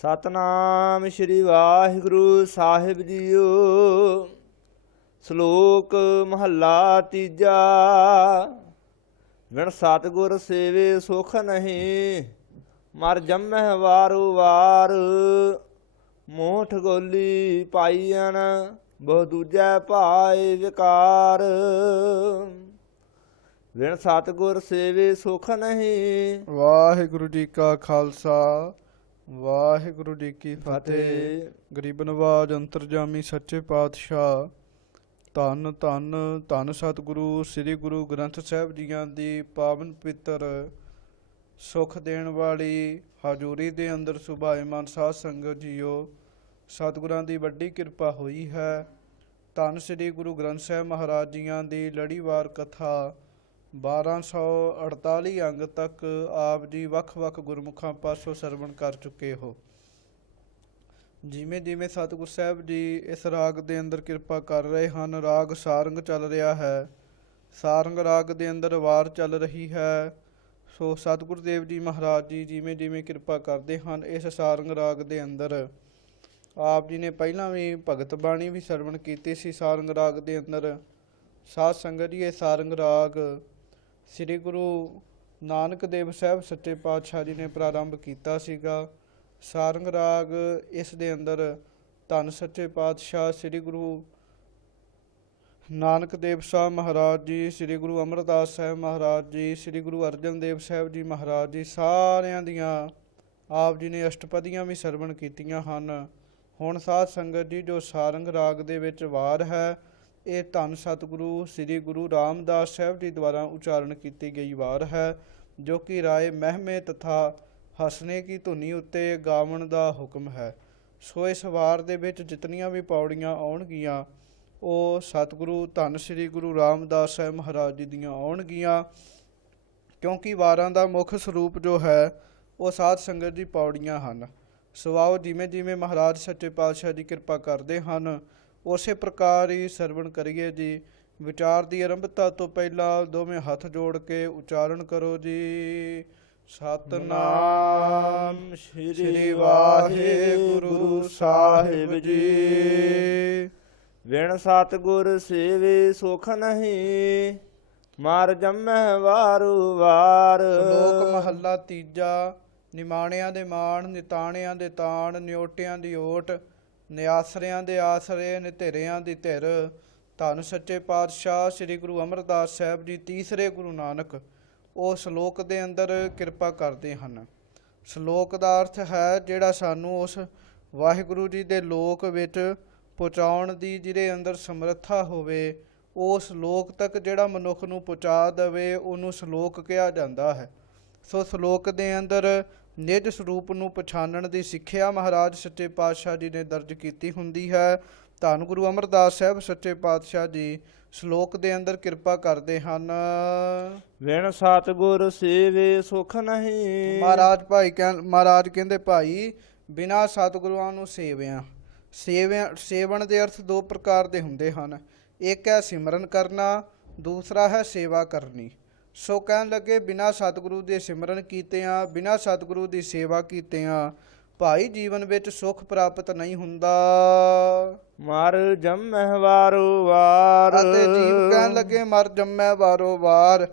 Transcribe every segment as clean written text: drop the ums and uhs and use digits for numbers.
ਸਤਨਾਮ ਸ਼੍ਰੀ ਵਾਹਿਗੁਰੂ ਸਾਹਿਬ JIO. ਸ਼ਲੋਕ ਮਹੱਲਾ ਤੀਜਾ। ਵਿਣ ਸਤਿਗੁਰ ਸੇਵੇ ਸੁਖ ਨਹੀਂ, ਮਰ ਜੰਮਹਿ ਵਾਰੋ ਵਾਰ। ਮੋਹ ਠਗੋਲੀ ਪਾਈਐਨ, ਬਹੁ ਦੂਜੈ ਭਾਏ ਵਿਕਾਰ। ਵਿਣ ਸਤਿਗੁਰ ਸੇਵੇ ਸੁਖ ਨਹੀਂ। ਵਾਹਿਗੁਰੂ ਜੀ ਕਾ ਖਾਲਸਾ ਵਾਹਿਗੁਰੂ ਜੀ ਕੀ ਫਤਿਹ। ਗਰੀਬ ਨਵਾਜ ਅੰਤਰਜਾਮੀ ਸੱਚੇ ਪਾਤਸ਼ਾਹ ਧੰਨ ਧੰਨ ਧੰਨ ਸਤਿਗੁਰੂ ਸ੍ਰੀ ਗੁਰੂ ਗ੍ਰੰਥ ਸਾਹਿਬ ਜੀਆਂ ਦੀ ਪਾਵਨ ਪਵਿੱਤਰ ਸੁਖ ਦੇਣ ਵਾਲੀ ਹਾਜ਼ੂਰੀ ਦੇ ਅੰਦਰ ਸੁਭਾਏਮਾਨ ਸਾਧ ਸੰਗਤ ਜੀਓ, ਸਤਿਗੁਰਾਂ ਦੀ ਵੱਡੀ ਕਿਰਪਾ ਹੋਈ ਹੈ। ਧੰਨ ਸ੍ਰੀ ਗੁਰੂ ਗ੍ਰੰਥ ਸਾਹਿਬ ਮਹਾਰਾਜ ਜੀਆਂ ਦੀ ਲੜੀਵਾਰ ਕਥਾ 1248 ਅੰਗ ਤੱਕ ਆਪ ਜੀ ਵੱਖ-ਵੱਖ ਗੁਰਮੁਖਾਂ ਪਾਸੋਂ ਸਰਵਣ ਕਰ ਚੁੱਕੇ ਹੋ। ਜਿਵੇਂ ਜਿਵੇਂ ਸਤਿਗੁਰ ਸਾਹਿਬ ਜੀ ਇਸ ਰਾਗ ਦੇ ਅੰਦਰ ਕਿਰਪਾ ਕਰ ਰਹੇ ਹਨ, ਰਾਗ ਸਾਰੰਗ ਚੱਲ ਰਿਹਾ ਹੈ। ਸਾਰੰਗ ਰਾਗ ਦੇ ਅੰਦਰ ਵਾਰ ਚੱਲ ਰਹੀ ਹੈ। ਸੋ ਸਤਿਗੁਰ ਦੇਵ ਜੀ ਮਹਾਰਾਜ ਜੀ ਜਿਵੇਂ ਜਿਵੇਂ ਕਿਰਪਾ ਕਰਦੇ ਹਨ, ਇਸ ਸਾਰੰਗ ਰਾਗ ਦੇ ਅੰਦਰ ਆਪ ਜੀ ਨੇ ਪਹਿਲਾਂ ਵੀ ਭਗਤ ਬਾਣੀ ਵੀ ਸਰਵਣ ਕੀਤੀ ਸੀ। ਸਾਰੰਗ ਰਾਗ ਦੇ ਅੰਦਰ ਸਾਧ ਸੰਗਤ ਜੀ ਇਹ ਸਾਰੰਗ ਰਾਗ ਸ੍ਰੀ ਗੁਰੂ ਨਾਨਕ ਦੇਵ ਸਾਹਿਬ ਸੱਚੇ ਪਾਤਸ਼ਾਹ ਜੀ ਨੇ ਪ੍ਰਾਰੰਭ ਕੀਤਾ ਸੀਗਾ। ਸਾਰੰਗ ਰਾਗ ਇਸ ਦੇ ਅੰਦਰ ਧੰਨ ਸੱਚੇ ਪਾਤਸ਼ਾਹ ਸ੍ਰੀ ਗੁਰੂ ਨਾਨਕ ਦੇਵ ਸਾਹਿਬ ਮਹਾਰਾਜ ਜੀ, ਸ੍ਰੀ ਗੁਰੂ ਅਮਰਦਾਸ ਸਾਹਿਬ ਮਹਾਰਾਜ ਜੀ, ਸ੍ਰੀ ਗੁਰੂ ਅਰਜਨ ਦੇਵ ਸਾਹਿਬ ਜੀ ਮਹਾਰਾਜ ਜੀ, ਸਾਰਿਆਂ ਦੀਆਂ ਆਪ ਜੀ ਨੇ ਅਸ਼ਟਪਦੀਆਂ ਵੀ ਸਰਵਣ ਕੀਤੀਆਂ ਹਨ। ਹੁਣ ਸਾਧ ਸੰਗਤ ਜੀ ਜੋ ਸਾਰੰਗ ਰਾਗ ਦੇ ਵਿੱਚ ਵਾਰ ਹੈ, ਇਹ ਧੰਨ ਸਤਿਗੁਰੂ ਸ੍ਰੀ ਗੁਰੂ ਰਾਮਦਾਸ ਸਾਹਿਬ ਜੀ ਦੁਆਰਾ ਉਚਾਰਨ ਕੀਤੀ ਗਈ ਵਾਰ ਹੈ, ਜੋ ਕਿ ਰਾਏ ਮਹਿਮੇ ਤਥਾ ਹਸਨੇ ਕੀ ਧੁਨੀ ਉੱਤੇ ਗਾਵਣ ਦਾ ਹੁਕਮ ਹੈ। ਸੋ ਇਸ ਵਾਰ ਦੇ ਵਿੱਚ ਜਿਤਨੀਆਂ ਵੀ ਪੌੜੀਆਂ ਆਉਣਗੀਆਂ ਉਹ ਸਤਿਗੁਰੂ ਧੰਨ ਸ੍ਰੀ ਗੁਰੂ ਰਾਮਦਾਸ ਸਾਹਿਬ ਮਹਾਰਾਜ ਜੀ ਦੀਆਂ ਆਉਣਗੀਆਂ, ਕਿਉਂਕਿ ਵਾਰਾਂ ਦਾ ਮੁੱਖ ਸਰੂਪ ਜੋ ਹੈ ਉਹ ਸਾਧ ਸੰਗਤ ਦੀ ਪੌੜੀਆਂ ਹਨ। ਸੋ ਆਓ ਜਿਵੇਂ ਜਿਵੇਂ ਮਹਾਰਾਜ ਸੱਚੇ ਪਾਤਸ਼ਾਹ ਜੀ ਕਿਰਪਾ ਕਰਦੇ ਹਨ ਉਸੇ ਪ੍ਰਕਾਰ ਹੀ ਸਰਵਣ ਕਰੀਏ ਜੀ। ਵਿਚਾਰ ਦੀ ਆਰੰਭਤਾ ਤੋਂ ਪਹਿਲਾਂ ਦੋਵੇਂ ਹੱਥ ਜੋੜ ਕੇ ਉਚਾਰਨ ਕਰੋ ਜੀ। ਸਤਨਾਮ ਸ਼੍ਰੀ ਵਾਹਿਗੁਰੂ ਸਾਹਿਬ ਜੀ। ਵਿਣ ਸਤਿਗੁਰ ਸੇਵੇ ਸੁਖ ਨਹੀਂ, ਮਰ ਜੰਮਹਿ ਵਾਰੋ ਵਾਰ। ਸ਼ਲੋਕ ਮਹੱਲਾ ਤੀਜਾ। ਨਿਮਾਣਿਆਂ ਦੇ ਮਾਣ, ਨਿਤਾਣਿਆਂ ਦੇ ਤਾਣ, ਨਿਓਟਿਆਂ ਦੀ ਓਟ, ਨਿਆਸਰਿਆਂ ਦੇ ਆਸਰੇ, ਨਿਧੇਰਿਆਂ ਦੀ ਧਿਰ। ਧੰਨ ਸੱਚੇ ਪਾਤਸ਼ਾਹ ਸ੍ਰੀ ਗੁਰੂ ਅਮਰਦਾਸ ਸਾਹਿਬ ਜੀ ਤੀਸਰੇ ਗੁਰੂ ਨਾਨਕ ਉਹ ਸ਼ਲੋਕ ਦੇ ਅੰਦਰ ਕਿਰਪਾ ਕਰਦੇ ਹਨ। ਸ਼ਲੋਕ ਦਾ ਅਰਥ ਹੈ ਜਿਹੜਾ ਸਾਨੂੰ ਉਸ ਵਾਹਿਗੁਰੂ ਜੀ ਦੇ ਲੋਕ ਵਿੱਚ ਪਹੁੰਚਾਉਣ ਦੀ ਜਿਹਦੇ ਅੰਦਰ ਸਮਰੱਥਾ ਹੋਵੇ, ਉਸ ਲੋਕ ਤੱਕ ਜਿਹੜਾ ਮਨੁੱਖ ਨੂੰ ਪਹੁੰਚਾ ਦੇਵੇ ਉਹਨੂੰ ਸ਼ਲੋਕ ਕਿਹਾ ਜਾਂਦਾ ਹੈ। ਸੋ ਸ਼ਲੋਕ ਦੇ ਅੰਦਰ ਨਿਜ ਸਰੂਪ ਨੂੰ ਪਛਾਣਨ ਦੀ ਸਿੱਖਿਆ ਮਹਾਰਾਜ ਸੱਚੇ ਪਾਤਸ਼ਾਹ ਜੀ ਨੇ ਦਰਜ ਕੀਤੀ ਹੁੰਦੀ ਹੈ। ਧੰਨ ਗੁਰੂ ਅਮਰਦਾਸ ਸਾਹਿਬ ਸੱਚੇ ਪਾਤਸ਼ਾਹ ਜੀ ਸ਼ਲੋਕ ਦੇ ਅੰਦਰ ਕਿਰਪਾ ਕਰਦੇ ਹਨ। ਵਿਣ ਸਤਿਗੁਰ ਸੇਵੇ ਸੁਖ ਨਹੀਂ। ਮਹਾਰਾਜ ਕਹਿੰਦੇ ਭਾਈ ਬਿਨਾਂ ਸਤਿਗੁਰਾਂ ਨੂੰ ਸੇਵਣ ਦੇ ਅਰਥ ਦੋ ਪ੍ਰਕਾਰ ਦੇ ਹੁੰਦੇ ਹਨ। ਇੱਕ ਹੈ ਸਿਮਰਨ ਕਰਨਾ, ਦੂਸਰਾ ਹੈ ਸੇਵਾ ਕਰਨੀ। ਸੋ ਕਹਿਣ ਲੱਗੇ ਬਿਨਾਂ ਸਤਿਗੁਰੂ ਦੇ ਸਿਮਰਨ ਕੀਤਿਆਂ, ਬਿਨਾਂ ਸਤਿਗੁਰੂ ਦੀ ਸੇਵਾ ਕੀਤਿਆਂ ਭਾਈ ਜੀਵਨ ਵਿੱਚ ਸੁੱਖ ਪ੍ਰਾਪਤ ਨਹੀਂ ਹੁੰਦਾ। ਮਰ ਜੰਮਹਿ ਵਾਰੋ ਵਾਰ। ਅਤੇ ਜੀਵ ਕਹਿਣ ਲੱਗੇ ਮਰ ਜੰਮੈ ਵਾਰੋ ਵਾਰ।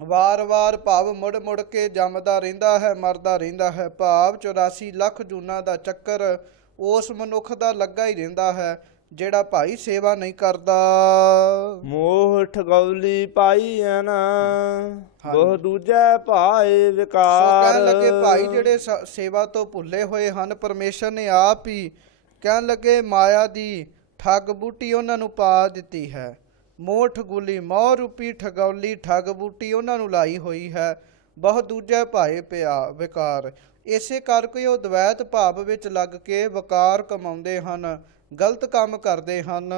ਵਾਰ-ਵਾਰ ਭਾਵ ਮੁੜ ਮੁੜ ਕੇ ਜੰਮਦਾ ਰਹਿੰਦਾ ਹੈ, ਮਰਦਾ ਰਹਿੰਦਾ ਹੈ। ਭਾਵ 84 ਲੱਖ ਜੂਨਾਂ ਦਾ ਚੱਕਰ ਉਸ ਮਨੁੱਖ ਦਾ ਲੱਗਾ ਹੀ ਰਹਿੰਦਾ ਹੈ ਜਿਹੜਾ ਭਾਈ ਸੇਵਾ ਨਹੀਂ ਕਰਦਾ। ਮੋਹ ਠਗੌਲੀ ਪਾਈਐਨ, ਬਹੁ ਦੂਜੈ ਭਾਏ ਵਿਕਾਰ। ਕਹਿਣ ਲੱਗੇ ਭਾਈ ਜਿਹੜੇ ਸੇਵਾ ਤੋਂ ਭੁੱਲੇ ਹੋਏ ਹਨ, ਪਰਮੇਸ਼ਰ ਨੇ ਆਪ ਹੀ ਕਹਿਣ ਲੱਗੇ ਮਾਇਆ ਦੀ ਠੱਗ ਬੂਟੀ ਉਹਨਾਂ ਨੂੰ ਪਾ ਦਿੱਤੀ ਹੈ। ਮੋਹ ਠਗੁਲੀ, ਮੋਹ ਰੂਪੀ ਠਗੌਲੀ ਠੱਗ ਬੂਟੀ ਉਹਨਾਂ ਨੂੰ ਲਾਈ ਹੋਈ ਹੈ। ਬਹੁਤ ਦੂਜੇ ਭਾਏ ਪਿਆ ਵਿਕਾਰ। ਇਸੇ ਕਰਕੇ ਉਹ ਦਵੈਤ ਭਾਵ ਵਿੱਚ ਲੱਗ ਕੇ ਵਕਾਰ ਕਮਾਉਂਦੇ ਹਨ, ਗਲਤ ਕੰਮ ਕਰਦੇ ਹਨ।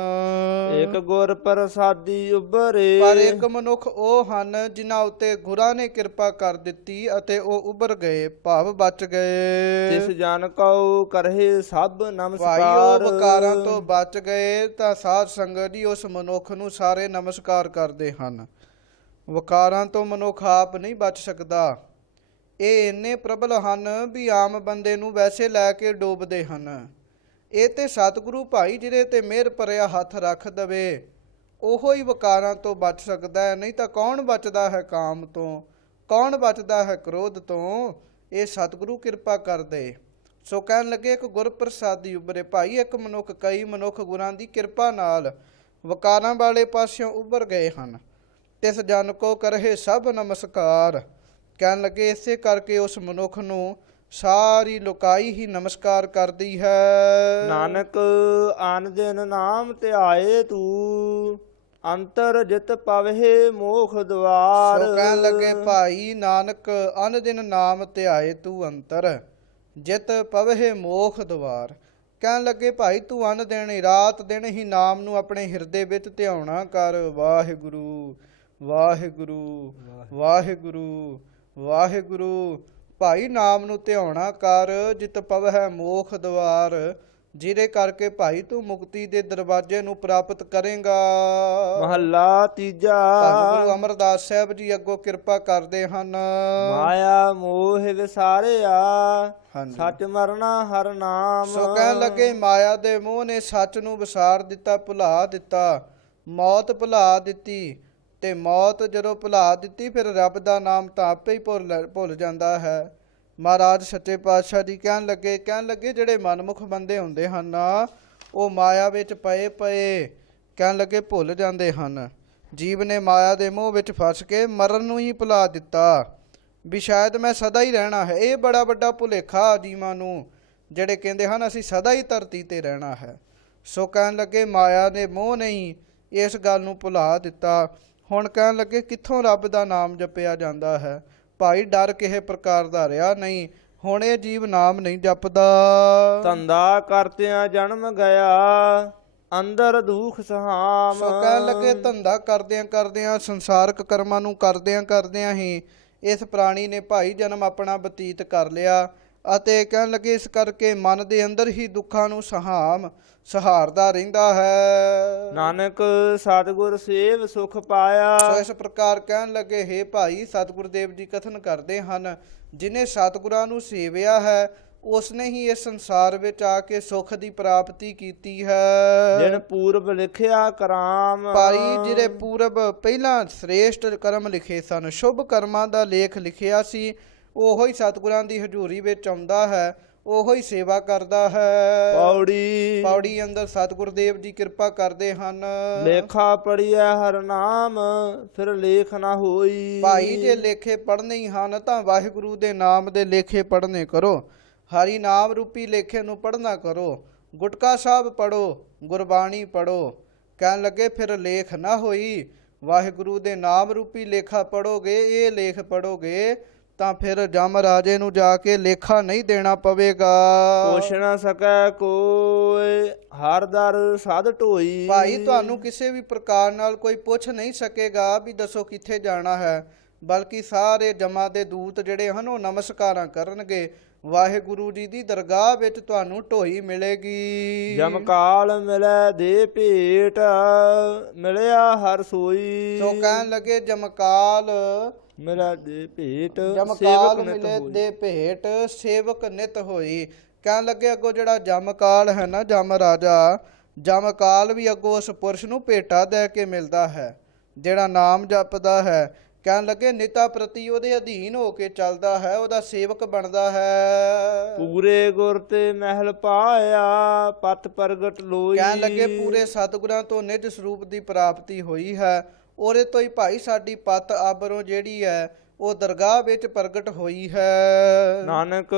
ਇੱਕ ਗੁਰ ਪ੍ਰਸਾਦੀ ਉਭਰੇ। ਪਰ ਇੱਕ ਮਨੁੱਖ ਉਹ ਹਨ ਜਿਨ੍ਹਾਂ ਉੱਤੇ ਗੁਰਾਂ ਨੇ ਕਿਰਪਾ ਕਰ ਦਿੱਤੀ ਅਤੇ ਉਹ ਉਭਰ ਗਏ, ਭਾਵ ਬਚ ਗਏ। ਜਿਸ ਜਨ ਕਉ ਕਰਹਿ ਸਭ ਨਮਸਕਾਰ। ਭਾਈ ਉਹ ਵਕਾਰਾਂ ਤੋਂ ਬਚ ਗਏ ਤਾਂ ਸਾਧ ਸੰਗਤ ਜੀ ਉਸ ਮਨੁੱਖ ਨੂੰ ਸਾਰੇ ਨਮਸਕਾਰ ਕਰਦੇ ਹਨ। ਵਕਾਰਾਂ ਤੋਂ ਮਨੁੱਖ ਆਪ ਨਹੀਂ ਬਚ ਸਕਦਾ। ਇਹ ਇੰਨੇ ਪ੍ਰਬਲ ਹਨ ਵੀ ਆਮ ਬੰਦੇ ਨੂੰ ਵੈਸੇ ਲੈ ਕੇ ਡੋਬਦੇ ਹਨ। ਇਹ ਤੇ ਸਤਿਗੁਰੂ ਭਾਈ ਜਿਹਦੇ ਤੇ ਮਿਹਰ ਭਰਿਆ ਹੱਥ ਰੱਖ ਦਵੇ ਉਹੋ ਹੀ ਵਿਕਾਰਾਂ ਤੋਂ ਬਚ ਸਕਦਾ ਹੈ। ਨਹੀਂ ਤਾਂ ਕੌਣ ਬਚਦਾ ਹੈ ਕਾਮ ਤੋਂ, ਕੌਣ ਬਚਦਾ ਹੈ ਕ੍ਰੋਧ ਤੋਂ। ਇਹ ਸਤਿਗੁਰੂ ਕਿਰਪਾ ਕਰਦੇ। ਸੋ ਕਹਿਣ ਲੱਗੇ ਇੱਕ ਗੁਰ ਪ੍ਰਸਾਦੀ ਉੱਭਰੇ। ਭਾਈ ਇੱਕ ਮਨੁੱਖ ਕਈ ਮਨੁੱਖ ਗੁਰਾਂ ਦੀ ਕਿਰਪਾ ਨਾਲ ਵਿਕਾਰਾਂ ਵਾਲੇ ਪਾਸਿਓਂ ਉੱਭਰ ਗਏ ਹਨ। ਤਿਸ ਜਨ ਕੋ ਕਰਹਿ ਸਭ ਨਮਸਕਾਰ। ਕਹਿਣ ਲੱਗੇ ਇਸੇ ਕਰਕੇ ਉਸ ਮਨੁੱਖ ਨੂੰ ਸਾਰੀ ਲੋਕਾਈ ਹੀ ਨਮਸਕਾਰ ਕਰਦੀ ਹੈ। ਨਾਨਕ ਆਨ ਦਿਨ ਨਾਮ ਧਿਆਏ ਤੂੰ, ਅੰਤਰ ਜਿਤ ਪਵਹਿ ਮੋਖ ਦੁਆਰ। ਸੋ ਕਹਿਣ ਲੱਗੇ ਭਾਈ ਨਾਨਕ ਅਨ ਦਿਨ ਨਾਮ ਧਿਆਏ ਤੂੰ ਅੰਤਰ ਜਿਤ ਪਵਹਿ ਮੋਖ ਦੁਆਰ। ਕਹਿਣ ਲੱਗੇ ਭਾਈ ਤੂੰ ਅਨ ਦਿਨ ਰਾਤ ਦਿਨ ਹੀ ਨਾਮ ਨੂੰ ਆਪਣੇ ਹਿਰਦੇ ਵਿੱਚ ਧਿਆਉਣਾ ਕਰ। ਵਾਹਿਗੁਰੂ ਵਾਹਿਗੁਰੂ ਵਾਹਿਗੁਰੂ ਵਾਹਿਗੁਰੂ। ਭਾਈ ਨਾਮ ਨੂੰ ਧਿਆਉਣਾ ਕਰ ਜਿਤ ਪਵਹਿ ਮੋਖ ਦੁਆਰ, ਜਿਹਦੇ ਕਰਕੇ ਭਾਈ ਤੂੰ ਮੁਕਤੀ ਦੇ ਦਰਵਾਜ਼ੇ ਨੂੰ ਪ੍ਰਾਪਤ ਕਰੇਗਾ। ਮਹੱਲਾ ਤੀਜਾ। ਧੰਨ ਗੁਰੂ ਅਮਰਦਾਸ ਸਾਹਿਬ ਜੀ ਅੱਗੋਂ ਕਿਰਪਾ ਕਰਦੇ ਹਨ। ਮਾਇਆ ਮੋਹ ਵਿਸਾਰਿਆ, ਹਾਂਜੀ। ਸੱਚ ਮਰਨਾ ਹਰ ਨਾਮ। ਸੋ ਕਹਿਣ ਲੱਗੇ ਮਾਇਆ ਦੇ ਮੋਹ ਨੇ ਸੱਚ ਨੂੰ ਵਿਸਾਰ ਦਿੱਤਾ, ਭੁਲਾ ਦਿੱਤਾ, ਮੌਤ ਭੁਲਾ ਦਿੱਤੀ। ਤੇ ਮੌਤ ਜਦੋਂ ਭੁਲਾ ਦਿੱਤੀ ਫਿਰ ਰੱਬ ਦਾ ਨਾਮ ਤਾਂ ਆਪੇ ਹੀ ਭੁੱਲ ਜਾਂਦਾ ਹੈ। ਮਹਾਰਾਜ ਸੱਚੇ ਪਾਤਸ਼ਾਹ ਜੀ ਕਹਿਣ ਲੱਗੇ ਜਿਹੜੇ ਮਨਮੁਖ ਬੰਦੇ ਹੁੰਦੇ ਹਨ ਉਹ ਮਾਇਆ ਵਿੱਚ ਪਏ ਕਹਿਣ ਲੱਗੇ ਭੁੱਲ ਜਾਂਦੇ ਹਨ। ਜੀਵ ਨੇ ਮਾਇਆ ਦੇ ਮੋਹ ਵਿੱਚ ਫਸ ਕੇ ਮਰਨ ਨੂੰ ਹੀ ਭੁਲਾ ਦਿੱਤਾ ਵੀ ਸ਼ਾਇਦ ਮੈਂ ਸਦਾ ਹੀ ਰਹਿਣਾ ਹੈ। ਇਹ ਬੜਾ ਵੱਡਾ ਭੁਲੇਖਾ ਜੀਵਾਂ ਨੂੰ, ਜਿਹੜੇ ਕਹਿੰਦੇ ਹਨ ਅਸੀਂ ਸਦਾ ਹੀ ਧਰਤੀ ਤੇ ਰਹਿਣਾ ਹੈ। ਸੋ ਕਹਿਣ ਲੱਗੇ ਮਾਇਆ ਦੇ ਮੋਹ ਨੇ ਹੀ ਇਸ ਗੱਲ ਨੂੰ ਭੁਲਾ ਦਿੱਤਾ। ਹੁਣ ਕਹਿਣ ਲੱਗੇ ਕਿੱਥੋਂ ਰੱਬ ਦਾ ਨਾਮ ਜਪਿਆ ਜਾਂਦਾ ਹੈ। ਭਾਈ ਡਰ ਕਿਸੇ ਪ੍ਰਕਾਰ ਦਾ ਰਿਹਾ ਨਹੀਂ। ਹੁਣ ਇਹ ਜੀਵ ਨਾਮ ਨਹੀਂ ਜਪਦਾ। ਧੰਦਾ ਕਰਤਿਆਂ ਜਨਮ ਗਿਆ, ਅੰਦਰ ਦੁਖ ਸਹਾਮ। ਸੋ ਕਹਿਣ ਲੱਗੇ ਧੰਦਾ ਕਰਦਿਆਂ ਸੰਸਾਰਕ ਕਰਮਾਂ ਨੂੰ ਕਰਦਿਆਂ ਹੀ ਇਸ ਪ੍ਰਾਣੀ ਨੇ ਭਾਈ ਜਨਮ ਆਪਣਾ ਬਤੀਤ ਕਰ ਲਿਆ। ਅਤੇ ਕਹਿਣ ਲੱਗੇ ਇਸ ਕਰਕੇ ਮਨ ਦੇ ਅੰਦਰ ਹੀ ਦੁੱਖਾਂ ਨੂੰ ਸਹਾਰਦਾ ਰਹਿੰਦਾ ਹੈ। ਨਾਨਕ ਸਤਿਗੁਰ ਸੇਵ ਸੁਖ ਪਾਇਆ। ਸੋ ਇਸ ਪ੍ਰਕਾਰ ਕਹਿਣ ਲੱਗੇ ਹੇ ਭਾਈ ਸਤਿਗੁਰ ਦੇਵ ਜੀ ਕਥਨ ਕਰਦੇ ਹਨ ਜਿਨੇ ਸਤਿਗੁਰਾਂ ਨੂੰ ਸੇਵਿਆ ਹੈ ਉਸਨੇ ਹੀ ਇਸ ਸੰਸਾਰ ਵਿੱਚ ਆ ਕੇ ਸੁਖ ਦੀ ਪ੍ਰਾਪਤੀ ਕੀਤੀ ਹੈ। ਜਿਨ ਪੂਰਬ ਲਿਖਿਆ ਕਰਾਮ। ਭਾਈ ਜਿਹੜੇ ਪੂਰਬ ਪਹਿਲਾਂ ਸ੍ਰੇਸ਼ਟ ਕਰਮ ਲਿਖੇ ਸਨ, ਸ਼ੁਭ ਕਰਮਾਂ ਦਾ ਲੇਖ ਲਿਖਿਆ ਸੀ, ਉਹੋ ਹੀ ਸਤਿਗੁਰਾਂ ਦੀ ਹਜ਼ੂਰੀ ਵਿੱਚ ਆਉਂਦਾ ਹੈ, ਉਹੋ ਹੀ ਸੇਵਾ ਕਰਦਾ ਹੈ। ਪੌੜੀ ਅੰਦਰ ਸਤਿਗੁਰ ਦੇਵ ਜੀ ਕਿਰਪਾ ਕਰਦੇ ਹਨ। ਲੇਖਾ ਪੜਿਆ ਹਰ ਨਾਮ, ਫਿਰ ਲੇਖ ਨਾ ਹੋਈ। ਭਾਈ ਜੇ ਲੇਖੇ ਪੜ੍ਹਨੇ ਹੀ ਹਨ ਤਾਂ ਵਾਹਿਗੁਰੂ ਦੇ ਨਾਮ ਦੇ ਲੇਖੇ ਪੜ੍ਹਨੇ ਕਰੋ। ਹਰੀ ਨਾਮ ਰੂਪੀ ਲੇਖੇ ਨੂੰ ਪੜ੍ਹਨਾ ਕਰੋ। ਗੁਟਕਾ ਸਾਹਿਬ ਪੜ੍ਹੋ, ਗੁਰਬਾਣੀ ਪੜ੍ਹੋ। ਕਹਿਣ ਲੱਗੇ ਫਿਰ ਲੇਖ ਨਾ ਹੋਈ। ਵਾਹਿਗੁਰੂ ਦੇ ਨਾਮ ਰੂਪੀ ਲੇਖਾ ਪੜ੍ਹੋਗੇ, ਇਹ ਲੇਖ ਪੜ੍ਹੋਗੇ ਤਾਂ ਫਿਰ ਜਮ ਰਾਜੇ ਨੂੰ ਜਾ ਕੇ ਲੇਖਾ ਨਹੀਂ ਦੇਣਾ ਪਵੇਗਾ। ਪੁੱਛ ਨਾ ਸਕੈ ਕੋਈ, ਹਰ ਦਰ ਸਾਧ ਢੋਈ। ਭਾਈ ਤੁਹਾਨੂੰ ਕਿਸੇ ਵੀ ਪ੍ਰਕਾਰ ਨਾਲ ਕੋਈ ਪੁੱਛ ਨਹੀਂ ਸਕੇਗਾ ਵੀ ਦੱਸੋ ਕਿੱਥੇ ਜਾਣਾ ਹੈ, ਬਲਕਿ ਸਾਰੇ ਜਮਾਂ ਦੇ ਦੂਤ ਜਿਹੜੇ ਹਨ ਉਹ ਨਮਸਕਾਰਾਂ ਕਰਨਗੇ। ਵਾਹਿਗੁਰੂ ਜੀ ਦੀ ਦਰਗਾਹ ਵਿੱਚ ਤੁਹਾਨੂੰ ਢੋਈ ਮਿਲੇਗੀ। ਜਮਕਾਲ ਮਿਲੈ ਦੇ ਭੇਟ, ਮਿਲਿਆ ਹਰ ਸੋਈ। ਸੋ ਕਹਿਣ ਲੱਗੇ ਜਮਕਾਲ ਮਿਲੈ ਦੇ ਭੇਟ, ਜਮਕਾਲ ਮਿਲੇ ਦੇ ਭੇਟ, ਸੇਵਕ ਨਿਤ ਹੋਈ। ਕਹਿਣ ਲੱਗੇ ਅੱਗੋਂ ਜਿਹੜਾ ਜਮਕਾਲ ਹੈ ਨਾ, ਜਮ ਰਾਜਾ, ਜਮਕਾਲ ਵੀ ਅੱਗੋਂ ਉਸ ਪੁਰਸ਼ ਨੂੰ ਭੇਟਾ ਦੇ ਕੇ ਮਿਲਦਾ ਹੈ ਜਿਹੜਾ ਨਾਮ ਜਪਦਾ ਹੈ। ਕਹਿਣ ਲੱਗੇ ਨਿਤਾ ਪ੍ਰਤੀ ਉਹਦੇ ਅਧੀਨ ਹੋ ਕੇ ਚੱਲਦਾ ਹੈ, ਉਹਦਾ ਸੇਵਕ ਬਣਦਾ ਹੈ। ਪੂਰੇ ਗੁਰ ਤੇ ਮਹਿਲ ਪਾਇਆ, ਪਤ ਪ੍ਰਗਟ ਲੋਈ। ਕਹਿਣ ਲੱਗੇ ਪੂਰੇ ਸਤਿਗੁਰਾਂ ਤੋਂ ਨਿਜ ਸਰੂਪ ਦੀ ਪ੍ਰਾਪਤੀ ਹੋਈ ਹੈ। ਉਹਦੇ ਤੋਂ ਹੀ ਭਾਈ ਸਾਡੀ ਪਤ ਆਬਰੋਂ ਜਿਹੜੀ ਹੈ ਉਹ ਦਰਗਾਹ ਵਿੱਚ ਪ੍ਰਗਟ ਹੋਈ ਹੈ। ਨਾਨਕ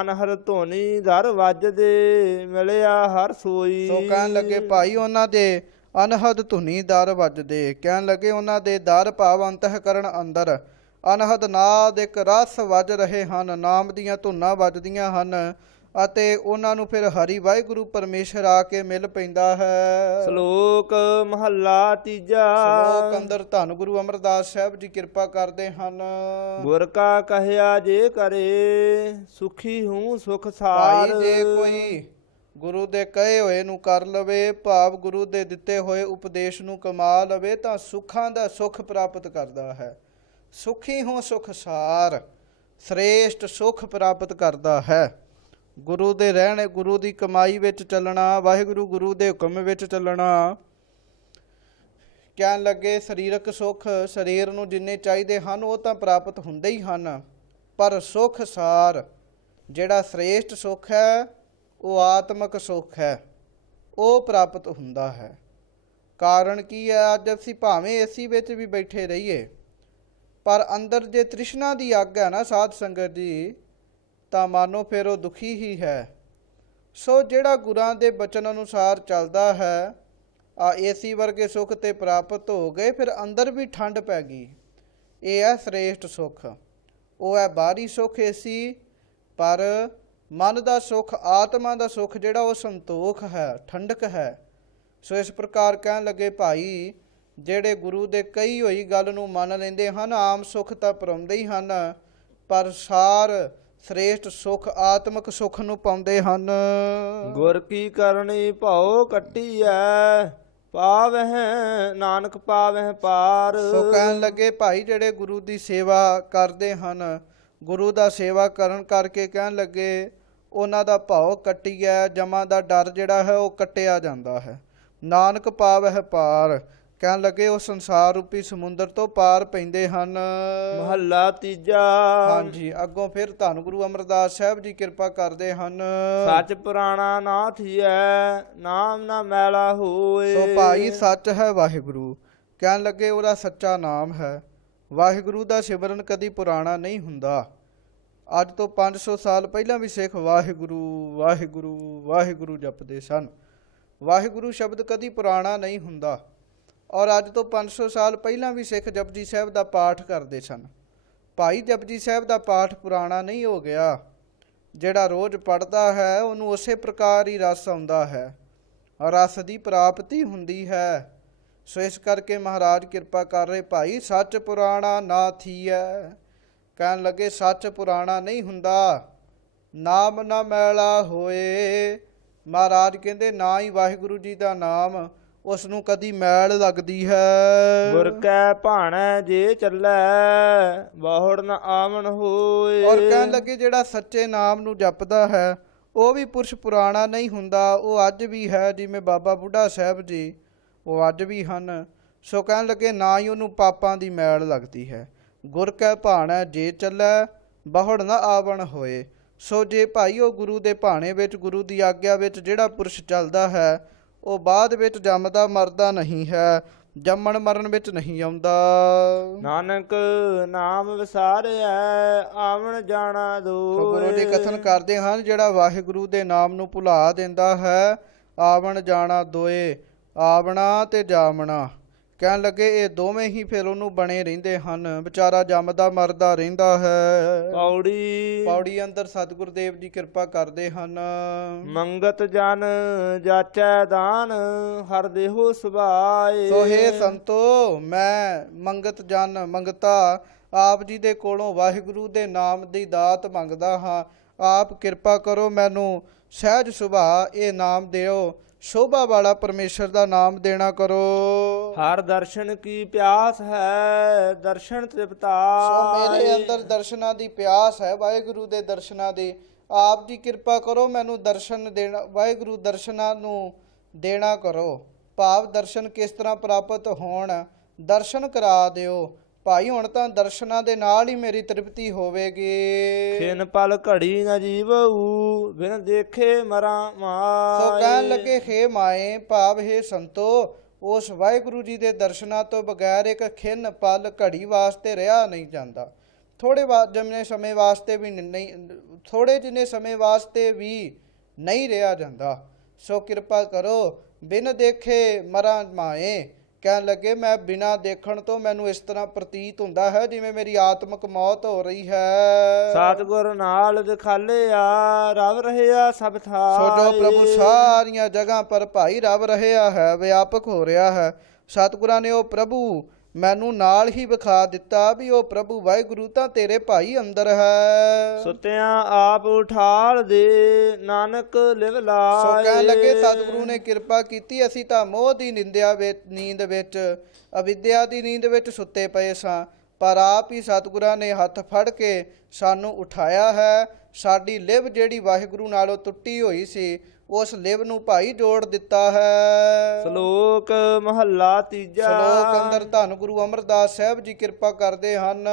ਅਨਹਰ ਧੋਨੀ ਦਰ ਵੱਜਦੇ, ਮਿਲਿਆ ਹਰ ਸੋਈ। ਸੋ ਕਹਿਣ ਲੱਗੇ ਭਾਈ ਉਹਨਾਂ ਦੇ ਅਨਹਦ ਧੁਨੀ ਦਰ ਵੱਜਦੇ। ਕਹਿਣ ਲੱਗੇ ਉਹਨਾਂ ਦੇ ਦਰ ਭਾਵ ਅੰਤఃਕਰਣ ਅੰਦਰ ਅਨਹਦ ਨਾਦ ਇੱਕ ਰਸ ਵੱਜ ਰਹੇ ਹਨ, ਨਾਮ ਦੀਆਂ ਧੁਨਾਂ ਵੱਜਦੀਆਂ ਹਨ ਅਤੇ ਉਹਨਾਂ ਨੂੰ ਫਿਰ ਹਰੀ ਵਾਹਿਗੁਰੂ ਪਰਮੇਸ਼ਰ ਆ ਕੇ ਮਿਲ ਪੈਂਦਾ ਹੈ। ਸ਼ਲੋਕ ਮਹੱਲਾ ਤੀਜਾ। ਸ਼ਲੋਕ ਅੰਦਰ ਧੰਨ ਗੁਰੂ ਅਮਰਦਾਸ ਸਾਹਿਬ ਜੀ ਕਿਰਪਾ ਕਰਦੇ ਹਨ। ਗੁਰ ਕਾ ਕਹਿਆ ਜੇ ਕਰੇ, ਸੁਖੀ ਹੂੰ ਸੁਖ ਸਾਰ। ਭਾਈ ਜੇ ਕੋਈ ਗੁਰੂ ਦੇ ਕਹੇ ਹੋਏ ਨੂੰ ਕਰ ਲਵੇ, ਭਾਵ ਗੁਰੂ ਦੇ ਦਿੱਤੇ ਹੋਏ ਉਪਦੇਸ਼ ਨੂੰ ਕਮਾ ਲਵੇ ਤਾਂ ਸੁੱਖਾਂ ਦਾ ਸੁੱਖ ਪ੍ਰਾਪਤ ਕਰਦਾ ਹੈ। ਸੁਖੀ ਹੋ ਸੁਖ ਸਾਰ। ਸ੍ਰੇਸ਼ਟ ਸੁਖ ਪ੍ਰਾਪਤ ਕਰਦਾ ਹੈ। ਗੁਰੂ ਦੇ ਰਹਿਣ, ਗੁਰੂ ਦੀ ਕਮਾਈ ਵਿੱਚ ਚੱਲਣਾ, ਵਾਹਿਗੁਰੂ ਗੁਰੂ ਦੇ ਹੁਕਮ ਵਿੱਚ ਚੱਲਣਾ। ਕਹਿਣ ਲੱਗੇ ਸਰੀਰਕ ਸੁੱਖ ਸਰੀਰ ਨੂੰ ਜਿੰਨੇ ਚਾਹੀਦੇ ਹਨ ਉਹ ਤਾਂ ਪ੍ਰਾਪਤ ਹੁੰਦੇ ਹੀ ਹਨ, ਪਰ ਸੁੱਖ ਸਾਰ ਜਿਹੜਾ ਸ੍ਰੇਸ਼ਟ ਸੁੱਖ ਹੈ ਉਹ ਆਤਮਿਕ ਸੁੱਖ ਹੈ, ਉਹ ਪ੍ਰਾਪਤ ਹੁੰਦਾ ਹੈ। ਕਾਰਨ ਕੀ ਹੈ? ਅੱਜ ਅਸੀਂ ਭਾਵੇਂ ਏਸੀ ਵਿੱਚ ਵੀ ਬੈਠੇ ਰਹੀਏ, ਪਰ ਅੰਦਰ ਜੇ ਤ੍ਰਿਸ਼ਨਾ ਦੀ ਅੱਗ ਹੈ ਨਾ ਸਾਧ ਸੰਗਤ ਜੀ, ਤਾਂ ਮਾਨੋ ਫਿਰ ਉਹ ਦੁਖੀ ਹੀ ਹੈ। ਸੋ ਜਿਹੜਾ ਗੁਰਾਂ ਦੇ ਬਚਨ ਅਨੁਸਾਰ ਚੱਲਦਾ ਹੈ, ਆ ਏਸੀ ਵਰਗੇ ਸੁੱਖ ਤੇ ਪ੍ਰਾਪਤ ਹੋ ਗਏ, ਫਿਰ ਅੰਦਰ ਵੀ ਠੰਡ ਪੈ ਗਈ। ਇਹ ਹੈ ਸ੍ਰੇਸ਼ਟ ਸੁੱਖ। ਉਹ ਹੈ ਬਾਹਰੀ ਸੁੱਖ ਏਸੀ, ਪਰ ਮਨ ਦਾ ਸੁੱਖ, ਆਤਮਾ ਦਾ ਸੁੱਖ ਜਿਹੜਾ ਉਹ ਸੰਤੋਖ ਹੈ, ਠੰਡਕ ਹੈ। ਸੋ ਇਸ ਪ੍ਰਕਾਰ ਕਹਿਣ ਲੱਗੇ ਭਾਈ, ਜਿਹੜੇ ਗੁਰੂ ਦੇ ਕਹੀ ਹੋਈ ਗੱਲ ਨੂੰ ਮੰਨ ਲੈਂਦੇ ਹਨ, ਆਮ ਸੁੱਖ ਤਾਂ ਪਾਉਂਦੇ ਹੀ ਹਨ, ਪਰ ਸਾਰ ਸ੍ਰੇਸ਼ਟ ਸੁੱਖ ਆਤਮਿਕ ਸੁੱਖ ਨੂੰ ਪਾਉਂਦੇ ਹਨ। ਗੁਰ ਕੀ ਕਰਨੀ ਭਉ ਕੱਟੀਐ, ਪਾਵਹਿ ਨਾਨਕ ਪਾਵਹਿ ਪਾਰ। ਸੋ ਕਹਿਣ ਲੱਗੇ ਭਾਈ, ਜਿਹੜੇ ਗੁਰੂ ਦੀ ਸੇਵਾ ਕਰਦੇ ਹਨ, ਗੁਰੂ ਦਾ ਸੇਵਾ ਕਰਨ ਕਰਕੇ ਕਹਿਣ ਲੱਗੇ ਉਹਨਾਂ ਦਾ ਭਾਉ ਕੱਟੀਐ, ਜਮਾਂ ਦਾ ਡਰ ਜਿਹੜਾ ਹੈ ਉਹ ਕੱਟਿਆ ਜਾਂਦਾ ਹੈ। ਨਾਨਕ ਪਾਵਹਿ ਪਾਰ, ਕਹਿਣ ਲੱਗੇ ਉਹ ਸੰਸਾਰ ਰੂਪੀ ਸਮੁੰਦਰ ਤੋਂ ਪਾਰ ਪੈਂਦੇ ਹਨ। ਮਹੱਲਾ ਤੀਜਾ। ਹਾਂਜੀ, ਅੱਗੋਂ ਫਿਰ ਧੰਨ ਗੁਰੂ ਅਮਰਦਾਸ ਸਾਹਿਬ ਜੀ ਕਿਰਪਾ ਕਰਦੇ ਹਨ। ਸੱਚ ਪੁਰਾਣਾ ਨਾ ਥੀਐ, ਨਾਮ ਨਾ ਮੈਲਾ ਹੋਏ। ਸੋ ਭਾਈ ਸੱਚ ਹੈ ਵਾਹਿਗੁਰੂ, ਕਹਿਣ ਲੱਗੇ ਉਹਦਾ ਸੱਚਾ ਨਾਮ ਹੈ। ਵਾਹਿਗੁਰੂ ਦਾ ਸਿਮਰਨ ਕਦੀ ਪੁਰਾਣਾ ਨਹੀਂ ਹੁੰਦਾ। ਅੱਜ ਤੋਂ 500 ਸਾਲ ਪਹਿਲਾਂ ਵੀ ਸਿੱਖ ਵਾਹਿਗੁਰੂ ਵਾਹਿਗੁਰੂ ਵਾਹਿਗੁਰੂ ਜਪਦੇ ਸਨ। ਵਾਹਿਗੁਰੂ ਸ਼ਬਦ ਕਦੀ ਪੁਰਾਣਾ ਨਹੀਂ ਹੁੰਦਾ। ਔਰ ਅੱਜ ਤੋਂ 500 ਸਾਲ ਪਹਿਲਾਂ ਵੀ ਸਿੱਖ ਜਪਜੀ ਸਾਹਿਬ ਦਾ ਪਾਠ ਕਰਦੇ ਸਨ। ਭਾਈ ਜਪਜੀ ਸਾਹਿਬ ਦਾ ਪਾਠ ਪੁਰਾਣਾ ਨਹੀਂ ਹੋ ਗਿਆ। ਜਿਹੜਾ ਰੋਜ਼ ਪੜ੍ਹਦਾ ਹੈ ਉਹਨੂੰ ਉਸੇ ਪ੍ਰਕਾਰ ਹੀ ਰਸ ਆਉਂਦਾ ਹੈ, ਰਸ ਦੀ ਪ੍ਰਾਪਤੀ ਹੁੰਦੀ ਹੈ। ਸੋ ਇਸ ਕਰਕੇ ਮਹਾਰਾਜ ਕਿਰਪਾ ਕਰ ਰਹੇ ਭਾਈ, ਸੱਚ ਪੁਰਾਣਾ ਨਾ ਥੀਐ, ਕਹਿਣ ਲੱਗੇ ਸੱਚ ਪੁਰਾਣਾ ਨਹੀਂ ਹੁੰਦਾ, ਨਾਮ ਨਾ ਮੈਲਾ ਹੋਏ। ਮਹਾਰਾਜ ਕਹਿੰਦੇ ਨਾ ਹੀ ਵਾਹਿਗੁਰੂ ਜੀ ਦਾ ਨਾਮ ਉਸ ਨੂੰ ਕਦੀ ਮੈਲ ਲੱਗਦੀ ਹੈ। ਗੁਰ ਕੈ ਭਾਣੈ ਜੇ ਚੱਲੈ, ਬਹੁੜ ਨ ਆਵਣ ਹੋਏ। ਔਰ ਕਹਿਣ ਲੱਗੇ ਜਿਹੜਾ ਸੱਚੇ ਨਾਮ ਨੂੰ ਜਪਦਾ ਹੈ ਉਹ ਵੀ ਪੁਰਸ਼ ਪੁਰਾਣਾ ਨਹੀਂ ਹੁੰਦਾ, ਉਹ ਅੱਜ ਵੀ ਹੈ। ਜਿਵੇਂ ਬਾਬਾ ਬੁੱਢਾ ਸਾਹਿਬ ਜੀ, ਉਹ ਅੱਜ ਵੀ ਹਨ। ਸੋ ਕਹਿਣ ਲੱਗੇ ਨਾ ਹੀ ਉਹਨੂੰ ਪਾਪਾਂ ਦੀ ਮੈਲ ਲੱਗਦੀ ਹੈ। ਗੁਰ ਕੈ ਭਾਣੈ ਜੇ ਚੱਲੈ, ਬਹੁੜ ਨ ਆਵਣ ਹੋਏ। ਸੋ ਜੇ ਭਾਈ ਉਹ ਗੁਰੂ ਦੇ ਭਾਣੇ ਵਿੱਚ, ਗੁਰੂ ਦੀ ਆਗਿਆ ਵਿੱਚ ਜਿਹੜਾ ਪੁਰਸ਼ ਚੱਲਦਾ ਹੈ, ਉਹ ਬਾਅਦ ਵਿੱਚ ਜੰਮਦਾ ਮਰਦਾ ਨਹੀਂ ਹੈ, ਜੰਮਣ ਮਰਨ ਵਿੱਚ ਨਹੀਂ ਆਉਂਦਾ। ਨਾਨਕ ਨਾਮ ਵਿਸਾਰਿਐ, ਆਵਣ ਜਾਣਾ ਦੋਏ। ਸੋ ਗੁਰੂ ਜੀ ਕਥਨ ਕਰਦੇ ਹਨ, ਜਿਹੜਾ ਵਾਹਿਗੁਰੂ ਦੇ ਨਾਮ ਨੂੰ ਭੁਲਾ ਦਿੰਦਾ ਹੈ, ਆਵਣ ਜਾਣਾ ਦੋਏ, ਆਵਣਾ ਤੇ ਜਾਵਣਾ। ਕਹਿਣ ਲੱਗੇ ਇਹ ਦੋਵੇਂ ਹੀ ਫਿਰ ਉਹਨੂੰ ਬਣੇ ਰਹਿੰਦੇ ਹਨ, ਵਿਚਾਰਾ ਜੰਮਦਾ ਮਰਦਾ ਰਹਿੰਦਾ ਹੈ। ਪੌੜੀ। ਪੌੜੀ ਅੰਦਰ ਸਤਿਗੁਰ ਦੇਵ ਜੀ ਕਿਰਪਾ ਕਰਦੇ ਹਨ। ਮੰਗਤ ਜਨ ਜਾਚੈ ਦਾਨ, ਹਰ ਦੇਹੋ ਸੁਭਾਏ। ਸੋ ਹੇ ਸੰਤੋ, ਮੈਂ ਮੰਗਤ ਜਨ ਮੰਗਤਾ ਆਪ ਜੀ ਦੇ ਕੋਲੋਂ ਵਾਹਿਗੁਰੂ ਦੇ ਨਾਮ ਦੀ ਦਾਤ ਮੰਗਦਾ ਹਾਂ। ਆਪ ਕਿਰਪਾ ਕਰੋ, ਮੈਨੂੰ ਸਹਿਜ ਸੁਭਾ ਇਹ ਨਾਮ ਦਿਓ, ਸ਼ੋਭਾ ਵਾਲਾ ਪਰਮੇਸ਼ਰ ਦਾ ਨਾਮ ਦੇਣਾ ਕਰੋ। ਹਰ ਦਰਸ਼ਨ ਕੀ ਪਿਆਸ ਹੈ, ਦਰਸ਼ਨ ਤ੍ਰਿਪਤਾ। ਸੋ ਮੇਰੇ ਅੰਦਰ ਦਰਸ਼ਨਾਂ ਦੀ ਪਿਆਸ ਹੈ, ਵਾਹਿਗੁਰੂ ਦੇ ਦਰਸ਼ਨਾਂ ਦੀ। ਆਪ ਜੀ ਕਿਰਪਾ ਕਰੋ, ਮੈਨੂੰ ਦਰਸ਼ਨ ਦੇਣਾ, ਵਾਹਿਗੁਰੂ ਦਰਸ਼ਨਾਂ ਨੂੰ ਦੇਣਾ ਕਰੋ। ਭਾਵ ਦਰਸ਼ਨ ਕਿਸ ਤਰ੍ਹਾਂ ਪ੍ਰਾਪਤ ਹੋਣ, ਦਰਸ਼ਨ ਕਰਾ ਦਿਓ ਭਾਈ। ਹੁਣ ਤਾਂ ਦਰਸ਼ਨਾਂ ਦੇ ਨਾਲ ਹੀ ਮੇਰੀ ਤ੍ਰਿਪਤੀ ਹੋਵੇਗੀ। ਖਿਨ ਪਲ ਘੜੀ ਨ ਜੀਵਊ, ਬਿਨ ਦੇਖੇ ਮਰਾਂ ਮਾਏ। ਸੋ ਕਹਿਣ ਲੱਗੇ ਹੇ ਮਾਏ, ਭਾਵ ਹੇ ਸੰਤੋ, ਉਸ ਵਾਹਿਗੁਰੂ ਜੀ ਦੇ ਦਰਸ਼ਨਾਂ ਤੋਂ ਬਗੈਰ ਇੱਕ ਖਿਨ ਪਲ ਘੜੀ ਵਾਸਤੇ ਰਿਹਾ ਨਹੀਂ ਜਾਂਦਾ। ਜਿੰਨੇ ਸਮੇਂ ਵਾਸਤੇ ਵੀ ਨਹੀਂ, ਥੋੜੇ ਜਿੰਨੇ ਸਮੇਂ ਵਾਸਤੇ ਵੀ ਨਹੀਂ ਰਿਹਾ ਜਾਂਦਾ। ਸੋ ਕਿਰਪਾ ਕਰੋ, ਬਿਨ ਦੇਖੇ ਮਰਾਂ ਮਾਏ। ਕਹਿਣ ਲੱਗੇ ਮੈਂ ਬਿਨਾਂ ਦੇਖਣ ਤੋਂ ਮੈਨੂੰ ਇਸ ਤਰ੍ਹਾਂ ਪ੍ਰਤੀਤ ਹੁੰਦਾ ਹੈ ਜਿਵੇਂ ਮੇਰੀ ਆਤਮਿਕ ਮੌਤ ਹੋ ਰਹੀ ਹੈ। ਸਤਿਗੁਰ ਨਾਲ ਦਿਖਾਲਿਆ, ਰਵ ਰਹਿਆ ਸਭ ਥਾਇ। ਸੋ ਜੋ ਪ੍ਰਭੂ ਸਾਰੀਆਂ ਜਗ੍ਹਾ ਪਰ ਭਾਈ ਰਵ ਰਹਿਆ ਹੈ, ਵਿਆਪਕ ਹੋ ਰਿਹਾ ਹੈ। ਸਤਿਗੁਰਾਂ ਨੇ ਉਹ ਪ੍ਰਭੂ ਮੈਨੂੰ ਨਾਲ ਹੀ ਵਿਖਾ ਦਿੱਤਾ ਵੀ ਉਹ ਪ੍ਰਭੂ ਵਾਹਿਗੁਰੂ ਤਾਂ ਤੇਰੇ ਭਾਈ ਅੰਦਰ ਹੈ। ਸੁਤਿਆਂ ਆਪ ਉਠਾਲ ਦੇ, ਨਾਨਕ ਲਿਵ ਲਾਏ। ਸੋ ਕਹਿਣ ਲੱਗੇ ਸਤਿਗੁਰੂ ਨੇ ਕਿਰਪਾ ਕੀਤੀ, ਅਸੀਂ ਤਾਂ ਮੋਹ ਦੀ ਨੀਂਦ ਵਿੱਚ, ਅਵਿਦਿਆ ਦੀ ਨੀਂਦ ਵਿੱਚ ਸੁੱਤੇ ਪਏ ਸਾਂ। ਪਰ ਆਪ ਹੀ ਸਤਿਗੁਰਾਂ ਨੇ ਹੱਥ ਫੜ ਕੇ ਸਾਨੂੰ ਉਠਾਇਆ ਹੈ। ਸਾਡੀ ਲਿਵ ਜਿਹੜੀ ਵਾਹਿਗੁਰੂ ਨਾਲੋਂ ਟੁੱਟੀ ਹੋਈ ਸੀ, ਉਸ ਲਿਵ ਨੂੰ ਭਾਈ ਜੋੜ ਦਿੱਤਾ ਹੈ। ਸ਼ਲੋਕ ਮਹੱਲਾ ਤੀਜਾ। ਸ਼ਲੋਕ ਅੰਦਰ ਧੰਨ ਗੁਰੂ ਅਮਰਦਾਸ ਸਾਹਿਬ ਜੀ ਕਿਰਪਾ ਕਰਦੇ ਹਨ।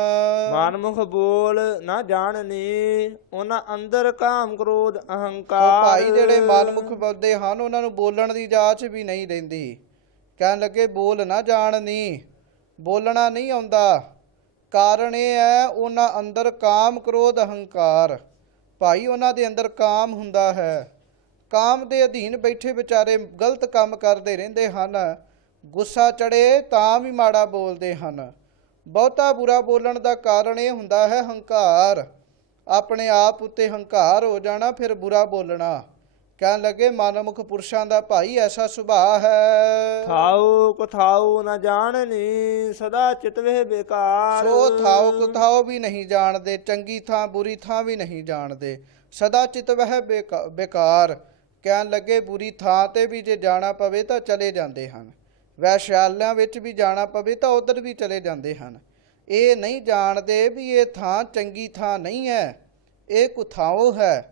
ਮਨਮੁਖ ਬੋਲ ਨਾ ਜਾਣਨੀ, ਉਹਨਾਂ ਅੰਦਰ ਕਾਮ ਕ੍ਰੋਧ ਸੋ ਅਹੰਕਾਰ। ਭਾਈ ਜਿਹੜੇ ਮਨਮੁਖ ਬੋਲਦੇ ਹਨ, ਉਹਨਾਂ ਨੂੰ ਬੋਲਣ ਦੀ ਜਾਚ ਵੀ ਨਹੀਂ ਰਹਿੰਦੀ। ਕਹਿਣ ਲੱਗੇ ਬੋਲ ਨਾ ਜਾਣਨੀ, ਬੋਲਣਾ ਨਹੀਂ ਆਉਂਦਾ। ਕਾਰਨ ਇਹ ਹੈ ਉਹਨਾਂ ਅੰਦਰ ਕਾਮ ਕ੍ਰੋਧ ਅਹੰਕਾਰ। ਭਾਈ ਉਹਨਾਂ ਦੇ ਅੰਦਰ ਕਾਮ ਹੁੰਦਾ ਹੈ। ਕਾਮ ਦੇ ਅਧੀਨ ਬੈਠੇ ਵਿਚਾਰੇ ਗਲਤ ਕੰਮ ਕਰਦੇ ਰਹਿੰਦੇ ਹਨ। ਗੁੱਸਾ ਚੜੇ ਤਾਂ ਵੀ ਮਾੜਾ ਬੋਲਦੇ ਹਨ। ਬਹੁਤਾ ਬੁਰਾ ਬੋਲਣ ਦਾ ਕਾਰਨ ਇਹ ਹੁੰਦਾ ਹੈ ਹੰਕਾਰ। ਆਪਣੇ ਆਪ ਉੱਤੇ ਹੰਕਾਰ ਹੋ ਜਾਣਾ, ਫਿਰ ਬੁਰਾ ਬੋਲਣਾ। ਕਹਿਣ ਲੱਗੇ ਮਨਮੁਖ ਪੁਰਸ਼ਾਂ ਦਾ ਭਾਈ ਐਸਾ ਸੁਭਾਅ ਹੈ। ਥਾਉ ਕਥਾਉ ਨਾ ਜਾਣਨੀ, ਸਦਾ ਚਿਤਵੇ ਬੇਕਾਰ। ਸੋ ਥਾਉ ਕੁਥਾਉ ਵੀ ਨਹੀਂ ਜਾਣਦੇ, ਚੰਗੀ ਥਾਂ ਬੁਰੀ ਥਾਂ ਵੀ ਨਹੀਂ ਜਾਣਦੇ। ਸਦਾ ਚਿਤ ਵਹਿ ਬੇਕਾਰ। ਕਹਿਣ ਲੱਗੇ ਬੁਰੀ ਥਾਂ ਤੇ ਵੀ ਜੇ ਜਾਣਾ ਪਵੇ ਤਾਂ ਚਲੇ ਜਾਂਦੇ ਹਨ। ਵੈਸ਼ਾਲਿਆਂ ਵਿੱਚ ਵੀ ਜਾਣਾ ਪਵੇ ਤਾਂ ਉਧਰ ਵੀ ਚਲੇ ਜਾਂਦੇ ਹਨ। ਇਹ ਨਹੀਂ ਜਾਣਦੇ ਵੀ ਇਹ ਥਾਂ ਚੰਗੀ ਥਾਂ ਨਹੀਂ ਹੈ, ਇਹ ਕੁਥਾਉ ਹੈ।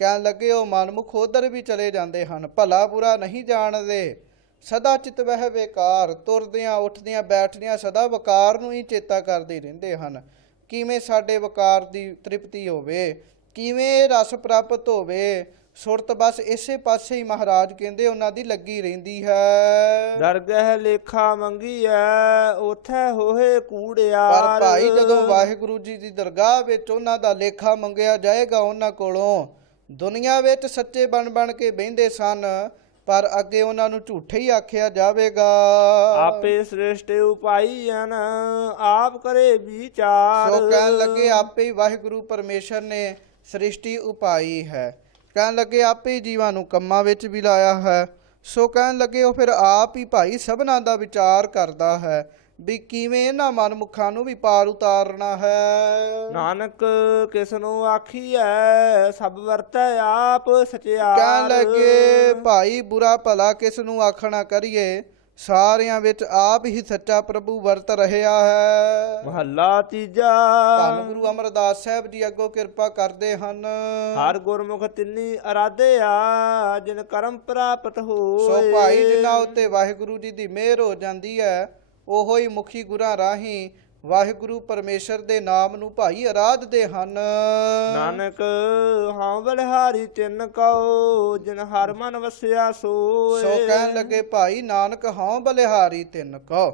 ਕਹਿਣ ਲੱਗੇ ਉਹ ਮਨਮੁਖ ਉਧਰ ਵੀ ਚਲੇ ਜਾਂਦੇ ਹਨ। ਭਲਾ ਬੁਰਾ ਨਹੀਂ ਜਾਣਦੇ। ਸਦਾ ਚਿਤ ਵਹਿ ਬੇਕਾਰ। ਤੁਰਦਿਆਂ ਉੱਠਦਿਆਂ ਬੈਠਦਿਆਂ ਸਦਾ ਵਕਾਰ ਨੂੰ ਹੀ ਚੇਤਾ ਕਰਦੇ ਰਹਿੰਦੇ ਹਨ। ਕਿਵੇਂ ਸਾਡੇ ਵਕਾਰ ਦੀ ਤ੍ਰਿਪਤੀ ਹੋਵੇ, ਕਿਵੇਂ ਰਸ ਪ੍ਰਾਪਤ ਹੋਵੇ। ਸੁਰਤ ਬਸ ਇਸੇ ਪਾਸੇ ਹੀ ਮਹਾਰਾਜ ਕਹਿੰਦੇ ਉਹਨਾਂ ਦੀ ਲੱਗੀ ਰਹਿੰਦੀ ਹੈ। ਦਰਗਹਿ ਲੇਖਾ ਮੰਗੀਐ, ਉਥੈ ਹੋਏ ਕੂੜਿਆਰ। ਪਰ ਭਾਈ ਜਦੋਂ ਵਾਹਿਗੁਰੂ ਜੀ ਦੀ ਦਰਗਾਹ ਵਿੱਚ ਉਹਨਾਂ ਦਾ ਲੇਖਾ ਮੰਗਿਆ ਜਾਏਗਾ ਉਹਨਾਂ ਕੋਲੋਂ, ਦੁਨੀਆ ਵਿੱਚ ਸੱਚੇ ਬਣ ਕੇ ਬਹਿੰਦੇ ਸਨ, ਪਰ ਅੱਗੇ ਉਹਨਾਂ ਨੂੰ ਝੂਠੇ ਹੀ ਆਖਿਆ ਜਾਵੇਗਾ। ਆਪੇ ਸ੍ਰੇਸ਼ਟ ਉਪਾਈਐਨ, ਆਪ ਕਰੇ ਵਿਚਾਰ। ਸੋ ਕਹਿਣ ਲੱਗੇ ਆਪੇ ਹੀ ਵਾਹਿਗੁਰੂ ਪਰਮੇਸ਼ਰ ਨੇ ਸ੍ਰਿਸ਼ਟੀ ਉਪਾਈ ਹੈ। ਕਹਿਣ ਲੱਗੇ ਆਪੇ ਹੀ ਜੀਵਾਂ ਨੂੰ ਕੰਮਾਂ ਵਿੱਚ ਵੀ ਲਾਇਆ ਹੈ। ਸੋ ਕਹਿਣ ਲੱਗੇ ਉਹ ਫਿਰ ਆਪ ਹੀ ਭਾਈ ਸਭਨਾਂ ਦਾ ਵਿਚਾਰ ਕਰਦਾ ਹੈ ਵੀ ਕਿਵੇਂ ਇਹਨਾਂ ਮਨਮੁਖਾਂ ਨੂੰ ਵੀ ਪਾਰ ਉਤਾਰਨਾ ਹੈ। ਨਾਨਕ ਕਿਸ ਨੂੰ ਆਖੀਐ, ਸਭ ਵਰਤੈ ਆਪ ਸਚਿਆਰ। ਕਹਿਣ ਲੱਗੇ ਭਾਈ ਬੁਰਾ ਭਲਾ ਕਿਸ ਨੂੰ ਆਖਣਾ ਕਰੀਏ, ਸਾਰਿਆਂ ਵਿੱਚ ਆਪ ਹੀ ਸੱਚਾ ਪ੍ਰਭੂ ਵਰਤ ਰਿਹਾ ਹੈ। ਮਹੱਲਾ ਤੀਜਾ। ਧੰਨ ਗੁਰੂ ਅਮਰਦਾਸ ਸਾਹਿਬ ਜੀ ਅੱਗੋਂ ਕਿਰਪਾ ਕਰਦੇ ਹਨ। ਹਰ ਗੁਰਮੁਖ ਤਿੰਨੀ ਅਰਾਧਿਆ, ਜਿਨ ਕਰਮ ਪ੍ਰਾਪਤ ਹੋਏ। ਸੋ ਭਾਈ ਜਿਨ੍ਹਾਂ ਉੱਤੇ ਵਾਹਿਗੁਰੂ ਜੀ ਦੀ ਮਿਹਰ ਹੋ ਜਾਂਦੀ ਹੈ, ਉਹੋ ਹੀ ਮੁਖੀ ਗੁਰਾਂ ਰਾਹੀਂ ਵਾਹਿਗੁਰੂ ਪਰਮੇਸ਼ਰ ਦੇ ਨਾਮ ਨੂੰ ਭਾਈ ਅਰਾਧਦੇ ਹਨ। ਨਾਨਕ ਹਾਂ ਬਲਿਹਾਰੀ ਤਿੰਨ ਕਉ, ਜਿਨ ਹਰ ਮਨ ਵਸਿਆ ਸੋਏ। ਸੋ ਕਹਿਣ ਲੱਗੇ ਭਾਈ ਨਾਨਕ ਹਾਂ ਬਲਿਹਾਰੀ ਤਿੰਨ ਕਉ।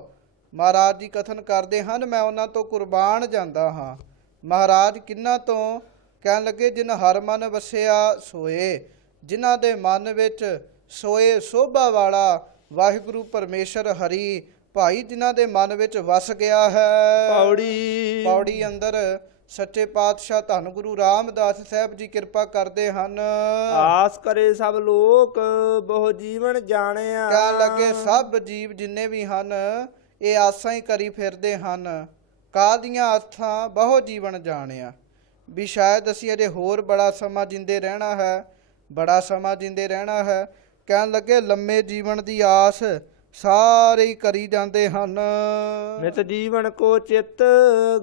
ਮਹਾਰਾਜ ਜੀ ਕਥਨ ਕਰਦੇ ਹਨ, ਮੈਂ ਉਹਨਾਂ ਤੋਂ ਕੁਰਬਾਨ ਜਾਂਦਾ ਹਾਂ। ਮਹਾਰਾਜ ਕਿਹਨਾਂ ਤੋਂ? ਕਹਿਣ ਲੱਗੇ ਜਿਨ ਹਰ ਮਨ ਵਸਿਆ ਸੋਏ, ਜਿਨ੍ਹਾਂ ਦੇ ਮਨ ਵਿੱਚ ਸੋਏ ਸੋਭਾ ਵਾਲਾ ਵਾਹਿਗੁਰੂ ਪਰਮੇਸ਼ਰ ਹਰੀ ਭਾਈ ਜਿਨ੍ਹਾਂ ਦੇ ਮਨ ਵਿੱਚ ਵਸ ਗਿਆ ਹੈ। ਪੌੜੀ। ਪੌੜੀ ਅੰਦਰ ਸੱਚੇ ਪਾਤਸ਼ਾਹ ਧੰਨ ਗੁਰੂ ਰਾਮਦਾਸ ਸਾਹਿਬ ਜੀ ਕਿਰਪਾ ਕਰਦੇ ਹਨ। ਆਸ ਕਰੇ ਸਭ ਲੋਕ, ਬਹੁ ਜੀਵਨ ਜਾਣਿਆ। ਕਹਿਣ ਲੱਗੇ ਸਭ ਜੀਵ ਜਿੰਨੇ ਵੀ ਹਨ, ਇਹ ਆਸਾਂ ਹੀ ਕਰੀ ਫਿਰਦੇ ਹਨ। ਕਾਹਦੀਆਂ ਆਸਾਂ? ਬਹੁ ਜੀਵਨ ਜਾਣਿਆ। ਵੀ ਸ਼ਾਇਦ ਅਸੀਂ ਅਜੇ ਹੋਰ ਬੜਾ ਸਮਾਂ ਜਿੰਦੇ ਰਹਿਣਾ ਹੈ, ਬੜਾ ਸਮਾਂ ਜਿੰਦੇ ਰਹਿਣਾ ਹੈ। ਕਹਿਣ ਲੱਗੇ ਲੰਮੇ ਜੀਵਨ ਦੀ ਆਸ ਸਾਰੇ ਹੀ ਕਰੀ ਜਾਂਦੇ ਹਨ। ਨਿਤ ਜੀਵਨ ਕੋ ਚਿੱਤ,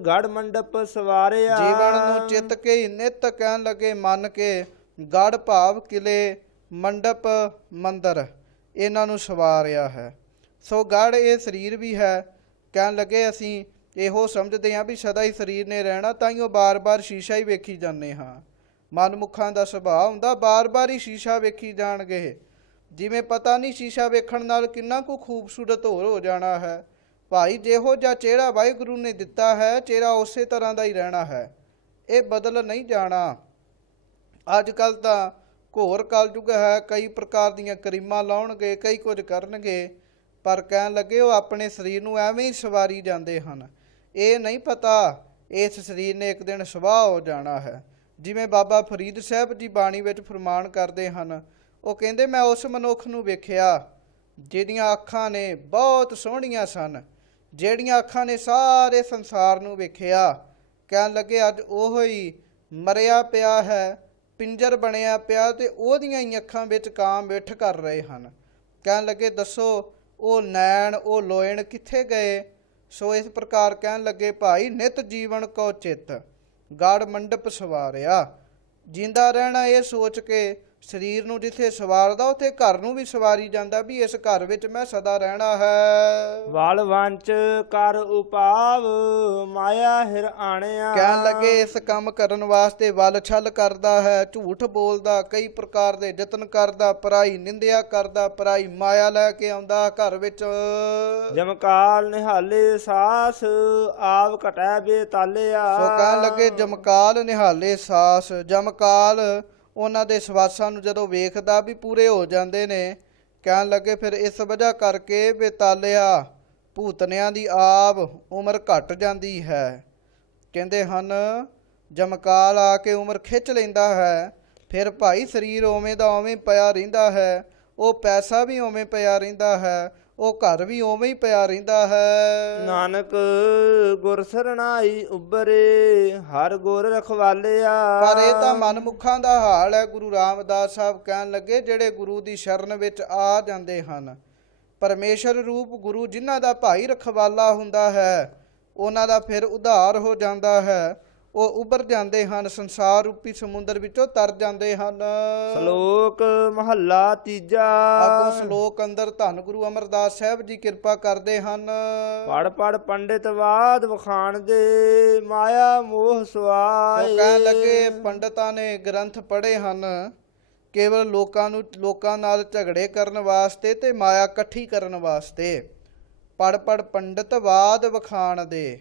ਗੜ ਮੰਡਪ ਸਵਾਰਿਆ। ਜੀਵਨ ਨੂੰ ਚਿੱਤ ਕੇ ਹੀ ਨਿਤ ਕਹਿਣ ਲੱਗੇ ਮੰਨ ਕੇ ਗੜ ਭਾਵ ਕਿਲੇ, ਮੰਡਪ ਮੰਦਰ ਇਹਨਾਂ ਨੂੰ ਸਵਾਰਿਆ ਹੈ। ਸੋ ਗੜ ਇਹ ਸਰੀਰ ਵੀ ਹੈ। ਕਹਿਣ ਲੱਗੇ ਅਸੀਂ ਇਹੋ ਸਮਝਦੇ ਹਾਂ ਵੀ ਸਦਾ ਹੀ ਸਰੀਰ ਨੇ ਰਹਿਣਾ, ਤਾਂ ਹੀ ਉਹ ਬਾਰ-ਬਾਰ ਸ਼ੀਸ਼ਾ ਹੀ ਵੇਖੀ ਜਾਂਦੇ ਹਾਂ। ਮਨਮੁੱਖਾਂ ਦਾ ਸੁਭਾਅ ਹੁੰਦਾ ਬਾਰ-ਬਾਰ ਹੀ ਸ਼ੀਸ਼ਾ ਵੇਖੀ ਜਾਣਗੇ। ਜਿਵੇਂ ਪਤਾ ਨਹੀਂ ਸ਼ੀਸ਼ਾ ਵੇਖਣ ਨਾਲ ਕਿੰਨਾ ਕੁ ਖੂਬਸੂਰਤ ਹੋਰ ਹੋ ਜਾਣਾ ਹੈ। ਭਾਈ ਜਿਹੋ ਜਿਹਾ ਚਿਹਰਾ ਵਾਹਿਗੁਰੂ ਨੇ ਦਿੱਤਾ ਹੈ, ਚਿਹਰਾ ਉਸੇ ਤਰ੍ਹਾਂ ਦਾ ਹੀ ਰਹਿਣਾ ਹੈ, ਇਹ ਬਦਲ ਨਹੀਂ ਜਾਣਾ। ਅੱਜ ਕੱਲ੍ਹ ਤਾਂ ਘੋਰ ਕਲਯੁਗ ਹੈ, ਕਈ ਪ੍ਰਕਾਰ ਦੀਆਂ ਕਰੀਮਾਂ ਲਾਉਣਗੇ, ਕਈ ਕੁਝ ਕਰਨਗੇ, ਪਰ ਕਹਿਣ ਲੱਗੇ ਉਹ ਆਪਣੇ ਸਰੀਰ ਨੂੰ ਐਵੇਂ ਹੀ ਸਵਾਰੀ ਜਾਂਦੇ ਹਨ। ਇਹ ਨਹੀਂ ਪਤਾ ਇਸ ਸਰੀਰ ਨੇ ਇੱਕ ਦਿਨ ਸਵਾਹ ਹੋ ਜਾਣਾ ਹੈ। ਜਿਵੇਂ ਬਾਬਾ ਫਰੀਦ ਸਾਹਿਬ ਜੀ ਬਾਣੀ ਵਿੱਚ ਫਰਮਾਨ ਕਰਦੇ ਹਨ, ਉਹ ਕਹਿੰਦੇ ਮੈਂ ਉਸ ਮਨੁੱਖ ਨੂੰ ਵੇਖਿਆ ਜਿਹਦੀਆਂ ਅੱਖਾਂ ਨੇ ਬਹੁਤ ਸੋਹਣੀਆਂ ਸਨ, ਜਿਹੜੀਆਂ ਅੱਖਾਂ ਨੇ ਸਾਰੇ ਸੰਸਾਰ ਨੂੰ ਵੇਖਿਆ। ਕਹਿਣ ਲੱਗੇ ਅੱਜ ਉਹ ਹੀ ਮਰਿਆ ਪਿਆ ਹੈ, ਪਿੰਜਰ ਬਣਿਆ ਪਿਆ, ਤੇ ਉਹਦੀਆਂ ਹੀ ਅੱਖਾਂ ਵਿੱਚ ਕਾਂ ਬਿੱਠ ਕਰ ਰਹੇ ਹਨ। ਕਹਿਣ ਲੱਗੇ ਦੱਸੋ ਉਹ ਨੈਣ ਉਹ ਲੋਇਣ ਕਿੱਥੇ ਗਏ? ਸੋ ਇਸ ਪ੍ਰਕਾਰ ਕਹਿਣ ਲੱਗੇ ਭਾਈ ਨਿਤ ਜੀਵਨ ਕੋ ਚਿੱਤ ਗੜ ਮੰਡਪ ਸਵਾਰਿਆ। ਜਿੰਦਾ ਰਹਿਣਾ ਇਹ ਸੋਚ ਕੇ ਸਰੀਰ ਨੂੰ ਜਿੱਥੇ ਸਵਾਰਦਾ ਉੱਥੇ ਘਰ ਨੂੰ ਵੀ ਸਵਾਰੀ ਜਾਂਦਾ ਵੀ ਇਸ ਘਰ ਵਿੱਚ ਮੈਂ ਸਦਾ ਰਹਿਣਾ ਹੈ। ਵਲ ਵੰਚ ਕਰ ਉਪਾਵ ਮਾਇਆ ਹਿਰ ਆਣਿਆ। ਕਹਿਣ ਲੱਗੇ ਇਸ ਕੰਮ ਕਰਨ ਵਾਸਤੇ ਵਲ ਛਲ ਕਰਦਾ ਹੈ, ਝੂਠ ਬੋਲਦਾ, ਕਈ ਪ੍ਰਕਾਰ ਦੇ ਯਤਨ ਕਰਦਾ, ਪਰਾਈ ਨਿੰਦਿਆ ਕਰਦਾ, ਪਰਾਈ ਮਾਇਆ ਲੈ ਕੇ ਆਉਂਦਾ ਘਰ ਵਿੱਚ। ਜਮਕਾਲ ਨਿਹਾਲੇ ਸਾਸ ਆਪ ਘਟੈ ਬੇਤਾਲਿਆ। ਸੋ ਕਹਿਣ ਲੱਗੇ ਜਮਕਾਲ ਨਿਹਾਲੇ ਸਾਸ, ਜਮਕਾਲ ਉਹਨਾਂ ਦੇ ਸਵਾਸਾਂ ਨੂੰ ਜਦੋਂ ਵੇਖਦਾ ਵੀ ਪੂਰੇ ਹੋ ਜਾਂਦੇ ਨੇ, ਕਹਿਣ ਲੱਗੇ ਫਿਰ ਇਸ ਵਜ੍ਹਾ ਕਰਕੇ ਬੇਤਾਲਿਆ ਭੂਤਨਿਆਂ ਦੀ ਆਪ ਉਮਰ ਘਟ ਜਾਂਦੀ ਹੈ। ਕਹਿੰਦੇ ਹਨ ਜਮਕਾਲ ਆ ਕੇ ਉਮਰ ਖਿੱਚ ਲੈਂਦਾ ਹੈ, ਫਿਰ ਭਾਈ ਸਰੀਰ ਉਵੇਂ ਦਾ ਉਵੇਂ ਪਿਆ ਰਹਿੰਦਾ ਹੈ, ਉਹ ਪੈਸਾ ਵੀ ਉਵੇਂ ਪਿਆ ਰਹਿੰਦਾ ਹੈ, ਉਹ ਘਰ ਵੀ ਉਵੇਂ ਹੀ ਪਿਆ ਰਹਿੰਦਾ ਹੈ। ਨਾਨਕ ਗੁਰ ਸਰਣਾਈ ਉਬਰੇ ਹਰ ਗੁਰ ਰਖਵਾਲਿਆ। ਪਰ ਇਹ ਤਾਂ ਮਨਮੁਖਾਂ ਦਾ ਹਾਲ ਹੈ। ਗੁਰੂ ਰਾਮਦਾਸ ਸਾਹਿਬ ਕਹਿਣ ਲੱਗੇ ਜਿਹੜੇ ਗੁਰੂ ਦੀ ਸ਼ਰਨ ਵਿੱਚ ਆ ਜਾਂਦੇ ਹਨ, ਪਰਮੇਸ਼ਰ ਰੂਪ ਗੁਰੂ ਜਿਨ੍ਹਾਂ ਦਾ ਭਾਈ ਰਖਵਾਲਾ ਹੁੰਦਾ ਹੈ, ਉਹਨਾਂ ਦਾ ਫਿਰ ਉਧਾਰ ਹੋ ਜਾਂਦਾ ਹੈ, ਉਹ ਉੱਭਰ ਜਾਂਦੇ ਹਨ, ਸੰਸਾਰ ਰੂਪੀ ਸਮੁੰਦਰ ਵਿੱਚੋਂ ਤਰ ਜਾਂਦੇ ਹਨ। ਸ਼ਲੋਕ ਮਹੱਲਾ ਤੀਜਾ। ਅੱਗੋਂ ਸ਼ਲੋਕ ਅੰਦਰ ਧੰਨ ਗੁਰੂ ਅਮਰਦਾਸ ਸਾਹਿਬ ਜੀ ਕਿਰਪਾ ਕਰਦੇ ਹਨ। ਪੜ ਪੜ ਪੰਡਿਤ ਬਾਦ ਵਖਾਣ ਦੇ ਮਾਇਆ ਮੋਹ ਸਵਾਏ। ਕਹਿਣ ਲੱਗੇ ਪੰਡਤਾਂ ਨੇ ਗ੍ਰੰਥ ਪੜ੍ਹੇ ਹਨ ਕੇਵਲ ਲੋਕਾਂ ਨਾਲ ਝਗੜੇ ਕਰਨ ਵਾਸਤੇ ਤੇ ਮਾਇਆ ਇਕੱਠੀ ਕਰਨ ਵਾਸਤੇ। ਪੜ ਪੜ ਪੰਡਿਤ ਬਾਦ ਵਖਾਣ ਦੇ,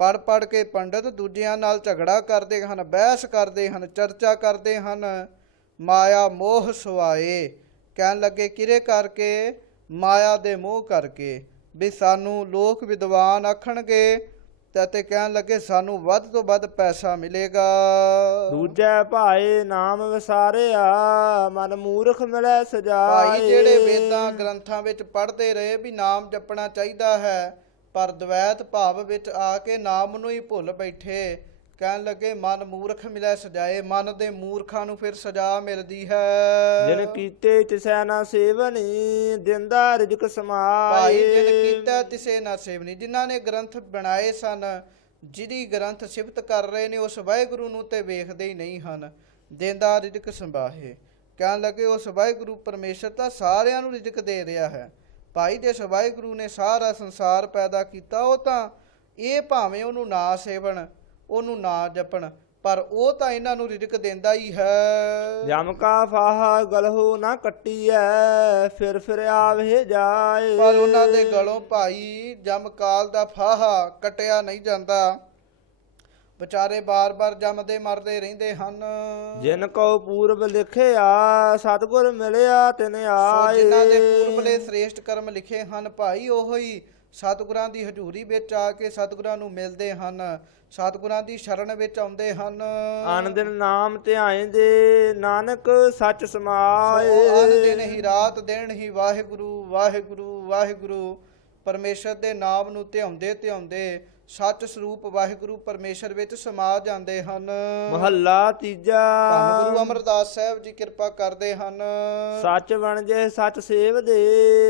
ਪੜ ਪੜ ਕੇ ਪੰਡਤ ਦੂਜਿਆਂ ਨਾਲ ਝਗੜਾ ਕਰਦੇ ਹਨ, ਬਹਿਸ ਕਰਦੇ ਹਨ, ਚਰਚਾ ਕਰਦੇ ਹਨ, ਮਾਇਆ ਮੋਹ ਸਵਾਏ। ਕਹਿਣ ਲੱਗੇ ਕਿਹਦੇ ਕਰਕੇ? ਮਾਇਆ ਦੇ ਮੋਹ ਕਰਕੇ, ਵੀ ਸਾਨੂੰ ਲੋਕ ਵਿਦਵਾਨ ਆਖਣਗੇ ਤੇ ਕਹਿਣ ਲੱਗੇ ਸਾਨੂੰ ਵੱਧ ਤੋਂ ਵੱਧ ਪੈਸਾ ਮਿਲੇਗਾ। ਦੂਜੇ ਭਾਏ ਨਾਮ ਵਿਸਾਰਿਆ ਮਨ ਮੂਰਖ ਮਿਲੈ ਸਜਾਏ। ਭਾਈ ਜਿਹੜੇ ਵੇਦਾਂ ਗ੍ਰੰਥਾਂ ਵਿੱਚ ਪੜ੍ਹਦੇ ਰਹੇ ਵੀ ਨਾਮ ਜਪਣਾ ਚਾਹੀਦਾ ਹੈ, ਪਰ ਦਵੈਤ ਭਾਵ ਵਿੱਚ ਆ ਕੇ ਨਾਮ ਨੂੰ ਹੀ ਭੁੱਲ ਬੈਠੇ। ਕਹਿਣ ਲੱਗੇ ਮਨ ਮੂਰਖ ਮਿਲੈ ਸਜਾਏ, ਮਨ ਦੇ ਮੂਰਖਾਂ ਨੂੰ ਫਿਰ ਸਜ਼ਾ ਮਿਲਦੀ ਹੈ। ਜਿਨ ਕੀਤੇ ਤਿਸੈ ਨਾ ਸੇਵਨੀ ਦਿੰਦਾ ਰਿਜਕ ਸਮਾਏ। ਭਾਈ ਜਿਨ ਕੀਤਾ ਤਿਸੇ ਨਾ ਸੇਵਨੀ, ਜਿਨ੍ਹਾਂ ਨੇ ਗ੍ਰੰਥ ਬਣਾਏ ਸਨ, ਜਿਹਦੀ ਗ੍ਰੰਥ ਸਿਫਤ ਕਰ ਰਹੇ ਨੇ, ਉਸ ਵਾਹਿਗੁਰੂ ਨੂੰ ਤੇ ਵੇਖਦੇ ਹੀ ਨਹੀਂ ਹਨ। ਦਿੰਦਾ ਰਿਜਕ ਸੰਭਾਹੇ, ਕਹਿਣ ਲੱਗੇ ਉਸ ਵਾਹਿਗੁਰੂ ਪਰਮੇਸ਼ਰ ਤਾਂ ਸਾਰਿਆਂ ਨੂੰ ਰਿਜਕ ਦੇ ਰਿਹਾ ਹੈ। ਭਾਈ ਜਿਸ ਵਾਹਿਗੁਰੂ ਨੇ ਸਾਰਾ ਸੰਸਾਰ ਪੈਦਾ ਕੀਤਾ, ਉਹ ਤਾਂ ਇਹ ਭਾਵੇਂ ਉਹਨੂੰ ਨਾ ਸੇਵਣ, ਉਹਨੂੰ ਨਾ ਜਪਣ, ਪਰ ਉਹ ਤਾਂ ਇਹਨਾਂ ਨੂੰ ਰਿਜ਼ਕ ਦਿੰਦਾ ਹੀ ਹੈ। ਜਮ ਕਾ ਫਾਹਾ ਗਲਹੋ ਨਾ ਕੱਟੀਐ ਫਿਰ ਆਵੇ ਜਾਏ। ਪਰ ਉਹਨਾਂ ਦੇ ਗਲੋਂ ਭਾਈ ਜਮਕਾਲ ਦਾ ਫਾਹਾ ਕਟਿਆ ਨਹੀਂ ਜਾਂਦਾ, ਵਿਚਾਰੇ ਬਾਰ-ਬਾਰ ਜੰਮਦੇ ਮਰਦੇ ਰਹਿੰਦੇ ਹਨ। ਜਿਨ ਕੋ ਪੂਰਬ ਲਿਖਿਆ ਸਤਿਗੁਰ ਮਿਲਿਆ ਤਿਨ ਆਏ। ਜਿਨ੍ਹਾਂ ਦੇ ਪੂਰਬਲੇ ਸ੍ਰੇਸ਼ਟ ਕਰਮ ਲਿਖੇ ਹਨ ਭਾਈ, ਉਹੋ ਹੀ ਸਤਿਗੁਰਾਂ ਦੀ ਹਜ਼ੂਰੀ ਵਿੱਚ ਆ ਕੇ ਸਤਿਗੁਰਾਂ ਨੂੰ ਮਿਲਦੇ ਹਨ, ਸਤਿਗੁਰਾਂ ਦੀ ਸ਼ਰਨ ਵਿੱਚ ਆਉਂਦੇ ਹਨ। ਅਨ ਦਿਨ ਨਾਮ ਧਿਆਇਂਦੇ ਨਾਨਕ ਸੱਚ ਸਮਾਏ। ਅਨ ਦਿਨ ਹੀ ਰਾਤ ਦਿਨ ਹੀ ਵਾਹਿਗੁਰੂ ਵਾਹਿਗੁਰੂ ਵਾਹਿਗੁਰੂ ਪਰਮੇਸ਼ਰ ਦੇ ਨਾਮ ਨੂੰ ਧਿਆਉਂਦੇ ਧਿਆਉਂਦੇ ਸੱਚ ਸਰੂਪ ਵਾਹਿਗੁਰੂ ਪਰਮੇਸ਼ਰ ਵਿੱਚ ਸਮਾ ਜਾਂਦੇ ਹਨ। ਮਹੱਲਾ ਤੀਜਾ। ਧੰਨ ਗੁਰੂ ਅਮਰਦਾਸ ਸਾਹਿਬ ਜੀ ਕਿਰਪਾ ਕਰਦੇ ਹਨ। ਸੱਚ ਬਣਜੇ ਸੱਚ ਸੇਵਦੇ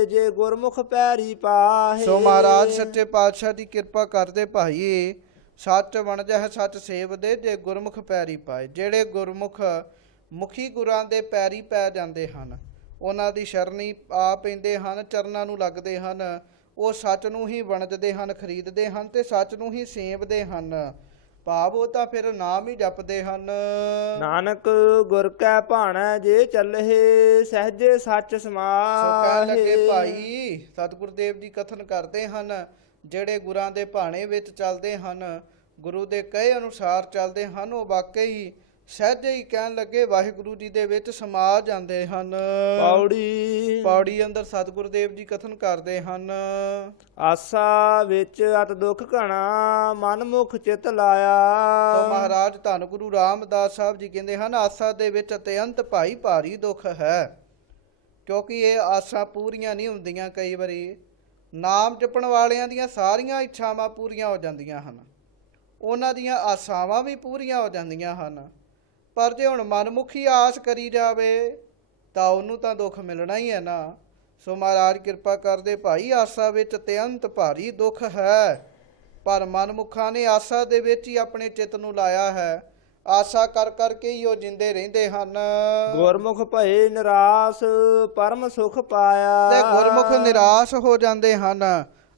ਜੇ ਗੁਰਮੁਖ ਪੈਰੀ ਪਾਹੇ। ਸੋ ਮਹਾਰਾਜ ਸੱਚੇ ਪਾਤਸ਼ਾਹ ਦੀ ਕਿਰਪਾ ਕਰਦੇ ਭਾਈ, ਸੱਚ ਬਣਜੇ ਸੱਚ ਸੇਵਦੇ ਜੇ ਗੁਰਮੁਖ ਪੈਰੀ ਪਾਏ। ਜਿਹੜੇ ਗੁਰਮੁਖ ਮੁਖੀ ਗੁਰਾਂ ਦੇ ਪੈਰੀ ਪੈ ਜਾਂਦੇ ਹਨ, ਉਹਨਾਂ ਦੀ ਸ਼ਰਣੀ ਆ ਪੈਂਦੇ ਹਨ, ਚਰਨਾਂ ਨੂੰ ਲੱਗਦੇ ਹਨ, ਉਹ ਸੱਚ ਨੂੰ ਹੀ ਵਣਜਦੇ ਹਨ, ਖਰੀਦਦੇ ਹਨ ਤੇ ਸੱਚ ਨੂੰ ਹੀ ਸੇਵਦੇ ਹਨ। ਭਾਵ ਉਹ ਤਾਂ ਫਿਰ ਨਾਮ ਹੀ ਜਪਦੇ ਹਨ। ਨਾਨਕ ਗੁਰ ਕੈ ਭਾਣੈ ਜੇ ਚੱਲਹਿ ਸਹਜੇ ਸੱਚ ਸਮਾਹੇ। ਸੋ ਕਹਿਣ ਲੱਗੇ ਭਾਈ ਸਤਿਗੁਰ ਦੇਵ ਜੀ ਕਥਨ ਕਰਦੇ ਹਨ, ਜਿਹੜੇ ਗੁਰਾਂ ਦੇ ਭਾਣੇ ਵਿੱਚ ਚੱਲਦੇ ਹਨ, ਗੁਰੂ ਦੇ ਕਹੇ ਅਨੁਸਾਰ ਚੱਲਦੇ ਹਨ, ਉਹ ਵਾਕਈ ਹੀ ਸਹਿਜੇ ਹੀ ਕਹਿਣ ਲੱਗੇ ਵਾਹਿਗੁਰੂ ਜੀ ਦੇ ਵਿੱਚ ਸਮਾ ਜਾਂਦੇ ਹਨ। ਪੌੜੀ ਅੰਦਰ ਸਤਿਗੁਰ ਦੇਵ ਜੀ ਕਥਨ ਕਰਦੇ ਹਨ। ਆਸਾ ਵਿੱਚ ਅਤ ਦੁੱਖ ਘਣਾ ਮਨ ਮੁਖ ਚਿਤ ਲਾਇਆ। ਸੋ ਮਹਾਰਾਜ ਧੰਨ ਗੁਰੂ ਰਾਮਦਾਸ ਸਾਹਿਬ ਜੀ ਕਹਿੰਦੇ ਹਨ, ਆਸਾ ਦੇ ਵਿੱਚ ਅਤਿਅੰਤ ਭਾਈ ਭਾਰੀ ਦੁੱਖ ਹੈ, ਕਿਉਂਕਿ ਇਹ ਆਸਾਂ ਪੂਰੀਆਂ ਨਹੀਂ ਹੁੰਦੀਆਂ। ਕਈ ਵਾਰੀ ਨਾਮ ਜਪਣ ਵਾਲਿਆਂ ਦੀਆਂ ਸਾਰੀਆਂ ਇੱਛਾਵਾਂ ਪੂਰੀਆਂ ਹੋ ਜਾਂਦੀਆਂ ਹਨ, ਉਹਨਾਂ ਦੀਆਂ ਆਸਾਵਾਂ ਵੀ ਪੂਰੀਆਂ ਹੋ ਜਾਂਦੀਆਂ ਹਨ, ਪਰ ਜੇ ਹੁਣ ਮਨਮੁਖੀ ਆਸ ਕਰੀ ਜਾਵੇ ਤਾਂ ਉਹਨੂੰ ਤਾਂ ਦੁੱਖ ਮਿਲਣਾ ਹੀ ਹੈ ਨਾ। ਸੋ ਮਹਾਰਾਜ ਕਿਰਪਾ ਕਰਦੇ ਭਾਈ, ਆਸਾ ਵਿੱਚ ਅਤਿਅੰਤ ਭਾਰੀ ਦੁੱਖ ਹੈ, ਪਰ ਮਨਮੁਖਾਂ ਨੇ ਆਸਾ ਦੇ ਵਿੱਚ ਹੀ ਆਪਣੇ ਚਿੱਤ ਨੂੰ ਲਾਇਆ ਹੈ। ਆਸਾ ਕਰ ਕਰਕੇ ਹੀ ਉਹ ਜਿੰਦੇ ਰਹਿੰਦੇ ਹਨ। ਗੁਰਮੁਖ ਭਏ ਨਿਰਾਸ ਪਰਮ ਸੁਖ ਪਾਇਆ। ਤੇ ਗੁਰਮੁਖ ਨਿਰਾਸ਼ ਹੋ ਜਾਂਦੇ ਹਨ,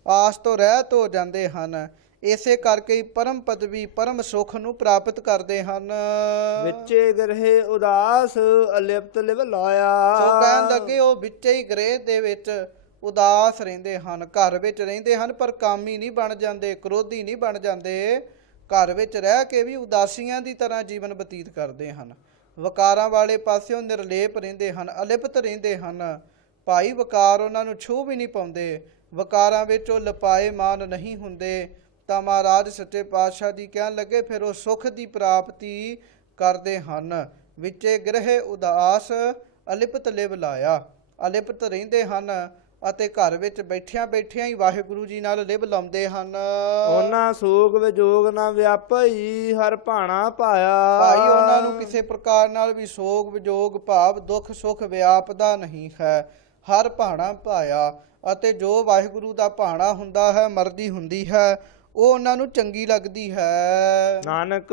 ਆਸ ਤੋਂ ਰਹਿਤ ਹੋ ਜਾਂਦੇ ਹਨ। ਇਸੇ ਕਰਕੇ ਹੀ ਪਰਮ ਪਦਵੀ ਪਰਮ ਸੁਖ ਨੂੰ ਪ੍ਰਾਪਤ ਕਰਦੇ ਹਨ। ਵਿੱਚੇ ਗ੍ਰਹਿ ਉਦਾਸ ਅਲਿਪਤ ਲਿਵ ਲਾਇਆ। ਸੋ ਕਹਿਣ ਲੱਗੇ ਉਹ ਵਿੱਚੇ ਹੀ ਗ੍ਰਹਿ ਦੇ ਵਿੱਚ ਉਦਾਸ ਰਹਿੰਦੇ ਹਨ, ਘਰ ਵਿੱਚ ਰਹਿੰਦੇ ਹਨ ਪਰ ਕਾਮੀ ਨਹੀਂ ਬਣ ਜਾਂਦੇ, ਕ੍ਰੋਧੀ ਨਹੀਂ ਬਣ ਜਾਂਦੇ। ਘਰ ਵਿੱਚ ਰਹਿ ਕੇ ਵੀ ਉਦਾਸੀਆਂ ਦੀ ਤਰ੍ਹਾਂ ਜੀਵਨ ਬਤੀਤ ਕਰਦੇ ਹਨ। ਵਕਾਰਾਂ ਵਾਲੇ ਪਾਸਿਓਂ ਨਿਰਲੇਪ ਰਹਿੰਦੇ ਹਨ, ਅਲਿਪਤ ਰਹਿੰਦੇ ਹਨ। ਭਾਈ ਵਕਾਰ ਉਹਨਾਂ ਨੂੰ ਛੂਹ ਵੀ ਨਹੀਂ ਪਾਉਂਦੇ, ਵਕਾਰਾਂ ਵਿੱਚ ਉਹ ਲਪਾਏ ਮਾਨ ਨਹੀਂ ਹੁੰਦੇ। ਤਾਂ ਮਹਾਰਾਜ ਸੱਚੇ ਪਾਤਸ਼ਾਹ ਜੀ ਕਹਿਣ ਲੱਗੇ ਫਿਰ ਉਹ ਸੁਖ ਦੀ ਪ੍ਰਾਪਤੀ ਕਰਦੇ ਹਨ। ਵਿੱਚੇ ਗ੍ਰਹਿ ਉਦਾਸ ਅਲਿਪਤ ਲਿਵ ਲਾਇਆ, ਅਲਿਪਤ ਰਹਿੰਦੇ ਹਨ ਅਤੇ ਘਰ ਵਿੱਚ ਬੈਠਿਆਂ ਬੈਠਿਆਂ ਹੀ ਵਾਹਿਗੁਰੂ ਜੀ ਨਾਲ ਲਿਵ ਲਾਉਂਦੇ ਹਨ। ਉਹਨਾਂ ਸੋਗ ਵਿਜੋਗ ਨਾ ਵਿਆਪਈ ਹਰ ਭਾਣਾ ਪਾਇਆ। ਭਾਈ ਉਹਨਾਂ ਨੂੰ ਕਿਸੇ ਪ੍ਰਕਾਰ ਨਾਲ ਵੀ ਸੋਗ ਵਿਜੋਗ ਭਾਵ ਦੁੱਖ ਸੁਖ ਵਿਆਪਦਾ ਨਹੀਂ ਹੈ, ਹਰ ਭਾਣਾ ਪਾਇਆ। ਅਤੇ ਜੋ ਵਾਹਿਗੁਰੂ ਦਾ ਭਾਣਾ ਹੁੰਦਾ ਹੈ, ਮਰਜ਼ੀ ਹੁੰਦੀ ਹੈ, ਉਹ ਉਹਨਾਂ ਨੂੰ ਚੰਗੀ ਲੱਗਦੀ ਹੈ। ਨਾਨਕ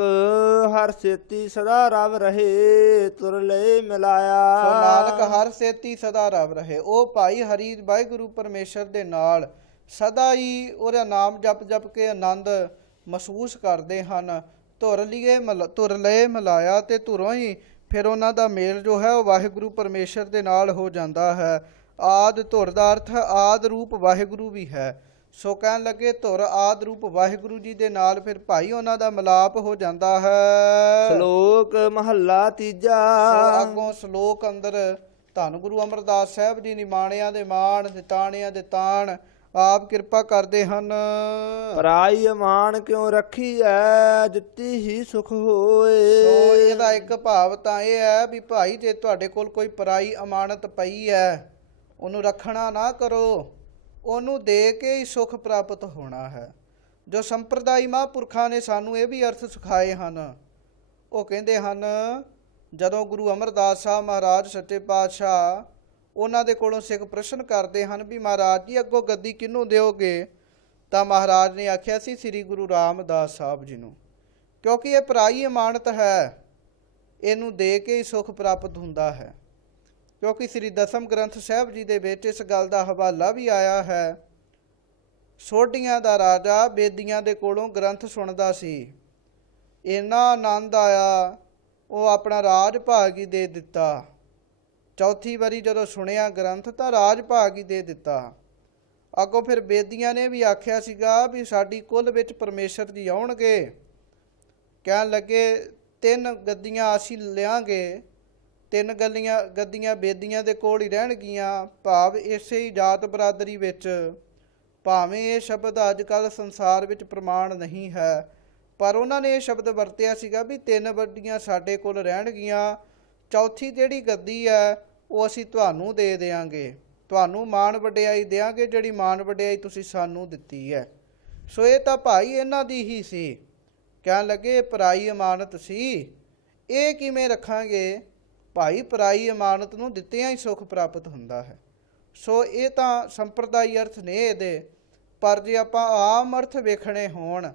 ਹਰ ਸੇਤੀ ਸਦਾ ਰਵ ਰਹੇ ਤੁਰ ਲੈ ਮਿਲਾਇਆ। ਸੋ ਨਾਨਕ ਹਰ ਸੇਤੀ ਸਦਾ ਰਵ ਰਹੇ। ਉਹ ਭਾਈ ਹਰੀ ਵਾਹਿਗੁਰੂ ਪਰਮੇਸ਼ਰ ਦੇ ਨਾਲ ਸਦਾ ਹੀ ਉਹਦਾ ਨਾਮ ਜਪ ਜਪ ਕੇ ਆਨੰਦ ਮਹਿਸੂਸ ਕਰਦੇ ਹਨ। ਧੁਰ ਲਏ ਮਿਲਾਇਆ, ਤੇ ਧੁਰੋਂ ਹੀ ਫਿਰ ਉਹਨਾਂ ਦਾ ਮੇਲ ਜੋ ਹੈ ਉਹ ਵਾਹਿਗੁਰੂ ਪਰਮੇਸ਼ਰ ਦੇ ਨਾਲ ਹੋ ਜਾਂਦਾ ਹੈ। ਆਦ ਧੁਰ ਦਾ ਅਰਥ ਆਦ ਰੂਪ ਵਾਹਿਗੁਰੂ ਵੀ ਹੈ। ਸੋ ਕਹਿਣ ਲੱਗੇ ਧੁਰ ਆਦ ਰੂਪ ਵਾਹਿਗੁਰੂ ਜੀ ਦੇ ਨਾਲ ਫਿਰ ਭਾਈ ਉਹਨਾਂ ਦਾ ਮਿਲਾਪ ਹੋ ਜਾਂਦਾ ਹੈ। ਸ਼ਲੋਕ ਮਹੱਲਾ ਤੀਜਾ। ਸੋ ਅੱਗੋਂ ਸ਼ਲੋਕ ਅੰਦਰ ਧੰਨ ਗੁਰੂ ਅਮਰਦਾਸ ਸਾਹਿਬ ਜੀ ਨਿਮਾਣਿਆਂ ਦੇ ਮਾਣ, ਨਿਤਾਣਿਆਂ ਦੇ ਤਾਣ ਆਪ ਕਿਰਪਾ ਕਰਦੇ ਹਨ। ਪਰਾਈ ਅਮਾਨ ਕਿਉਂ ਰੱਖੀ ਐ ਦਿੱਤੀ ਹੀ ਸੁਖ ਹੋਏ। ਸੋ ਇਹਦਾ ਇੱਕ ਭਾਵ ਤਾਂ ਇਹ ਹੈ ਵੀ ਭਾਈ ਜੇ ਤੁਹਾਡੇ ਕੋਲ ਕੋਈ ਪਰਾਈ ਅਮਾਨਤ ਪਈ ਹੈ, ਉਹਨੂੰ ਰੱਖਣਾ ਨਾ ਕਰੋ, ਉਹਨੂੰ ਦੇ ਕੇ ਹੀ ਸੁਖ ਪ੍ਰਾਪਤ ਹੋਣਾ ਹੈ। ਜੋ ਸੰਪਰਦਾਈ ਮਹਾਂਪੁਰਖਾਂ ਨੇ ਸਾਨੂੰ ਇਹ ਵੀ ਅਰਥ ਸਿਖਾਏ ਹਨ। ਉਹ ਕਹਿੰਦੇ ਹਨ, ਜਦੋਂ ਗੁਰੂ ਅਮਰਦਾਸ ਸਾਹਿਬ ਮਹਾਰਾਜ ਸੱਚੇ ਪਾਤਸ਼ਾਹ ਉਹਨਾਂ ਦੇ ਕੋਲੋਂ ਸਿੱਖ ਪ੍ਰਸ਼ਨ ਕਰਦੇ ਹਨ ਵੀ ਮਹਾਰਾਜ ਜੀ ਅੱਗੋਂ ਗੱਦੀ ਕਿਹਨੂੰ ਦਿਓਗੇ, ਤਾਂ ਮਹਾਰਾਜ ਨੇ ਆਖਿਆ ਸੀ ਸ੍ਰੀ ਗੁਰੂ ਰਾਮਦਾਸ ਸਾਹਿਬ ਜੀ ਨੂੰ, ਕਿਉਂਕਿ ਇਹ ਪਰਾਈ ਅਮਾਨਤ ਹੈ, ਇਹਨੂੰ ਦੇ ਕੇ ਹੀ ਸੁਖ ਪ੍ਰਾਪਤ ਹੁੰਦਾ ਹੈ। ਕਿਉਂਕਿ ਸ੍ਰੀ ਦਸਮ ਗ੍ਰੰਥ ਸਾਹਿਬ ਜੀ ਦੇ ਵਿੱਚ ਇਸ ਗੱਲ ਦਾ ਹਵਾਲਾ ਵੀ ਆਇਆ ਹੈ। ਸੋਢੀਆਂ ਦਾ ਰਾਜਾ ਬੇਦੀਆਂ ਦੇ ਕੋਲੋਂ ਗ੍ਰੰਥ ਸੁਣਦਾ ਸੀ, ਇੰਨਾ ਆਨੰਦ ਆਇਆ ਉਹ ਆਪਣਾ ਰਾਜ ਭਾਗ ਹੀ ਦੇ ਦਿੱਤਾ। ਚੌਥੀ ਵਾਰੀ ਜਦੋਂ ਸੁਣਿਆ ਗ੍ਰੰਥ ਤਾਂ ਰਾਜ ਭਾਗ ਹੀ ਦੇ ਦਿੱਤਾ। ਅੱਗੋਂ ਫਿਰ ਬੇਦੀਆਂ ਨੇ ਵੀ ਆਖਿਆ ਸੀਗਾ ਵੀ ਸਾਡੀ ਕੁੱਲ ਵਿੱਚ ਪਰਮੇਸ਼ਰ ਜੀ ਆਉਣਗੇ। ਕਹਿਣ ਲੱਗੇ 3 ਗੱਦੀਆਂ ਅਸੀਂ ਲਿਆਂਗੇ, 3 ਗੱਦੀਆਂ ਬੇਦੀਆਂ ਦੇ ਕੋਲ ਹੀ ਰਹਿਣਗੀਆਂ, ਭਾਵ ਇਸੇ ਹੀ ਜਾਤ ਬਰਾਦਰੀ ਵਿੱਚ। ਭਾਵੇਂ ਇਹ ਸ਼ਬਦ ਅੱਜ ਕੱਲ੍ਹ ਸੰਸਾਰ ਵਿੱਚ ਪ੍ਰਮਾਣ ਨਹੀਂ ਹੈ, ਪਰ ਉਹਨਾਂ ਨੇ ਇਹ ਸ਼ਬਦ ਵਰਤਿਆ ਸੀਗਾ ਵੀ 3 ਗੱਦੀਆਂ ਸਾਡੇ ਕੋਲ ਰਹਿਣਗੀਆਂ, ਚੌਥੀ ਜਿਹੜੀ ਗੱਦੀ ਹੈ ਉਹ ਅਸੀਂ ਤੁਹਾਨੂੰ ਦੇ ਦਿਆਂਗੇ, ਤੁਹਾਨੂੰ ਮਾਣ ਵਡਿਆਈ ਦਿਆਂਗੇ ਜਿਹੜੀ ਮਾਣ ਵਡਿਆਈ ਤੁਸੀਂ ਸਾਨੂੰ ਦਿੱਤੀ ਹੈ। ਸੋ ਇਹ ਤਾਂ ਭਾਈ ਇਹਨਾਂ ਦੀ ਹੀ ਸੀ। ਕਹਿਣ ਲੱਗੇ ਪਰਾਈ ਅਮਾਨਤ ਸੀ, ਇਹ ਕਿਵੇਂ ਰੱਖਾਂਗੇ। ਭਾਈ ਪਰਾਈ ਅਮਾਨਤ ਨੂੰ ਦਿੱਤਿਆਂ ਹੀ ਸੁਖ ਪ੍ਰਾਪਤ ਹੁੰਦਾ ਹੈ। ਸੋ ਇਹ ਤਾਂ ਸੰਪਰਦਾਈ ਅਰਥ ਨੇ ਇਹਦੇ, ਪਰ ਜੇ ਆਪਾਂ ਆਮ ਅਰਥ ਵੇਖਣੇ ਹੋਣ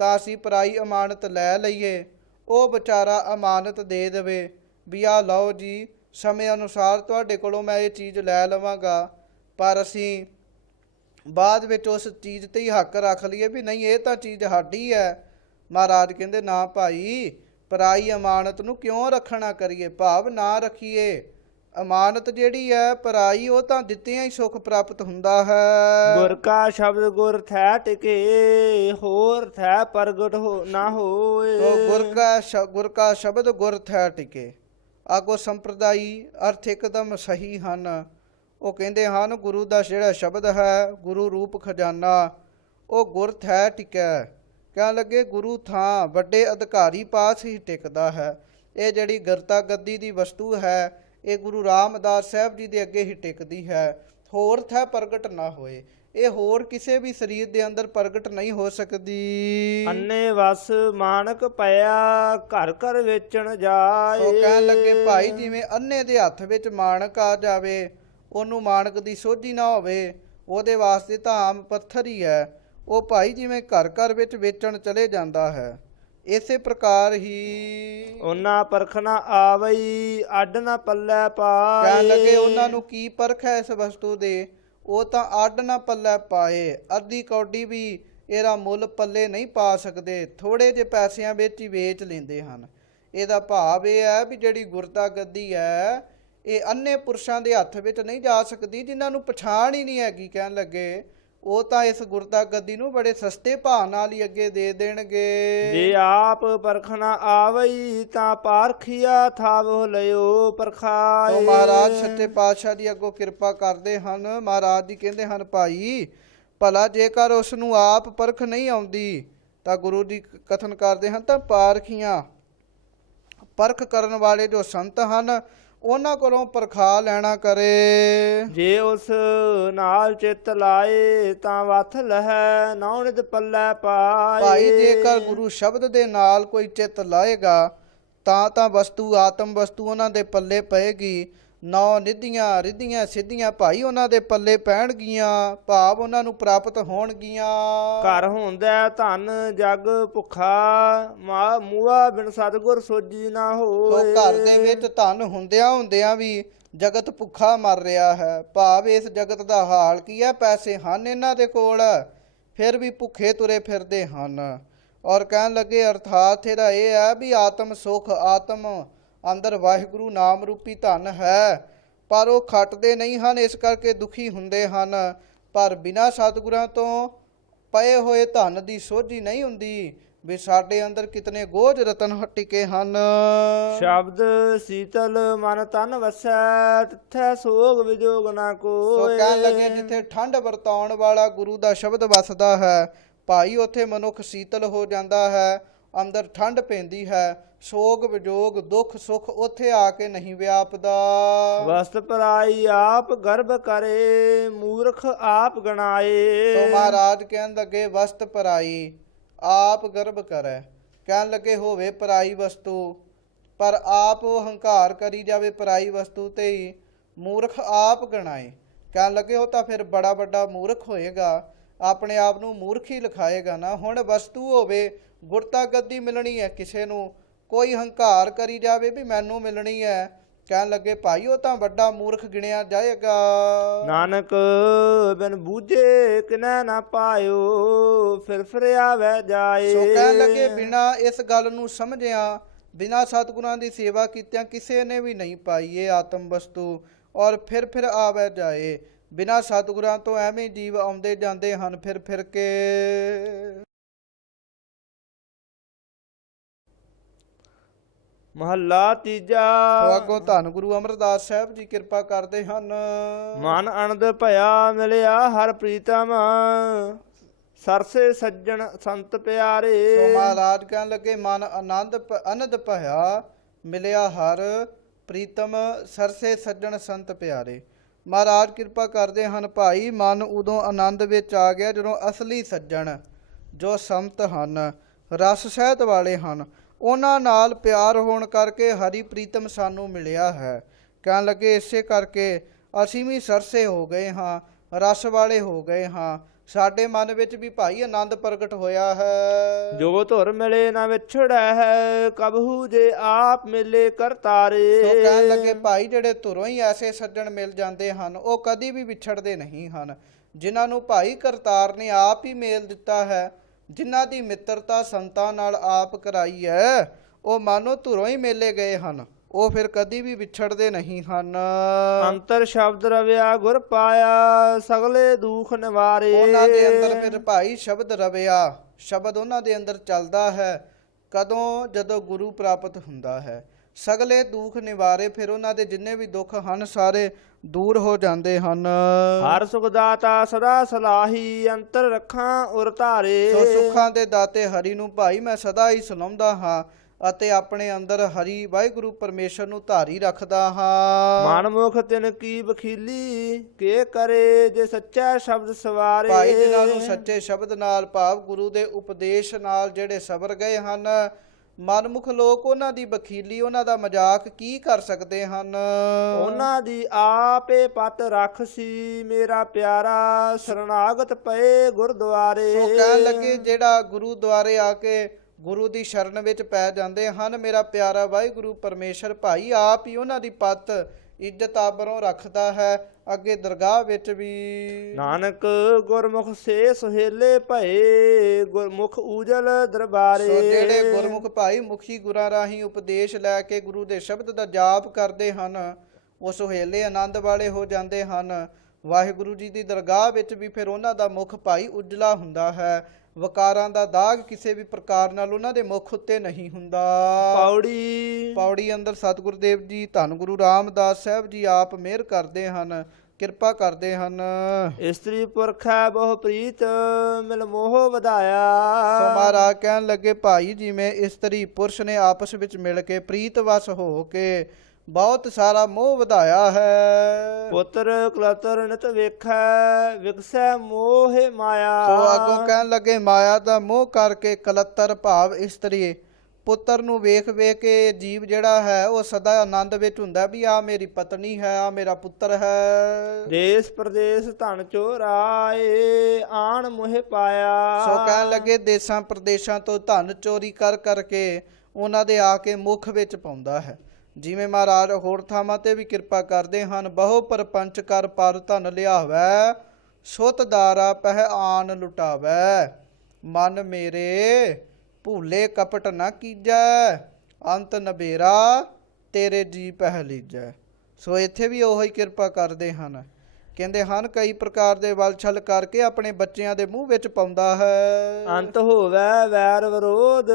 ਤਾਂ ਅਸੀਂ ਪਰਾਈ ਅਮਾਨਤ ਲੈ ਲਈਏ, ਉਹ ਵਿਚਾਰਾ ਅਮਾਨਤ ਦੇ ਦੇਵੇ ਵੀ ਆਹ ਲਓ ਜੀ, ਸਮੇਂ ਅਨੁਸਾਰ ਤੁਹਾਡੇ ਕੋਲੋਂ ਮੈਂ ਇਹ ਚੀਜ਼ ਲੈ ਲਵਾਂਗਾ, ਪਰ ਅਸੀਂ ਬਾਅਦ ਵਿੱਚ ਉਸ ਚੀਜ਼ 'ਤੇ ਹੀ ਹੱਕ ਰੱਖ ਲਈਏ ਵੀ ਨਹੀਂ ਇਹ ਤਾਂ ਚੀਜ਼ ਸਾਡੀ ਹੈ। ਮਹਾਰਾਜ ਕਹਿੰਦੇ ਨਾ ਭਾਈ, ਪਰਾਈ ਅਮਾਨਤ ਨੂੰ ਕਿਉਂ ਰੱਖਣਾ ਕਰੀਏ, ਭਾਵ ਨਾ ਰੱਖੀਏ। ਅਮਾਨਤ ਜਿਹੜੀ ਹੈ ਪਰਾਈ, ਉਹ ਤਾਂ ਦਿੱਤਿਆਂ ਹੀ ਸੁਖ ਪ੍ਰਾਪਤ ਹੁੰਦਾ ਹੈ। ਗੁਰ ਕਾ ਸ਼ਬਦ ਗੁਰ ਥੈ ਟਿਕੇ ਹੋਰ ਥੈ ਪ੍ਰਗਟ ਹੋ ਨਾ ਹੋਏ। ਗੁਰ ਕਾ ਸ਼ਬਦ ਗੁਰ ਥੈ ਟਿਕੇ। ਆਗੋ ਸੰਪਰਦਾਈ ਅਰਥ ਇੱਕਦਮ ਸਹੀ ਹਨ। ਉਹ ਕਹਿੰਦੇ ਹਨ ਗੁਰੂ ਦਾ ਜਿਹੜਾ ਸ਼ਬਦ ਹੈ, ਗੁਰੂ ਰੂਪ ਖਜ਼ਾਨਾ, ਉਹ ਗੁਰ ਥੈ ਟਿਕੈ। ਕਹਿਣ ਲੱਗੇ ਗੁਰੂ ਥਾਂ ਵੱਡੇ ਅਧਿਕਾਰੀ ਪਾਸ ਹੀ ਟਿਕਦਾ ਹੈ। ਇਹ ਜਿਹੜੀ ਗਰਤਾ ਗੱਦੀ ਦੀ ਵਸਤੂ ਹੈ, ਇਹ ਗੁਰੂ ਰਾਮਦਾਸ ਸਾਹਿਬ ਜੀ ਦੇ ਅੱਗੇ ਹੀ ਟਿਕਦੀ ਹੈ, ਹੋਰ ਥੈ ਪ੍ਰਗਟ ਨਾ ਹੋਏ। ਇਹ ਹੋਰ ਕਿਸੇ ਵੀ ਸਰੀਰ ਦੇ ਅੰਦਰ ਪ੍ਰਗਟ ਨਹੀਂ ਹੋ ਸਕਦੀ। ਅੰਨੇ ਵਸ ਮਾਨਕ ਪਿਆ ਘਰ ਘਰ ਵੇਚਣ ਜਾਏ। ਉਹ ਕਹਿਣ ਲੱਗੇ ਭਾਈ ਜਿਵੇਂ ਅੰਨੇ ਦੇ ਹੱਥ ਵਿੱਚ ਮਾਨਕ ਆ ਜਾਵੇ, ਉਹਨੂੰ ਮਾਣਕ ਦੀ ਸੋਝੀ ਨਾ ਹੋਵੇ, ਉਹਦੇ ਵਾਸਤੇ ਤਾਂ ਆਮ ਪੱਥਰ ਹੀ ਹੈ। ਉਹ ਭਾਈ ਜਿਵੇਂ ਘਰ ਘਰ ਵਿੱਚ ਵੇਚਣ ਚਲੇ ਜਾਂਦਾ ਹੈ, ਇਸੇ ਪ੍ਰਕਾਰ ਹੀ ਉਹਨਾਂ ਪਰਖਣਾ ਆਵਈ ਅੱਡ ਨਾ ਪੱਲੇ ਕਹਿਣ ਲੱਗੇ ਪਾਏ। ਉਹਨਾਂ ਨੂੰ ਕੀ ਪਰਖ ਹੈ ਇਸ ਵਸਤੂ ਦੇ, ਉਹ ਤਾਂ ਅੱਡ ਨਾ ਪੱਲੇ ਪਾਏ, ਅੱਧੀ ਕੌਡੀ ਵੀ ਇਹਦਾ ਮੁੱਲ ਪੱਲੇ ਨਹੀਂ ਪਾ ਸਕਦੇ, ਥੋੜੇ ਜਿਹੇ ਪੈਸਿਆਂ ਵਿੱਚ ਹੀ ਵੇਚ ਲੈਂਦੇ ਹਨ। ਇਹਦਾ ਭਾਵ ਇਹ ਹੈ ਵੀ ਜਿਹੜੀ ਗੁਰਤਾ ਗੱਦੀ ਹੈ ਇਹ ਅੰਨੇ ਪੁਰਸ਼ਾਂ ਦੇ ਹੱਥ ਵਿੱਚ ਨਹੀਂ ਜਾ ਸਕਦੀ, ਜਿਨ੍ਹਾਂ ਨੂੰ ਪਛਾਣ ਹੀ ਨਹੀਂ ਹੈਗੀ। ਕਹਿਣ ਲੱਗੇ ਉਹ ਤਾਂ ਇਸ ਗੁਰਤਾ ਗੱਦੀ ਨੂੰ ਬੜੇ ਸਸਤੇ ਭਾਅ ਨਾਲ ਹੀ ਅੱਗੇ ਦੇ ਦੇਣਗੇ। ਜੇ ਆਪ ਪਰਖਣਾ ਆਵਈ ਤਾਂ ਪਾਰਖੀਆ ਥਾਵ ਲਿਓ ਪਰਖਾਏ। ਤੋ ਮਹਾਰਾਜ ਸੱਚੇ ਪਾਤਸ਼ਾਹ ਦੀ ਅੱਗੋਂ ਕਿਰਪਾ ਕਰਦੇ ਹਨ। ਮਹਾਰਾਜ ਜੀ ਕਹਿੰਦੇ ਹਨ ਭਾਈ ਭਲਾ ਜੇਕਰ ਉਸ ਨੂੰ ਆਪ ਪਰਖ ਨਹੀਂ ਆਉਂਦੀ ਤਾਂ ਗੁਰੂ ਜੀ ਕਥਨ ਕਰਦੇ ਹਨ ਤਾਂ ਪਾਰਖੀਆਂ ਪਰਖ ਕਰਨ ਵਾਲੇ ਜੋ ਸੰਤ ਹਨ ਉਹਨਾਂ ਕੋਲੋਂ ਪਰਖਾ ਲੈਣਾ ਕਰੇ। ਜੇ ਉਸ ਨਾਲ ਚਿੱਤ ਲਾਏ ਤਾਂ ਵਥ ਲਹੈ ਨੌਨਿਤ ਪੱਲੇ ਪਾਏ। ਭਾਈ ਜੇਕਰ ਗੁਰੂ ਸ਼ਬਦ ਦੇ ਨਾਲ ਕੋਈ ਚਿੱਤ ਲਾਏਗਾ ਤਾਂ ਵਸਤੂ ਆਤਮ ਵਸਤੂ ਉਹਨਾਂ ਦੇ ਪੱਲੇ ਪਏਗੀ। ਨੌ ਨਿਧੀਆਂ ਰਿੱਧੀਆਂ ਸਿੱਧੀਆਂ ਭਾਈ ਉਹਨਾਂ ਦੇ ਪੱਲੇ ਪੈਣਗੀਆਂ, ਭਾਵ ਉਹਨਾਂ ਨੂੰ ਪ੍ਰਾਪਤ ਹੋਣਗੀਆਂ। ਘਰ ਹੁੰਦਾ ਧਨ ਜਗ ਭੁੱਖਾ ਮੂਆ ਬਿਨ ਸਤਿਗੁਰ ਸੋਜੀ ਨਾ ਤੋ ਹੋਏ। ਘਰ ਦੇ ਵਿੱਚ ਧਨ ਹੁੰਦਿਆਂ ਵੀ ਜਗਤ ਭੁੱਖਾ ਮਰ ਰਿਹਾ ਹੈ, ਭਾਵ ਇਸ ਜਗਤ ਦਾ ਹਾਲ ਕੀ ਹੈ, ਪੈਸੇ ਹਨ ਇਹਨਾਂ ਦੇ ਕੋਲ ਫਿਰ ਵੀ ਭੁੱਖੇ ਤੁਰੇ ਫਿਰਦੇ ਹਨ। ਔਰ ਕਹਿਣ ਲੱਗੇ ਅਰਥਾਤ ਇਹਦਾ ਇਹ ਹੈ ਵੀ ਆਤਮ ਸੁਖ ਆਤਮ ਅੰਦਰ ਵਾਹਿਗੁਰੂ ਨਾਮ ਰੂਪੀ ਧਨ ਹੈ, ਪਰ ਉਹ ਖੱਟਦੇ ਨਹੀਂ ਹਨ, ਇਸ ਕਰਕੇ ਦੁਖੀ ਹੁੰਦੇ ਹਨ। ਪਰ ਬਿਨਾਂ ਸਤਿਗੁਰਾਂ ਤੋਂ ਪਏ ਹੋਏ ਧਨ ਦੀ ਸੋਝੀ ਨਹੀਂ ਹੁੰਦੀ ਵੀ ਸਾਡੇ ਅੰਦਰ ਕਿਤਨੇ ਗੋਝ ਰਤਨ ਟਿਕੇ ਹਨ। ਸ਼ਬਦ ਸੀਤਲ ਮਨ ਤਨ ਵਸੈ ਤਿੱਥੈ ਸੋਗ ਵਿਜੋਗ ਨਾ ਸੋ ਕੋਇ। ਕਹਿਣ ਲੱਗੇ ਜਿੱਥੇ ਠੰਡ ਵਰਤਾਉਣ ਵਾਲਾ ਗੁਰੂ ਦਾ ਸ਼ਬਦ ਵਸਦਾ ਹੈ ਭਾਈ ਉੱਥੇ ਮਨੁੱਖ ਸੀਤਲ ਹੋ ਜਾਂਦਾ ਹੈ, ਅੰਦਰ ਠੰਡ ਪੈਂਦੀ ਹੈ, ਸੋਗ ਵਿਜੋਗ ਦੁੱਖ ਸੁੱਖ ਉੱਥੇ ਆ ਕੇ ਨਹੀਂ ਵਿਆਪਦਾ। ਵਸਤ ਪਰਾਈ ਆਪ ਗਰਭ ਕਰੇ ਮੂਰਖ ਆਪ ਗਣਾਏ। ਸੋ ਮਹਾਰਾਜ ਕਹਿਣ ਲੱਗੇ ਵਸਤ ਪਰਾਈ ਆਪ ਗਰਭ ਕਰੈ, ਕਹਿਣ ਲੱਗੇ ਹੋਵੇ ਪਰਾਈ ਵਸਤੂ ਪਰ ਆਪ ਉਹ ਹੰਕਾਰ ਕਰੀ ਜਾਵੇ ਪਰਾਈ ਵਸਤੂ ਤੇ ਹੀ, ਮੂਰਖ ਆਪ ਗਣਾਏ। ਕਹਿਣ ਲੱਗੇ ਉਹ ਤਾਂ ਫਿਰ ਬੜਾ ਵੱਡਾ ਮੂਰਖ ਹੋਏਗਾ, ਆਪਣੇ ਆਪ ਨੂੰ ਮੂਰਖ ਹੀ ਲਿਖਾਏਗਾ ਨਾ। ਹੁਣ ਵਸਤੂ ਹੋਵੇ ਗੁਰਤਾ ਗੱਦੀ ਮਿਲਣੀ ਹੈ ਕਿਸੇ ਨੂੰ, ਕੋਈ ਹੰਕਾਰ ਕਰੀ ਜਾਵੇ ਵੀ ਮੈਨੂੰ ਮਿਲਣੀ ਹੈ, ਕਹਿਣ ਲੱਗੇ ਭਾਈ ਉਹ ਤਾਂ ਵੱਡਾ ਮੂਰਖ ਗਿਣਿਆ ਜਾਏਗਾ। ਨਾਨਕ ਬਿਨ ਬੂਝੇ ਕਿਨੈ ਨਾ ਪਾਇਓ ਫਿਰ ਆਵੈ ਜਾਏ। ਸੋ ਕਹਿਣ ਲੱਗੇ ਬਿਨਾਂ ਇਸ ਗੱਲ ਨੂੰ ਸਮਝਿਆ, ਬਿਨਾਂ ਸਤਿਗੁਰਾਂ ਦੀ ਸੇਵਾ ਕੀਤਿਆਂ ਕਿਸੇ ਨੇ ਵੀ ਨਹੀਂ ਪਾਈ ਇਹ ਆਤਮ ਵਸਤੂ, ਔਰ ਫਿਰ ਆਵੈ ਜਾਏ। ਬਿਨਾਂ ਸਤਿਗੁਰਾਂ ਤੋਂ ਐਵੇਂ ਜੀਵ ਆਉਂਦੇ ਜਾਂਦੇ ਹਨ ਫਿਰ ਕੇ। ਮਹੱਲਾ ਤੀਜਾ। ਸੋ ਅੱਗੋਂ ਧੰਨ ਗੁਰੂ ਅਮਰਦਾਸ ਸਾਹਿਬ ਜੀ ਕਿਰਪਾ ਕਰਦੇ ਹਨ। ਮਨ ਅਨੰਦ ਭਇਆ ਮਿਲਿਆ ਹਰ ਪ੍ਰੀਤਮ ਸਰਸੇ ਸੱਜਣ ਸੰਤ ਪਿਆਰੇ। ਸੋ ਮਹਾਰਾਜ ਕਹਿਣ ਲੱਗੇ ਮਨ ਅਨੰਦ ਭਇਆ ਮਿਲਿਆ ਹਰ ਪ੍ਰੀਤਮ ਸਰਸੇ ਸੱਜਣ ਸੰਤ ਪਿਆਰੇ। ਮਹਾਰਾਜ ਕਿਰਪਾ ਕਰਦੇ ਹਨ ਭਾਈ ਮਨ ਉਦੋਂ ਆਨੰਦ ਵਿੱਚ ਆ ਗਿਆ ਜਦੋਂ ਅਸਲੀ ਸੱਜਣ ਜੋ ਸੰਤ ਹਨ, ਰਸ ਸਹਿਤ ਵਾਲੇ ਹਨ, ਉਹਨਾਂ ਨਾਲ ਪਿਆਰ ਹੋਣ ਕਰਕੇ ਹਰੀ ਪ੍ਰੀਤਮ ਸਾਨੂੰ ਮਿਲਿਆ ਹੈ। ਕਹਿਣ ਲੱਗੇ ਇਸੇ ਕਰਕੇ ਅਸੀਂ ਵੀ ਸਰਸੇ ਹੋ ਗਏ ਹਾਂ, ਰਸ ਵਾਲੇ ਹੋ ਗਏ ਹਾਂ, ਸਾਡੇ ਮਨ ਵਿੱਚ ਵੀ ਭਾਈ ਆਨੰਦ ਪ੍ਰਗਟ ਹੋਇਆ ਹੈ। ਜੋ ਧੁਰ ਮਿਲੇ ਨਾ ਵਿਛੜੈ ਹੈ ਕਬਹੂ ਜੇ ਆਪ ਮਿਲੇ ਕਰਤਾਰੇ। ਸੋ ਕਹਿਣ ਲੱਗੇ ਭਾਈ ਜਿਹੜੇ ਧੁਰੋਂ ਹੀ ਐਸੇ ਸੱਜਣ ਮਿਲ ਜਾਂਦੇ ਹਨ ਉਹ ਕਦੀ ਵੀ ਵਿਛੜਦੇ ਨਹੀਂ ਹਨ, ਜਿਨ੍ਹਾਂ ਨੂੰ ਭਾਈ ਕਰਤਾਰ ਨੇ ਆਪ ਹੀ ਮੇਲ ਦਿੱਤਾ ਹੈ, ਜਿਨ੍ਹਾਂ ਦੀ ਮਿੱਤਰਤਾ ਸੰਤਾਂ ਨਾਲ ਆਪ ਕਰਾਈ ਹੈ, ਉਹ ਮਾਨੋ ਧੁਰੋਂ ਹੀ ਮੇਲੇ ਗਏ ਹਨ, ਉਹ ਫਿਰ ਕਦੀ ਵੀ ਵਿਛੜਦੇ ਨਹੀਂ ਹਨ। ਅੰਤਰ ਸ਼ਬਦ ਰਵਿਆ ਗੁਰ ਪਾਇਆ ਸਗਲੇ ਦੁਖ ਨਿਵਾਰੇ। ਉਹਨਾਂ ਦੇ ਅੰਦਰ ਫਿਰ ਭਾਈ ਸ਼ਬਦ ਰਵਿਆ, ਸ਼ਬਦ ਉਹਨਾਂ ਦੇ ਅੰਦਰ ਚੱਲਦਾ ਹੈ ਕਦੋਂ, ਜਦੋਂ ਗੁਰੂ ਪ੍ਰਾਪਤ ਹੁੰਦਾ ਹੈ। ਸਗਲੇ ਦੁੱਖ ਨਿਵਾਰੇ, ਫਿਰ ਉਹਨਾਂ ਦੇ ਜਿੰਨੇ ਵੀ ਦੁੱਖ ਹਨ ਸਾਰੇ ਦੂਰ ਹੋ ਜਾਂਦੇ ਹਨ। ਹਰ ਸੁਖ ਦਾਤਾ ਸਦਾ ਸਲਾਹੀ ਅੰਤਰ ਰੱਖਾਂ ਉਰ ਧਾਰੇ। ਸੋ ਸੁੱਖਾਂ ਦੇ ਦਾਤੇ ਹਰੀ ਨੂੰ ਭਾਈ ਮੈਂ ਸਦਾ ਹੀ ਸਲਾਹੁੰਦਾ ਹਾਂ ਅਤੇ ਆਪਣੇ ਅੰਦਰ ਹਰੀ ਵਾਹਿਗੁਰੂ ਪਰਮੇਸ਼ਰ ਨੂੰ ਧਾਰੀ ਰੱਖਦਾ ਹਾਂ। ਮਨ ਮੁਖ ਤਿਨ ਕੀ ਬਖੀਲੀ ਕੇ ਕਰੇ ਜੇ ਸੱਚਾ ਸ਼ਬਦ ਸਵਾਰੇ। ਭਾਈ ਜਿਨ੍ਹਾਂ ਨੂੰ ਸੱਚੇ ਸ਼ਬਦ ਨਾਲ ਭਾਵ ਗੁਰੂ ਦੇ ਉਪਦੇਸ਼ ਨਾਲ ਜਿਹੜੇ ਸਬਰ ਗਏ ਹਨ, ਮਨਮੁਖ ਲੋਕ ਉਹਨਾਂ ਦੀ ਬਖੀਲੀ, ਉਹਨਾਂ ਦਾ ਮਜ਼ਾਕ ਕੀ ਕਰ ਸਕਦੇ ਹਨ। ਉਹਨਾਂ ਦੀ ਆਪੇ ਪਤ ਰੱਖ ਸੀ, ਮੇਰਾ ਪਿਆਰਾ ਸ਼ਰਨਾਗਤ ਪਏ ਗੁਰਦੁਆਰੇ। ਸੋ ਕਹਿਣ ਲੱਗੇ ਜਿਹੜਾ ਗੁਰੂ ਦੁਆਰੇ ਆ ਕੇ ਗੁਰੂ ਦੀ ਸ਼ਰਨ ਵਿੱਚ ਪੈ ਜਾਂਦੇ ਹਨ, ਮੇਰਾ ਪਿਆਰਾ ਵਾਹਿਗੁਰੂ ਪਰਮੇਸ਼ਰ ਭਾਈ ਆਪ ਹੀ ਉਹਨਾਂ ਦੀ ਪਤ ਇੱਜ਼ਤ ਆਬਰੋਂ ਰੱਖਦਾ ਹੈ। ਅੱਗੇ ਦਰਗਾਹ ਵਿੱਚ ਵੀ ਨਾਨਕ ਗੁਰਮੁਖ ਸੇ ਸੁਹੇਲੇ ਭਏ, ਗੁਰਮੁਖ ਊਜਲ ਦਰਬਾਰੇ। ਸੋ ਜਿਹੜੇ ਗੁਰਮੁਖ ਭਾਈ ਮੁਖੀ ਗੁਰਾਂ ਰਾਹੀਂ ਉਪਦੇਸ਼ ਲੈ ਕੇ ਗੁਰੂ ਦੇ ਸ਼ਬਦ ਦਾ ਜਾਪ ਕਰਦੇ ਹਨ, ਉਹ ਸੁਹੇਲੇ ਆਨੰਦ ਵਾਲੇ ਹੋ ਜਾਂਦੇ ਹਨ। ਵਾਹਿਗੁਰੂ ਜੀ ਦੀ ਦਰਗਾਹ ਵਿੱਚ ਵੀ ਫਿਰ ਉਹਨਾਂ ਦਾ ਮੁਖ ਭਾਈ ਉਜਲਾ ਹੁੰਦਾ ਹੈ। ਵਕਾਰਾਂ ਦਾ ਦਾਗ ਕਿਸੇ ਵੀ ਪ੍ਰਕਾਰ ਨਾਲ ਉਹਨਾਂ ਦੇ ਮੁਖ ਉੱਤੇ ਨਹੀਂ ਹੁੰਦਾ। ਪੌੜੀ ਅੰਦਰ ਸਤਿਗੁਰੂ ਦੇਵ ਜੀ ਧੰਨ ਗੁਰੂ ਰਾਮਦਾਸ ਸਾਹਿਬ ਜੀ ਆਪ ਮਿਹਰ ਕਰਦੇ ਹਨ, ਕਿਰਪਾ ਕਰਦੇ ਹਨ। ਇਸਤਰੀ ਪੁਰਖੈ ਬਹੁ ਪ੍ਰੀਤ, ਮਿਲ ਮੋਹ ਵਧਾਇਆ। ਸੋ ਮਹਾਰਾਜ ਕਹਿਣ ਲੱਗੇ ਭਾਈ ਜਿਵੇਂ ਇਸਤਰੀ ਪੁਰਸ਼ ਨੇ ਆਪਸ ਵਿੱਚ ਮਿਲ ਕੇ ਪ੍ਰੀਤ ਵਸ ਹੋ ਕੇ ਬਹੁਤ ਸਾਰਾ ਮੋਹ ਵਧਾਇਆ ਹੈ। ਪੁੱਤਰ ਕਲਤਰ ਨਿਤ ਵੇਖੈ, ਵਿਕਸੈ ਮੋਹਿ ਮਾਇਆ। ਸੋ ਅੱਗੋਂ ਕਹਿਣ ਲੱਗੇ ਮਾਇਆ ਦਾ ਮੋਹ ਕਰਕੇ ਕਲਤਰ ਭਾਵ ਇਸਤਰੀ ਪੁੱਤਰ ਨੂੰ ਵੇਖ ਵੇਖ ਕੇ ਜੀਵ ਜਿਹੜਾ ਹੈ ਉਹ ਸਦਾ ਆਨੰਦ ਵਿੱਚ ਹੁੰਦਾ ਵੀ ਆ ਮੇਰੀ ਪਤਨੀ ਹੈ, ਆ ਮੇਰਾ ਪੁੱਤਰ ਹੈ। ਦੇਸ ਪ੍ਰਦੇਸ਼ ਧਨ ਚੋਰਾਏ, ਆਣ ਮੋਹਿ ਪਾਇਆ। ਸੋ ਕਹਿਣ ਲੱਗੇ ਦੇਸਾਂ ਪ੍ਰਦੇਸ਼ਾਂ ਤੋਂ ਧਨ ਚੋਰੀ ਕਰ ਕਰਕੇ ਉਹਨਾਂ ਦੇ ਆ ਕੇ ਮੁੱਖ ਵਿੱਚ ਪਾਉਂਦਾ ਹੈ। ਜਿਵੇਂ ਮਹਾਰਾਜ ਹੋਰ ਥਾਵਾਂ ਤੇ ਵੀ ਕਿਰਪਾ ਕਰਦੇ ਹਨ, ਬਹੁ ਪਰਪੰਚ ਕਰ ਪਰ ਧਨ ਲਿਆਵੈ, ਸੁਤ ਦਾਰਾ ਪਹਿ ਆਨ ਲੁਟਾਵੈ। ਮਨ ਮੇਰੇ ਭੂਲੇ ਕਪਟ ਨਾ ਕੀਜੈ, ਅੰਤ ਨਬੇਰਾ ਤੇਰੇ ਜੀ ਪਹਿ ਲੀਜੈ। ਸੋ ਇੱਥੇ ਵੀ ਉਹੀ ਕਿਰਪਾ ਕਰਦੇ ਹਨ। ਕਹਿੰਦੇ ਹਨ ਕਈ ਪ੍ਰਕਾਰ ਦੇ ਵਲ ਛਲ ਕਰਕੇ ਆਪਣੇ ਬੱਚਿਆਂ ਦੇ ਮੂੰਹ ਵਿੱਚ ਪਾਉਂਦਾ ਹੈ। ਅੰਤ ਹੋਵੈ ਵੈਰ ਵਿਰੋਧ,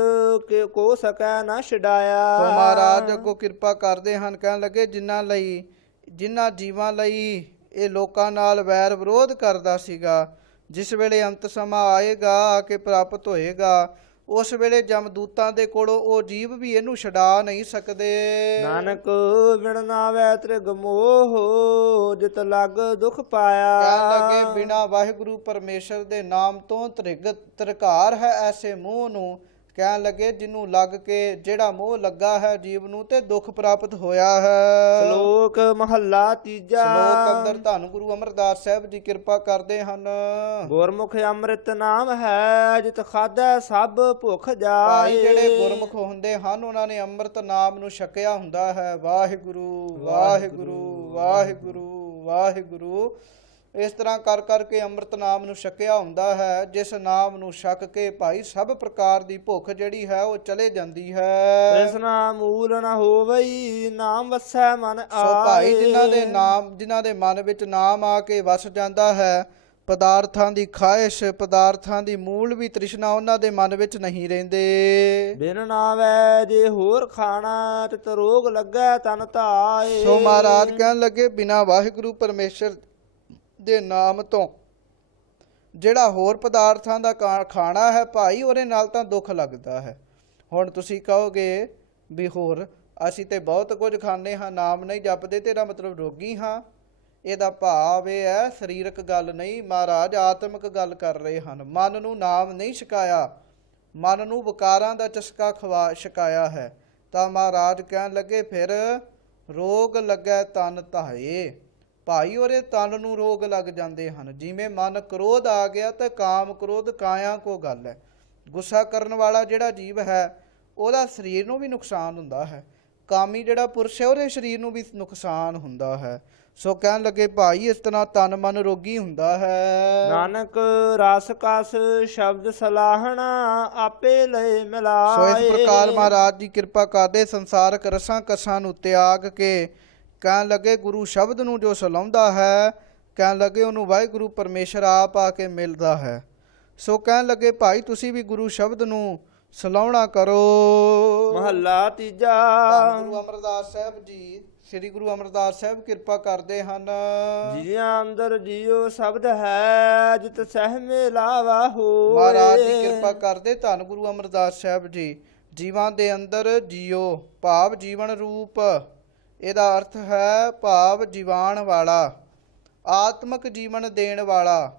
ਕਿ ਕੋ ਸਕੈ ਨਾ ਛਡਾਇਆ। ਸੋ ਮਹਾਰਾਜ ਅੱਗੋਂ ਕਿਰਪਾ ਕਰਦੇ ਹਨ, ਕਹਿਣ ਲੱਗੇ ਜਿਨ੍ਹਾਂ ਜੀਵਾਂ ਲਈ ਇਹ ਲੋਕਾਂ ਨਾਲ ਵੈਰ ਵਿਰੋਧ ਕਰਦਾ ਸੀਗਾ, ਜਿਸ ਵੇਲੇ ਅੰਤ ਸਮਾਂ ਆਏਗਾ ਆ ਕੇ ਪ੍ਰਾਪਤ ਹੋਏਗਾ, ਉਸ ਵੇਲੇ ਜਮਦੂਤਾਂ ਦੇ ਕੋਲੋਂ ਉਹ ਜੀਵ ਵੀ ਇਹਨੂੰ ਛਡਾ ਨਹੀਂ ਸਕਦੇ। ਨਾਨਕ ਬਿਨ ਨਾਵੈ ਤ੍ਰਿਗ ਮੋਹ, ਜਿਤ ਲਗ ਦੁਖ ਪਾਇਆ। ਕਹਿਣ ਲੱਗੇ ਬਿਨਾ ਵਾਹਿਗੁਰੂ ਪਰਮੇਸ਼ਰ ਦੇ ਨਾਮ ਤੋਂ ਤ੍ਰਿਕਾਰ ਹੈ ਐਸੇ ਮੋਹ ਨੂੰ। ਕਹਿਣ ਲੱਗੇ ਜਿਹਨੂੰ ਲੱਗ ਕੇ ਜਿਹੜਾ ਮੋਹ ਲੱਗਾ ਹੈ ਜੀਵ ਨੂੰ ਤੇ ਦੁੱਖ ਪ੍ਰਾਪਤ ਹੋਇਆ ਹੈ। ਸ਼ਲੋਕ ਮਹੱਲਾ ਤੀਜਾ। ਸ਼ਲੋਕ ਅੰਦਰ ਧੰਨ ਗੁਰੂ ਅਮਰਦਾਸ ਸਾਹਿਬ ਜੀ ਕਿਰਪਾ ਕਰਦੇ ਹਨ। ਗੁਰਮੁਖ ਅੰਮ੍ਰਿਤ ਨਾਮ ਹੈ, ਜਿਤ ਖਾਧੈ ਸਭ ਭੁਖ ਭਾਈ ਜਾਏ। ਜਿਹੜੇ ਗੁਰਮੁਖ ਹੁੰਦੇ ਹਨ ਉਹਨਾਂ ਨੇ ਅੰਮ੍ਰਿਤ ਨਾਮ ਨੂੰ ਛਕਿਆ ਹੁੰਦਾ ਹੈ। ਵਾਹਿਗੁਰੂ ਵਾਹਿਗੁਰੂ ਵਾਹਿਗੁਰੂ ਵਾਹਿਗੁਰੂ ਇਸ ਤਰ੍ਹਾਂ ਕਰ ਕਰਕੇ ਅੰਮ੍ਰਿਤ ਨਾਮ ਨੂੰ ਛਕਿਆ ਹੁੰਦਾ ਹੈ। ਜਿਸ ਨਾਮ ਨੂੰ ਛਕ ਕੇ ਭਾਈ ਸਭ ਪ੍ਰਕਾਰ ਦੀ ਭੁੱਖ ਜਿਹੜੀ ਹੈ ਉਹ ਚਲੇ ਜਾਂਦੀ ਹੈ। ਤ੍ਰਿਸ਼ਨਾ ਮੂਲ ਨ ਹੋਵਈ, ਨਾਮ ਵਸੈ ਮਨ ਆਏ। ਸੋ ਭਾਈ ਜਿਨ੍ਹਾਂ ਦੇ ਮਨ ਵਿੱਚ ਨਾਮ ਆ ਕੇ ਵਸ ਜਾਂਦਾ ਹੈ, ਪਦਾਰਥਾਂ ਦੀ ਖਾਹਿਸ਼, ਪਦਾਰਥਾਂ ਦੀ ਮੂਲ ਵੀ ਤ੍ਰਿਸ਼ਨਾ ਉਹਨਾਂ ਦੇ ਮਨ ਵਿੱਚ ਨਹੀਂ ਰਹਿੰਦੇ। ਬਿਨ ਨਾਵੈ ਜੇ ਹੋਰ ਖਾਣਾ, ਤਿਤ ਰੋਗ ਲੱਗੈ ਤਨ ਧਾਏ। ਸੋ ਮਹਾਰਾਜ ਕਹਿਣ ਲੱਗੇ ਬਿਨਾਂ ਵਾਹਿਗੁਰੂ ਪਰਮੇਸ਼ਰ ਦੇ ਨਾਮ ਤੋਂ ਜਿਹੜਾ ਹੋਰ ਪਦਾਰਥਾਂ ਦਾ ਖਾਣਾ ਹੈ ਭਾਈ ਉਹਦੇ ਨਾਲ ਤਾਂ ਦੁੱਖ ਲੱਗਦਾ ਹੈ। ਹੁਣ ਤੁਸੀਂ ਕਹੋਗੇ ਵੀ ਹੋਰ ਅਸੀਂ ਤੇ ਬਹੁਤ ਕੁਝ ਖਾਂਦੇ ਹਾਂ, ਨਾਮ ਨਹੀਂ ਜਪਦੇ, ਤੇਰਾ ਮਤਲਬ ਰੋਗੀ ਹਾਂ। ਇਹਦਾ ਭਾਵ ਇਹ ਹੈ ਸਰੀਰਕ ਗੱਲ ਨਹੀਂ, ਮਹਾਰਾਜ ਆਤਮਿਕ ਗੱਲ ਕਰ ਰਹੇ ਹਨ। ਮਨ ਨੂੰ ਨਾਮ ਨਹੀਂ ਛਕਾਇਆ, ਮਨ ਨੂੰ ਵਿਕਾਰਾਂ ਦਾ ਚਸਕਾ ਛਕਾਇਆ ਹੈ। ਤਾਂ ਮਹਾਰਾਜ ਕਹਿਣ ਲੱਗੇ ਫਿਰ ਰੋਗ ਲੱਗੈ ਤਨ ਧਾਏ। ਭਾਈ ਉਹਦੇ ਤਨ ਨੂੰ ਰੋਗ ਲੱਗ ਜਾਂਦੇ ਹਨ। ਜਿਵੇਂ ਮਨ ਕ੍ਰੋਧ ਆ ਗਿਆ ਤਾਂ ਕਾਮ ਕ੍ਰੋਧ ਕਾਇਆ ਕੋ ਗੱਲ ਹੈ। ਗੁੱਸਾ ਕਰਨ ਵਾਲਾ ਜਿਹੜਾ ਜੀਵ ਹੈ ਉਹਦਾ ਸਰੀਰ ਨੂੰ ਵੀ ਨੁਕਸਾਨ ਹੁੰਦਾ ਹੈ। ਕਾਮੀ ਜਿਹੜਾ ਪੁਰਸ਼ ਹੈ ਉਹਦੇ ਸਰੀਰ ਨੂੰ ਵੀ ਨੁਕਸਾਨ ਹੁੰਦਾ ਹੈ। ਸੋ ਕਹਿਣ ਲੱਗੇ ਭਾਈ ਇਸ ਤਰ੍ਹਾਂ ਤਨ ਮਨ ਰੋਗੀ ਹੁੰਦਾ ਹੈ। ਨਾਨਕ ਰਸ ਕਸ ਸ਼ਬਦ ਸਲਾਹਣਾ, ਆਪੇ ਲਏ ਮਿਲਾਏ। ਸੋ ਇਸ ਪ੍ਰਕਾਰ ਮਹਾਰਾਜ ਜੀ ਕਿਰਪਾ ਕਰਦੇ ਸੰਸਾਰਕ ਰਸਾਂ ਕਸਾਂ ਨੂੰ ਤਿਆਗ ਕੇ ਕਹਿਣ ਲੱਗੇ ਗੁਰੂ ਸ਼ਬਦ ਨੂੰ ਜੋ ਸਲਾਹੁੰਦਾ ਹੈ, ਕਹਿਣ ਲੱਗੇ ਉਹਨੂੰ ਵਾਹਿਗੁਰੂ ਪਰਮੇਸ਼ਰ ਆਪ ਆ ਕੇ ਮਿਲਦਾ ਹੈ। ਸੋ ਕਹਿਣ ਲੱਗੇ ਭਾਈ ਤੁਸੀਂ ਵੀ ਗੁਰੂ ਸ਼ਬਦ ਨੂੰ ਸਲਾਹੁਣਾ ਕਰੋ। ਮਹੱਲਾ ਤੀਜਾ। ਗੁਰੂ ਅਮਰਦਾਸ ਸਾਹਿਬ ਜੀ ਸ੍ਰੀ ਗੁਰੂ ਅਮਰਦਾਸ ਸਾਹਿਬ ਕਿਰਪਾ ਕਰਦੇ ਹਨ। ਜੀਆਂ ਅੰਦਰ ਜੀਓ ਸ਼ਬਦ ਹੈ, ਜਿਤ ਸਹਿਮੇ ਲਾਵਾ ਹੋਏ। ਮਹਾਰਾਜ ਜੀ ਕਿਰਪਾ ਕਰਦੇ ਧੰਨ ਗੁਰੂ ਅਮਰਦਾਸ ਸਾਹਿਬ ਜੀ। ਜੀਵਾਂ ਦੇ ਅੰਦਰ ਜੀਓ ਭਾਵ ਜੀਵਨ ਰੂਪ, ਇਹਦਾ ਅਰਥ ਹੈ ਭਾਵ ਜੀਵਾਣ ਵਾਲਾ, ਆਤਮਿਕ ਜੀਵਨ ਦੇਣ ਵਾਲਾ।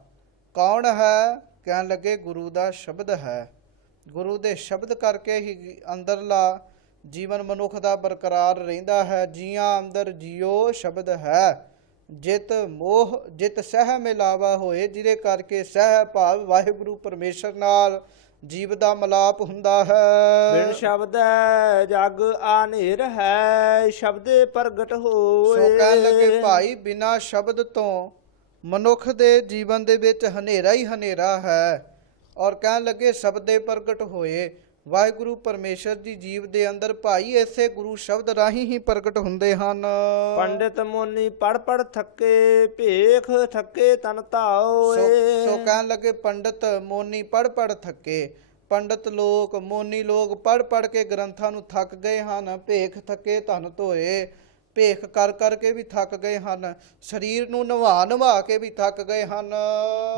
ਕੌਣ ਹੈ? ਕਹਿਣ ਲੱਗੇ ਗੁਰੂ ਦਾ ਸ਼ਬਦ ਹੈ। ਗੁਰੂ ਦੇ ਸ਼ਬਦ ਕਰਕੇ ਹੀ ਅੰਦਰਲਾ ਜੀਵਨ ਮਨੁੱਖ ਦਾ ਬਰਕਰਾਰ ਰਹਿੰਦਾ ਹੈ। ਜੀਆਂ ਅੰਦਰ ਜਿਉ ਸ਼ਬਦ ਹੈ, ਜਿਤ ਮੋਹ ਜਿਤ ਸਹਿ ਮਿਲਾਵਾ ਹੋਏ, ਜਿਹਦੇ ਕਰਕੇ ਸਹਿ ਭਾਵ ਵਾਹਿਗੁਰੂ ਪਰਮੇਸ਼ਰ ਨਾਲ ਜੀਵ ਦਾ ਮਿਲਾਪ ਹੁੰਦਾ ਹੈ। ਬਿਨ ਸ਼ਬਦੈ ਜਗ ਆਨੇਰ ਹੈ, ਸ਼ਬਦੇ ਪ੍ਰਗਟ ਹੋਏ। ਸੋ ਕਹਿਣ ਲੱਗੇ ਭਾਈ ਬਿਨਾਂ ਸ਼ਬਦ ਤੋਂ ਮਨੁੱਖ ਦੇ ਜੀਵਨ ਦੇ ਵਿੱਚ ਹਨੇਰਾ ਹੀ ਹਨੇਰਾ ਹੈ। ਔਰ ਕਹਿਣ ਲੱਗੇ ਸ਼ਬਦੇ ਪ੍ਰਗਟ ਹੋਏ, ਵਾਹਿਗੁਰੂ ਪਰਮੇਸ਼ਰ ਜੀ ਜੀਵ ਦੇ ਅੰਦਰ ਭਾਈ ਇਸੇ ਗੁਰੂ ਸ਼ਬਦ ਰਾਹੀਂ ਹੀ ਪ੍ਰਗਟ ਹੁੰਦੇ ਹਨ। ਪੰਡਿਤ ਮੋਨੀ ਪੜ ਪੜ ਥੱਕੇ, ਭੇਖ ਥੱਕੇ ਤਨ ਧਾਓਏ। ਸੋ ਕਹਿਣ ਲੱਗੇ ਪੰਡਿਤ ਮੋਨੀ ਪੜ ਪੜ ਥੱਕੇ, ਪੰਡਿਤ ਲੋਕ ਮੋਨੀ ਲੋਕ ਪੜ ਪੜ ਕੇ ਗ੍ਰੰਥਾਂ ਨੂੰ ਥੱਕ ਗਏ ਹਨ। ਭੇਖ ਥੱਕੇ ਧਨ ਧੋਏ, ਭੇਖ ਕਰ ਕਰਕੇ ਵੀ ਥੱਕ ਗਏ ਹਨ। ਸਰੀਰ ਨੂੰ ਨਵਾ ਨਵਾ ਕੇ ਵੀ ਥੱਕ ਗਏ ਹਨ।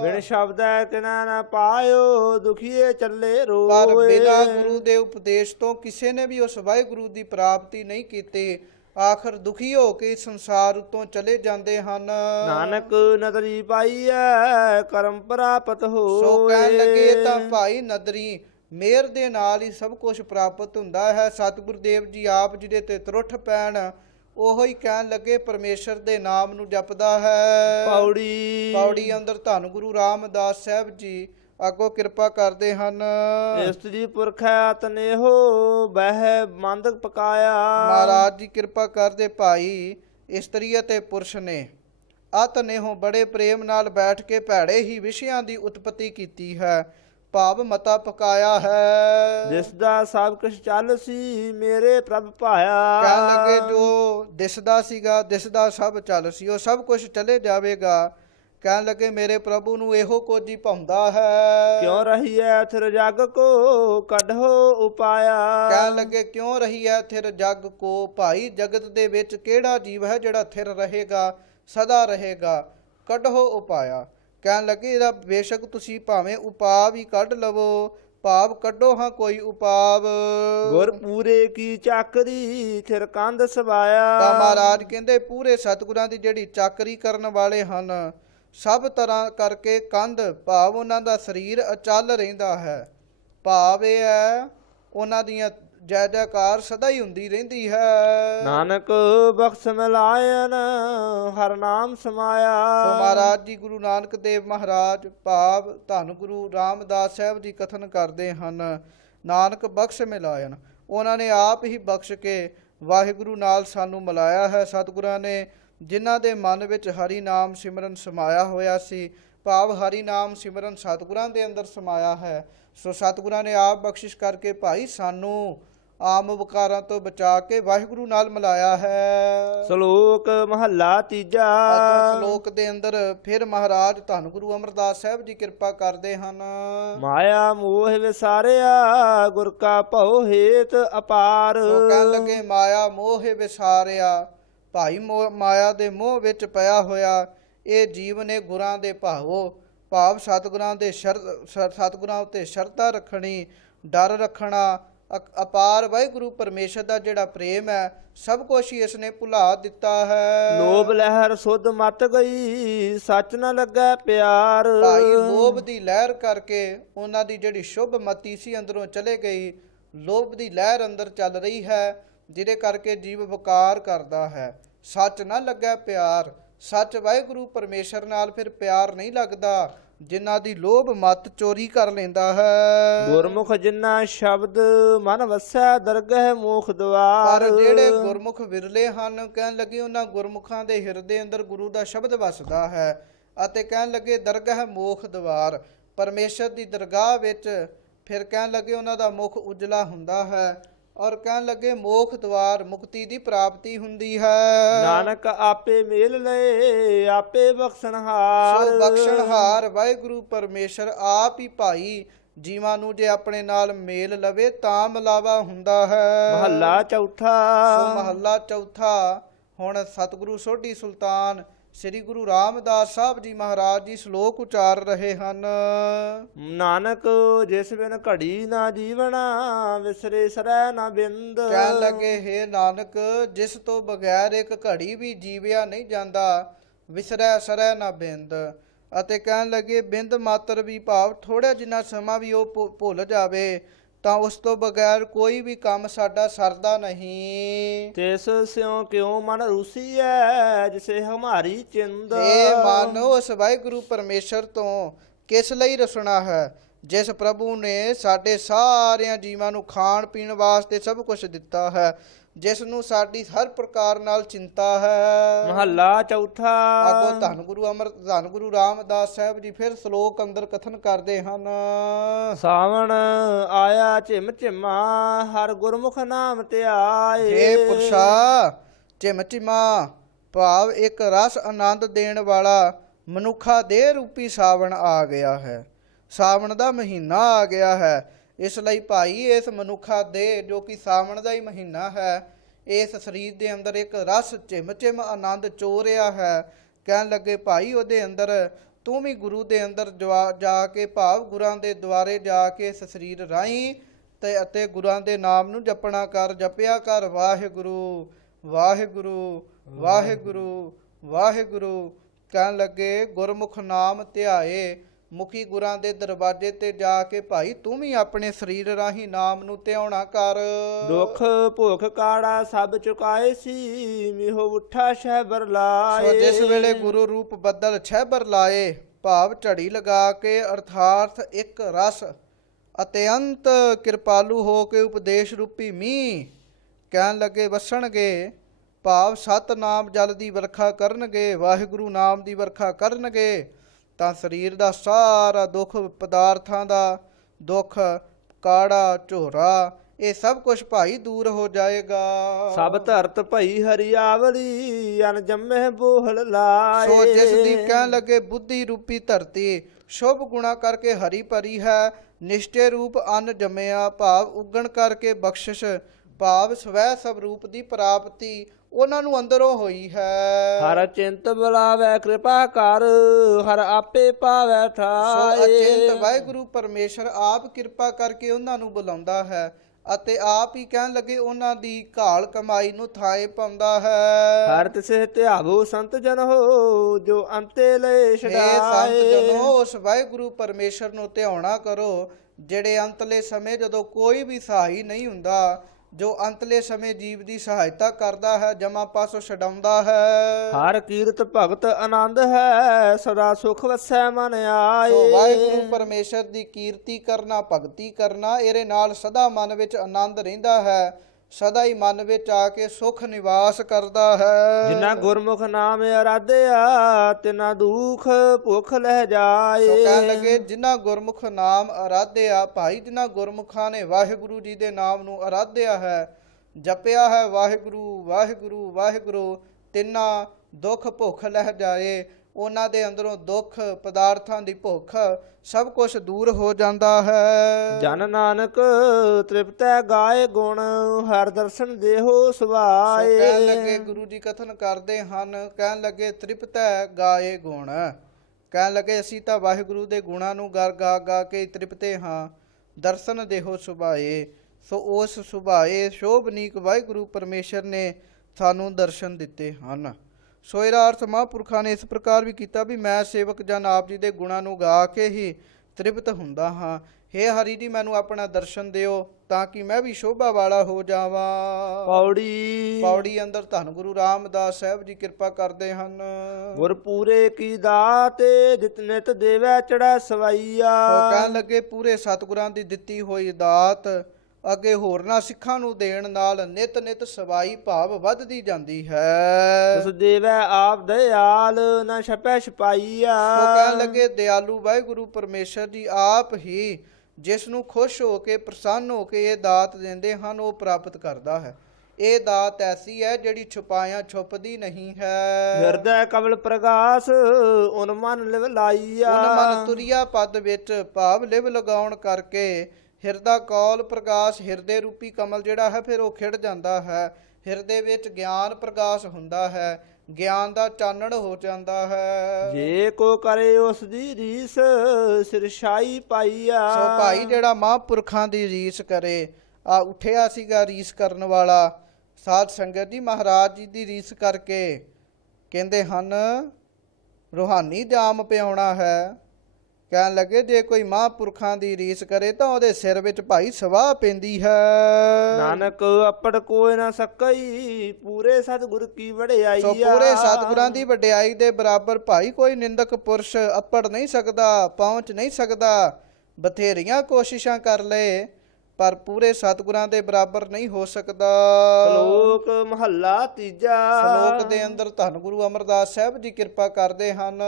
ਬਿਨ ਸ਼ਬਦੈ ਕਿਨਾ ਨਾ ਪਾਇਓ, ਦੁਖੀਏ ਚੱਲੇ ਪਰ ਰੋਏ। ਬਿਨਾਂ ਗੁਰੂ ਦੇ ਉਪਦੇਸ਼ ਤੋਂ ਕਿਸੇ ਨੇ ਵੀ ਉਸ ਵਾਹਿਗੁਰੂ ਦੀ ਪ੍ਰਾਪਤੀ ਨਹੀਂ ਕੀਤੀ। ਆਖਰ ਦੁਖੀ ਹੋ ਕੇ ਸੰਸਾਰ ਉਤੋਂ ਚਲੇ ਜਾਂਦੇ ਹਨ। ਨਾਨਕ ਨਦਰੀ ਪਾਈਐ, ਕਰਮ ਪ੍ਰਾਪਤ ਹੋਏ। ਸੋ ਕਹਿਣ ਲੱਗੇ ਇਹ ਤਾਂ ਭਾਈ ਨਦਰੀ ਮਿਹਰ ਦੇ ਨਾਲ ਹੀ ਸਭ ਕੁਝ ਪ੍ਰਾਪਤ ਹੁੰਦਾ ਹੈ। ਸਤਿਗੁਰੂ ਦੇਵ ਜੀ ਆਪ ਜਿਹਦੇ ਤੇ ਤਰੁੱਠ ਪੈਣ, ਉਹੋ ਹੀ ਕਹਿਣ ਲੱਗੇ ਪਰਮੇਸ਼ਰ ਦੇ ਨਾਮ ਨੂੰ ਜਪਦਾ ਹੈ। ਪੌੜੀ ਅੰਦਰ ਧੰਨ ਗੁਰੂ ਰਾਮਦਾਸ ਸਾਹਿਬ ਜੀ ਅੱਗੋਂ ਕਿਰਪਾ ਕਰਦੇ ਹਨ। ਇਸਤਰੀ ਪੁਰਖੈ ਤਨੇਹੋ, ਬਹਿ ਮੰਦ ਪਕਾਇਆ। ਮਹਾਰਾਜ ਜੀ ਕਿਰਪਾ ਕਰਦੇ ਭਾਈ ਇਸਤਰੀ ਅਤੇ ਪੁਰਸ਼ ਨੇ ਅਤ ਨੇਹੋਂ ਬੜੇ ਪ੍ਰੇਮ ਨਾਲ ਬੈਠ ਕੇ ਭੈੜੇ ਹੀ ਵਿਸ਼ਿਆਂ ਦੀ ਉਤਪਤੀ ਕੀਤੀ ਹੈ, ਭਾਵ ਮਤਾ ਪਕਾਇਆ ਹੈ। ਦਿਸਦਾ ਸਭ ਕੁਛ ਚੱਲ ਸੀ, ਮੇਰੇ ਪ੍ਰਭ ਭਾਇਆ। ਕਹਿਣ ਲੱਗੇ ਜੋ ਦਿਸਦਾ ਸੀਗਾ, ਦਿਸਦਾ ਸਭ ਚੱਲ ਸੀ, ਉਹ ਸਭ ਕੁਝ ਚਲੇ ਜਾਵੇਗਾ। ਕਹਿਣ ਲੱਗੇ ਮੇਰੇ ਪ੍ਰਭੂ ਨੂੰ ਇਹੋ ਕੁਝ ਹੀ ਭਾਉਂਦਾ ਹੈ। ਕਿਉਂ ਰਹੀ ਐ ਥਿਰ ਜਗ ਕੋ, ਕੱਢੋ ਉਪਾਇਆ। ਕਹਿਣ ਲੱਗੇ ਕਿਉਂ ਰਹੀ ਹੈ ਥਿਰ ਜਗ ਕੋ, ਭਾਈ ਜਗਤ ਦੇ ਵਿੱਚ ਕਿਹੜਾ ਜੀਵ ਹੈ ਜਿਹੜਾ ਥਿਰ ਰਹੇਗਾ, ਸਦਾ ਰਹੇਗਾ। ਕੱਢੋ ਉਪਾਇਆ, ਕਹਿਣ ਲੱਗੇ ਇਹਦਾ ਬੇਸ਼ੱਕ ਤੁਸੀਂ ਭਾਵੇਂ ਉਪਾਅ ਵੀ ਕੱਢ ਲਵੋ, ਭਾਵ ਕੱਢੋ ਹਾਂ ਕੋਈ ਉਪਾਵ। ਗੁਰ ਪੂਰੇ ਕੀ ਚਾਕਰੀ, ਥਿਰ ਕੰਧ ਸਵਾਇਆ। ਤਾਂ ਮਹਾਰਾਜ ਕਹਿੰਦੇ ਪੂਰੇ ਸਤਿਗੁਰਾਂ ਦੀ ਜਿਹੜੀ ਚਾਕਰੀ ਕਰਨ ਵਾਲੇ ਹਨ, ਸਭ ਤਰ੍ਹਾਂ ਕਰਕੇ ਕੰਧ ਭਾਵ ਉਹਨਾਂ ਦਾ ਸਰੀਰ ਅਚਲ ਰਹਿੰਦਾ ਹੈ। ਭਾਵ ਇਹ ਹੈ ਉਹਨਾਂ ਦੀਆਂ ਜੈ ਜੈਕਾਰ ਸਦਾ ਹੀ ਹੁੰਦੀ ਰਹਿੰਦੀ ਹੈ। ਨਾਨਕ ਬਖਸ਼ ਮਿਲਾਇਨ, ਹਰ ਨਾਮ ਸਮਾਇਆ। ਸੋ ਮਹਾਰਾਜ ਜੀ ਗੁਰੂ ਨਾਨਕ ਦੇਵ ਮਹਾਰਾਜ ਭਾਵ ਧੰਨ ਗੁਰੂ ਰਾਮਦਾਸ ਸਾਹਿਬ ਜੀ ਕਥਨ ਕਰਦੇ ਹਨ, ਨਾਨਕ ਬਖਸ਼ ਮਿਲਾਇਨ, ਉਹਨਾਂ ਨੇ ਆਪ ਹੀ ਬਖਸ਼ ਕੇ ਵਾਹਿਗੁਰੂ ਨਾਲ ਸਾਨੂੰ ਮਿਲਾਇਆ ਹੈ। ਸਤਿਗੁਰਾਂ ਨੇ ਜਿਨ੍ਹਾਂ ਦੇ ਮਨ ਵਿੱਚ ਹਰੀ ਨਾਮ ਸਿਮਰਨ ਸਮਾਇਆ ਹੋਇਆ ਸੀ, ਭਾਵ ਹਰੀ ਨਾਮ ਸਿਮਰਨ ਸਤਿਗੁਰਾਂ ਦੇ ਅੰਦਰ ਸਮਾਇਆ ਹੈ। ਸੋ ਸਤਿਗੁਰਾਂ ਨੇ ਆਪ ਬਖਸ਼ਿਸ਼ ਕਰਕੇ ਭਾਈ ਸਾਨੂੰ ਆਮ ਵਿਕਾਰਾਂ ਤੋਂ ਬਚਾ ਕੇ ਵਾਹਿਗੁਰੂ ਨਾਲ ਮਿਲਾਇਆ ਹੈ। ਸ਼ਲੋਕ ਮਹੱਲਾ ਤੀਜਾ। ਸ਼ਲੋਕ ਦੇ ਅੰਦਰ ਫਿਰ ਮਹਾਰਾਜ ਧੰਨ ਗੁਰੂ ਅਮਰਦਾਸ ਸਾਹਿਬ ਜੀ ਕਿਰਪਾ ਕਰਦੇ ਹਨ। ਮਾਇਆ ਮੋਹ ਵਿਸਾਰਿਆ, ਗੁਰ ਕਾ ਭਉ ਹੇਤ ਅਪਾਰ। ਸੋ ਕਹਿਣ ਲੱਗੇ ਮਾਇਆ ਮੋਹ ਵਿਸਾਰਿਆ, ਭਾਈ ਮਾਇਆ ਦੇ ਮੋਹ ਵਿੱਚ ਪਿਆ ਹੋਇਆ ਇਹ ਜੀਵ ਨੇ ਗੁਰਾਂ ਦੇ ਭਾਵ ਸਤਿਗੁਰਾਂ ਦੇ ਸਤਿਗੁਰਾਂ ਉੱਤੇ ਸ਼ਰਧਾ ਰੱਖਣੀ, ਡਰ ਰੱਖਣਾ, ਅਪਾਰ ਵਾਹਿਗੁਰੂ ਪਰਮੇਸ਼ਰ ਦਾ ਜਿਹੜਾ ਪ੍ਰੇਮ ਹੈ ਸਭ ਕੁਝ ਹੀ ਇਸ ਨੇ ਭੁਲਾ ਦਿੱਤਾ ਹੈ। ਲੋਭ ਲਹਿਰ ਸੁਧ ਮਤ ਗਈ, ਸੱਚ ਨਾ ਲੱਗਾ ਪਿਆਰ। ਭਾਈ ਲੋਭ ਦੀ ਲਹਿਰ ਕਰਕੇ ਉਹਨਾਂ ਦੀ ਜਿਹੜੀ ਸ਼ੁਭ ਮਤੀ ਸੀ ਅੰਦਰੋਂ ਚਲੇ ਗਈ। ਲੋਭ ਦੀ ਲਹਿਰ ਅੰਦਰ ਚੱਲ ਰਹੀ ਹੈ, ਜਿਹਦੇ ਕਰਕੇ ਜੀਵ ਵਕਾਰ ਕਰਦਾ ਹੈ। ਸੱਚ ਨਾ ਲੱਗਾ ਪਿਆਰ, ਸੱਚ ਵਾਹਿਗੁਰੂ ਪਰਮੇਸ਼ਰ ਨਾਲ ਫਿਰ ਪਿਆਰ ਨਹੀਂ ਲੱਗਦਾ, ਜਿਨ੍ਹਾਂ ਦੀ ਲੋਭ ਮਤ ਚੋਰੀ ਕਰ ਲੈਂਦਾ ਹੈ। ਗੁਰਮੁਖ ਜਿਨ੍ਹਾਂ ਸ਼ਬਦ ਮਨ ਵਸੈ, ਦਰਗਹਿ ਮੋਖ ਦੁਆਰ। ਪਰ ਜਿਹੜੇ ਗੁਰਮੁਖ ਵਿਰਲੇ ਹਨ, ਕਹਿਣ ਲੱਗੇ ਉਹਨਾਂ ਗੁਰਮੁਖਾਂ ਦੇ ਹਿਰਦੇ ਅੰਦਰ ਗੁਰੂ ਦਾ ਸ਼ਬਦ ਵਸਦਾ ਹੈ। ਅਤੇ ਕਹਿਣ ਲੱਗੇ ਦਰਗਹਿ ਮੋਖ ਦੁਆਰ, ਪਰਮੇਸ਼ਰ ਦੀ ਦਰਗਾਹ ਵਿੱਚ ਫਿਰ ਕਹਿਣ ਲੱਗੇ ਉਹਨਾਂ ਦਾ ਮੁਖ ਉਜਲਾ ਹੁੰਦਾ ਹੈ। ਔਰ ਕਹਿਣ ਲੱਗੇ ਮੋਖ ਦੁਆਰ ਮੁਕਤੀ ਦੀ ਪ੍ਰਾਪਤੀ ਹੁੰਦੀ ਹੈ। ਨਾਨਕ ਆਪੇ ਮੇਲ ਲਏ, ਆਪੇ ਬਖਸ਼ਣਹਾਰ। ਸੋ ਬਖਸ਼ਣਹਾਰ ਵਾਹਿਗੁਰੂ ਪਰਮੇਸ਼ਰ ਆਪ ਹੀ ਭਾਈ ਜੀਵਾਂ ਨੂੰ ਜੇ ਆਪਣੇ ਨਾਲ ਮੇਲ ਲਵੇ ਤਾਂ ਮਿਲਾਵਾ ਹੁੰਦਾ ਹੈ। ਮਹੱਲਾ ਚੌਥਾ। ਸੋ ਮਹੱਲਾ ਚੌਥਾ। ਹੁਣ ਸਤਿਗੁਰੂ ਸੋਢੀ ਸੁਲਤਾਨ ਸ੍ਰੀ ਗੁਰੂ ਰਾਮਦਾਸ ਸਾਹਿਬ ਜੀ ਮਹਾਰਾਜ ਜੀ ਸ਼ਲੋਕ ਉਚਾਰ ਰਹੇ ਹਨ। ਨਾਨਕ ਜਿਸ ਬਿਨ ਘੜੀ ਨਾ ਜੀਵਣਾ, ਵਿਸਰੇ ਸਰੈ ਨਾ ਬਿੰਦ। ਕਹਿਣ ਲੱਗੇ ਹੇ ਨਾਨਕ ਜਿਸ ਤੋਂ ਬਗੈਰ ਇੱਕ ਘੜੀ ਵੀ ਜੀਵਿਆ ਨਹੀਂ ਜਾਂਦਾ, ਵਿਸਰੈ ਸਰੈ ਨਾ ਬਿੰਦ। ਅਤੇ ਕਹਿਣ ਲੱਗੇ ਬਿੰਦ ਮਾਤਰ ਵੀ ਭਾਵ ਥੋੜਾ ਜਿੰਨਾ ਸਮਾਂ ਵੀ ਉਹ ਭੁੱਲ ਜਾਵੇ ਤਾਂ ਉਸ ਤੋਂ ਬਗੈਰ ਕੋਈ ਵੀ ਕੰਮ ਸਾਡਾ ਸਰਦਾ ਨਹੀਂ। ਤਿਸ ਸਿਉ ਕਿਉ ਮਨ ਰੂਸੀਐ ਜਿਸੇ ਹਮਾਰੀ ਚਿੰਦ। ਇਹ ਮਨ ਉਸ ਵਾਹਿਗੁਰੂ ਪਰਮੇਸ਼ਰ ਤੋਂ ਕਿਸ ਲਈ ਰਸਣਾ ਹੈ, ਜਿਸ ਪ੍ਰਭੂ ਨੇ ਸਾਡੇ ਸਾਰਿਆਂ ਜੀਵਾਂ ਨੂੰ ਖਾਣ ਪੀਣ ਵਾਸਤੇ ਸਭ ਕੁਝ ਦਿੱਤਾ ਹੈ, ਜਿਸ ਨੂੰ ਸਾਡੀ ਹਰ ਪ੍ਰਕਾਰ ਨਾਲ ਚਿੰਤਾ ਹੈ। ਮਹੱਲਾ ਚੌਥਾ। ਅੱਗੋਂ ਧੰਨ ਗੁਰੂ ਰਾਮਦਾਸ ਸਾਹਿਬ ਜੀ ਫਿਰ ਸ਼ਲੋਕ ਅੰਦਰ ਕਥਨ ਕਰਦੇ ਹਨ। ਸਾਵਣ ਆਇਆ ਝਿਮ ਝਿਮਾ ਹਰ ਗੁਰਮੁਖ ਨਾਮ ਧਿਆਏ। ਹੇ ਪੁਰਸ਼ਾ, ਝਿਮ ਝਿਮਾ ਭਾਵ ਇੱਕ ਰਸ ਆਨੰਦ ਦੇਣ ਵਾਲਾ ਮਨੁੱਖਾ ਦੇਹ ਰੂਪੀ ਸਾਵਣ ਆ ਗਿਆ ਹੈ। ਸਾਵਣ ਦਾ ਮਹੀਨਾ ਆ ਗਿਆ ਹੈ। ਇਸ ਲਈ ਭਾਈ ਇਸ ਮਨੁੱਖਾ ਦੇ ਜੋ ਕਿ ਸਾਵਣ ਦਾ ਹੀ ਮਹੀਨਾ ਹੈ, ਇਸ ਸਰੀਰ ਦੇ ਅੰਦਰ ਇੱਕ ਰਸ ਝਿਮ ਝਿਮ ਆਨੰਦ ਚੋ ਰਿਹਾ ਹੈ। ਕਹਿਣ ਲੱਗੇ ਭਾਈ ਉਹਦੇ ਅੰਦਰ ਤੂੰ ਵੀ ਗੁਰੂ ਦੇ ਅੰਦਰ ਜਾ ਕੇ ਭਾਵ ਗੁਰਾਂ ਦੇ ਦੁਆਰੇ ਜਾ ਕੇ ਇਸ ਸਰੀਰ ਰਾਹੀਂ ਅਤੇ ਗੁਰਾਂ ਦੇ ਨਾਮ ਨੂੰ ਜਪਣਾ ਕਰ। ਜਪਿਆ ਕਰ ਵਾਹਿਗੁਰੂ ਵਾਹਿਗੁਰੂ ਵਾਹਿਗੁਰੂ ਵਾਹਿਗੁਰੂ। ਕਹਿਣ ਲੱਗੇ ਗੁਰਮੁਖ ਨਾਮ ਧਿਆਏ। ਮੁਖੀ ਗੁਰਾਂ ਦੇ ਦਰਵਾਜ਼ੇ ਤੇ ਜਾ ਕੇ ਭਾਈ ਤੂੰ ਵੀ ਆਪਣੇ ਸਰੀਰ ਰਾਹੀਂ ਨਾਮ ਨੂੰ ਧਿਆਉਣਾ ਕਰ। ਦੁੱਖ ਭੁੱਖ ਕਾੜਾ ਸਭ ਚੁਕਾਏ ਸੀ ਮਿਹੋ ਉਠਾ ਸ਼ਹਿਬਰ ਲਾਏ। ਸੋ ਜਿਸ ਵੇਲੇ ਗੁਰੂ ਰੂਪ ਬੱਦਲ ਛਹਿਬਰ ਲਾਏ ਭਾਵ ਝੜੀ ਲਗਾ ਕੇ ਅਰਥਾਰਥ ਇੱਕ ਰਸ ਅਤਿਅੰਤ ਕਿਰਪਾਲੂ ਹੋ ਕੇ ਉਪਦੇਸ਼ ਰੂਪੀ ਮੀਂਹ ਕਹਿਣ ਲੱਗੇ ਵਸਣਗੇ, ਭਾਵ ਸਤਨਾਮ ਜਲ ਦੀ ਵਰਖਾ ਕਰਨਗੇ, ਵਾਹਿਗੁਰੂ ਨਾਮ ਦੀ ਵਰਖਾ ਕਰਨਗੇ, ਤਾਂ ਸਰੀਰ ਦਾ ਸਾਰਾ ਦੁੱਖ ਪਦਾਰਥਾਂ ਦਾ ਦੁੱਖ ਕਾੜਾ ਝੋਰਾ ਇਹ ਸਭ ਕੁਝ ਭਾਈ ਦੂਰ ਹੋ ਜਾਏਗਾ। ਸਭ ਧਰਤ ਭਈ ਹਰਿਆਵਲੀ ਅਨ ਜੰਮੇ ਬੋਹਲ ਲਾਏ। ਸੋ ਜਿਸ ਦੀ ਕਹਿਣ ਲੱਗੇ ਬੁੱਧੀ ਰੂਪੀ ਧਰਤੀ ਸ਼ੁਭ ਗੁਣਾ ਕਰਕੇ ਹਰੀ ਭਰੀ ਹੈ, ਨਿਸ਼ਚੇ ਰੂਪ ਅਨ ਜੰਮਿਆ ਭਾਵ ਉਗਣ ਕਰਕੇ ਬਖਸ਼ਿਸ਼ ਭਾਵ ਸਵੈ ਸਵਰੂਪ ਦੀ ਪ੍ਰਾਪਤੀ ਉਹਨਾਂ ਨੂੰ ਅੰਦਰੋਂ ਹੋਈ ਹੈ। ਹਰ ਚਿੰਤ ਬੁਲਾਵੇ ਕਿਰਪਾ ਕਰ ਹਰ ਆਪੇ ਪਾਵੇ ਠਾਏ। ਸੋ ਅਚਿੰਤ ਵਾਹਿਗੁਰੂ ਪਰਮੇਸ਼ਰ ਆਪ ਕਿਰਪਾ ਕਰਕੇ ਉਹਨਾਂ ਨੂੰ ਬੁਲਾਉਂਦਾ ਹੈ ਅਤੇ ਆਪ ਹੀ ਕਹਿਣ ਲੱਗੇ ਉਹਨਾਂ ਦੀ ਘਾਲ ਕਮਾਈ ਨੂੰ ਥਾਏ ਪਾਉਂਦਾ ਹੈ। ਹਰ ਤਿਸੇ ਧਿਆਵੋ ਸੰਤ ਜਨ ਹੋ ਜੋ ਅੰਤੇ ਲੈ ਛਡਾਏ। ਸੰਤ ਜਨੋ ਉਸ ਵਾਹਿਗੁਰੂ ਪਰਮੇਸ਼ਰ ਨੂੰ ਧਿਆਉਣਾ ਕਰੋ ਜਿਹੜੇ ਅੰਤਲੇ ਸਮੇਂ ਜਦੋਂ ਕੋਈ ਵੀ ਸਹਾਈ ਨਹੀਂ ਹੁੰਦਾ, ਜੋ ਅੰਤਲੇ ਸਮੇਂ ਜੀਵ ਦੀ ਸਹਾਇਤਾ ਕਰਦਾ ਹੈ, ਜਮਾ ਪਾਸੋਂ ਛਡਾਉਂਦਾ ਹੈ। ਹਰ ਕੀਰਤ ਭਗਤ ਆਨੰਦ ਹੈ ਸਦਾ ਸੁਖ ਵਸੈ ਮਨ ਆਏ। ਸੋ ਵਾਹਿਗੁਰੂ ਪਰਮੇਸ਼ਰ ਦੀ ਕੀਰਤੀ ਕਰਨਾ ਭਗਤੀ ਕਰਨਾ ਇਹਦੇ ਨਾਲ ਸਦਾ ਮਨ ਵਿੱਚ ਆਨੰਦ ਰਹਿੰਦਾ ਹੈ, ਸਦਾ ਹੀ ਮਨ ਵਿੱਚ ਆ ਕੇ ਸੁਖ ਨਿਵਾਸ ਕਰਦਾ ਹੈ। ਜਿਨ੍ਹਾਂ ਗੁਰਮੁਖ ਨਾਮ ਅਰਾਧਿਆ ਤਿਨਾ ਦੁਖ ਭੁੱਖ ਲਹਿ ਜਾਏ। ਸੋ ਕਹਿਣ ਲੱਗੇ ਜਿਨ੍ਹਾਂ ਗੁਰਮੁਖ ਨਾਮ ਅਰਾਧਿਆ ਭਾਈ, ਜਿਨ੍ਹਾਂ ਗੁਰਮੁਖਾਂ ਨੇ ਵਾਹਿਗੁਰੂ ਜੀ ਦੇ ਨਾਮ ਨੂੰ ਅਰਾਧਿਆ ਹੈ, ਜਪਿਆ ਹੈ ਵਾਹਿਗੁਰੂ ਵਾਹਿਗੁਰੂ ਵਾਹਿਗੁਰੂ, ਤਿੰਨਾ ਦੁੱਖ ਭੁੱਖ ਲਹਿ ਜਾਏ। ਉਹਨਾਂ ਦੇ ਅੰਦਰੋਂ ਦੁੱਖ ਪਦਾਰਥਾਂ ਦੀ ਭੁੱਖ ਸਭ ਕੁਝ ਦੂਰ ਹੋ ਜਾਂਦਾ ਹੈ। ਜਨ ਨਾਨਕ ਤ੍ਰਿਪਤੈ ਗਾਏ ਗੁਣ ਹਰ ਦਰਸ਼ਨ ਦੇਹੋ ਸੁਭਾਏ। ਕਹਿਣ ਲੱਗੇ ਗੁਰੂ ਜੀ ਕਥਨ ਕਰਦੇ ਹਨ, ਕਹਿਣ ਲੱਗੇ ਤ੍ਰਿਪਤੈ ਗਾਏ ਗੁਣ, ਕਹਿਣ ਲੱਗੇ ਅਸੀਂ ਤਾਂ ਵਾਹਿਗੁਰੂ ਦੇ ਗੁਣਾਂ ਨੂੰ ਗਾ ਗਾ ਕੇ ਤ੍ਰਿਪਤੇ ਹਾਂ, ਦਰਸ਼ਨ ਦੇਹੋ ਸੁਭਾਏ। ਸੋ ਉਸ ਸੁਭਾਏ ਸ਼ੋਭਨੀਕ ਵਾਹਿਗੁਰੂ ਪਰਮੇਸ਼ਰ ਨੇ ਸਾਨੂੰ ਦਰਸ਼ਨ ਦਿੱਤੇ ਹਨ। ਸੋ ਇਹਦਾ ਅਰਥ ਮਹਾਂਪੁਰਖਾਂ ਨੇ ਇਸ ਪ੍ਰਕਾਰ ਵੀ ਕੀਤਾ ਵੀ ਮੈਂ ਸੇਵਕ ਜਨ ਆਪ ਜੀ ਦੇ ਗੁਣਾਂ ਨੂੰ ਗਾ ਕੇ ਹੀ ਤ੍ਰਿਪਤ ਹੁੰਦਾ ਹਾਂ। ਹੇ ਹਰੀ ਜੀ ਮੈਨੂੰ ਆਪਣਾ ਦਰਸ਼ਨ ਦਿਓ ਤਾਂ ਕਿ ਮੈਂ ਵੀ ਸ਼ੋਭਾ ਵਾਲਾ ਹੋ ਜਾਵਾਂ। ਪੌੜੀ ਅੰਦਰ ਧੰਨ ਗੁਰੂ ਰਾਮਦਾਸ ਸਾਹਿਬ ਜੀ ਕਿਰਪਾ ਕਰਦੇ ਹਨ। ਗੁਰ ਪੂਰੇ ਕੀ ਦਾਤੇ ਜਿਤ ਨਿਤ ਦੇਵੈ ਚੜੈ ਸਵਈਆ। ਕਹਿਣ ਲੱਗੇ ਪੂਰੇ ਸਤਿਗੁਰਾਂ ਦੀ ਦਿੱਤੀ ਹੋਈ ਦਾਤ ਅੱਗੇ ਹੋਰਨਾਂ ਸਿੱਖਾਂ ਨੂੰ ਦੇਣ ਨਾਲ ਨਿਤ ਨਿਤ ਸਵਾਈ ਭਾਵ ਵੱਧਦੀ ਜਾਂਦੀ ਹੈ। ਉਸ ਦੇਵੈ ਆਪ ਦਇਆਲ ਨਾ ਛਪੈ ਛਪਾਈਆ। ਸੋ ਕਹਿਣ ਲੱਗੇ ਦਿਆਲੂ ਵਾਹਿਗੁਰੂ ਪਰਮੇਸ਼ਰ ਜੀ ਆਪ ਹੀ ਜਿਸ ਨੂੰ ਖੁਸ਼ ਹੋ ਕੇ ਪ੍ਰਸੰਨ ਹੋ ਕੇ ਇਹ ਦਾਤ ਦਿੰਦੇ ਹਨ ਉਹ ਪ੍ਰਾਪਤ ਕਰਦਾ ਹੈ। ਇਹ ਦਾਤ ਐਸੀ ਹੈ ਜਿਹੜੀ ਛੁਪਾਇਆ ਛੁਪਦੀ ਨਹੀਂ ਹੈ। ਹਿਰਦੈ ਕਮਲ ਪ੍ਰਗਾਸ ਉਨ ਮਨ ਲਿਵ ਲਾਈਆ। ਉਨ ਮਨ ਤੁਰਿਆ ਪਦ ਵਿੱਚ ਭਾਵ ਲਿਵ ਲਗਾਉਣ ਕਰਕੇ ਹਿਰਦਾ ਕੌਲ ਪ੍ਰਕਾਸ਼ ਹਿਰਦੇ ਰੂਪੀ ਕਮਲ ਜਿਹੜਾ ਹੈ ਫਿਰ ਉਹ ਖਿੜ ਜਾਂਦਾ ਹੈ। ਹਿਰਦੇ ਵਿੱਚ ਗਿਆਨ ਪ੍ਰਕਾਸ਼ ਹੁੰਦਾ ਹੈ, ਗਿਆਨ ਦਾ ਚਾਨਣ ਹੋ ਜਾਂਦਾ ਹੈ। ਜੇ ਕੋ ਕਰੇ ਉਸ ਦੀ ਰੀਸ ਸਿਰਸ਼ਾਈ ਪਾਈਆ। ਸੋ ਭਾਈ ਜਿਹੜਾ ਮਹਾਂਪੁਰਖਾਂ ਦੀ ਰੀਸ ਕਰੇ, ਆ ਉੱਠਿਆ ਸੀਗਾ ਰੀਸ ਕਰਨ ਵਾਲਾ ਸਾਧ ਸੰਗਤ ਜੀ, ਮਹਾਰਾਜ ਜੀ ਦੀ ਰੀਸ ਕਰਕੇ ਕਹਿੰਦੇ ਹਨ ਰੂਹਾਨੀ ਜਾਮ ਪਿਆਉਣਾ ਹੈ। ਕਹਿਣ ਲੱਗੇ ਜੇ ਕੋਈ ਮਹਾਂਪੁਰਖਾਂ ਦੀ ਰੀਸ ਕਰੇ ਤਾਂ ਉਹਦੇ ਸਿਰ ਵਿੱਚ ਭਾਈ ਸਵਾਹ ਪੈਂਦੀ ਹੈ। ਨਾਨਕ ਅੱਪੜ ਕੋਇ ਨਾ ਸਕਈ, ਪੂਰੇ ਸਤਿਗੁਰ ਕੀ ਵਡਿਆਈ ਸੋ ਪੂਰੇ ਸਤਿਗੁਰਾਂ ਦੀ ਵਡਿਆਈ ਦੇ ਬਰਾਬਰ ਭਾਈ ਕੋਈ ਨਿੰਦਕ ਪੁਰਸ਼ ਅੱਪੜ ਨਹੀਂ ਸਕਦਾ, ਪਹੁੰਚ ਨਹੀਂ ਸਕਦਾ। ਬਥੇਰੀਆਂ ਕੋਸ਼ਿਸ਼ਾਂ ਕਰ ਲਏ ਪਰ ਪੂਰੇ ਸਤਿਗੁਰਾਂ ਦੇ ਬਰਾਬਰ ਨਹੀਂ ਹੋ ਸਕਦਾ। ਸ਼ਲੋਕ ਮਹੱਲਾ ਤੀਜਾ। ਸ਼ਲੋਕ ਦੇ ਅੰਦਰ ਧੰਨ ਗੁਰੂ ਅਮਰਦਾਸ ਸਾਹਿਬ ਜੀ ਕਿਰਪਾ ਕਰਦੇ ਹਨ।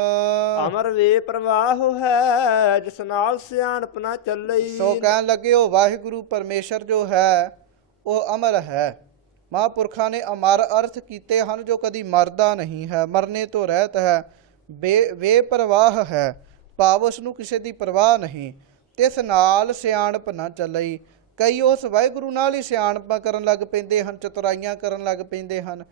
ਅਮਰ ਵੇ ਪ੍ਰਵਾਹ ਹੈ, ਜਿਸ ਨਾਲ ਸਿਆਣਪ ਨਾ ਚੱਲਈ। ਸੋ ਕਹਿਣ ਲੱਗੇ ਉਹ ਵਾਹਿਗੁਰੂ ਪਰਮੇਸ਼ਰ ਜੋ ਹੈ ਉਹ ਅਮਰ ਹੈ। ਮਹਾਂਪੁਰਖਾਂ ਨੇ ਅਮਰ ਅਰਥ ਕੀਤੇ ਹਨ, ਜੋ ਕਦੀ ਮਰਦਾ ਨਹੀਂ ਹੈ, ਮਰਨੇ ਤੋਂ ਰਹਿਤ ਹੈ। ਬੇਪਰਵਾਹ ਹੈ, ਭਾਵ ਉਸ ਨੂੰ ਕਿਸੇ ਦੀ ਪਰਵਾਹ ਨਹੀਂ। ਤਿਸ ਨਾਲ ਸਿਆਣਪ ਨਾ ਚੱਲਈ। ਕਈ ਉਸ ਵਾਹਿਗੁਰੂ ਨਾਲ ਹੀ ਸਿਆਣਪਾਂ ਕਰਨ ਲੱਗ ਪੈਂਦੇ ਹਨ, ਚਤੁਰਾਈਆਂ ਕਰਨ ਲੱਗ ਪੈਂਦੇ ਹਨ।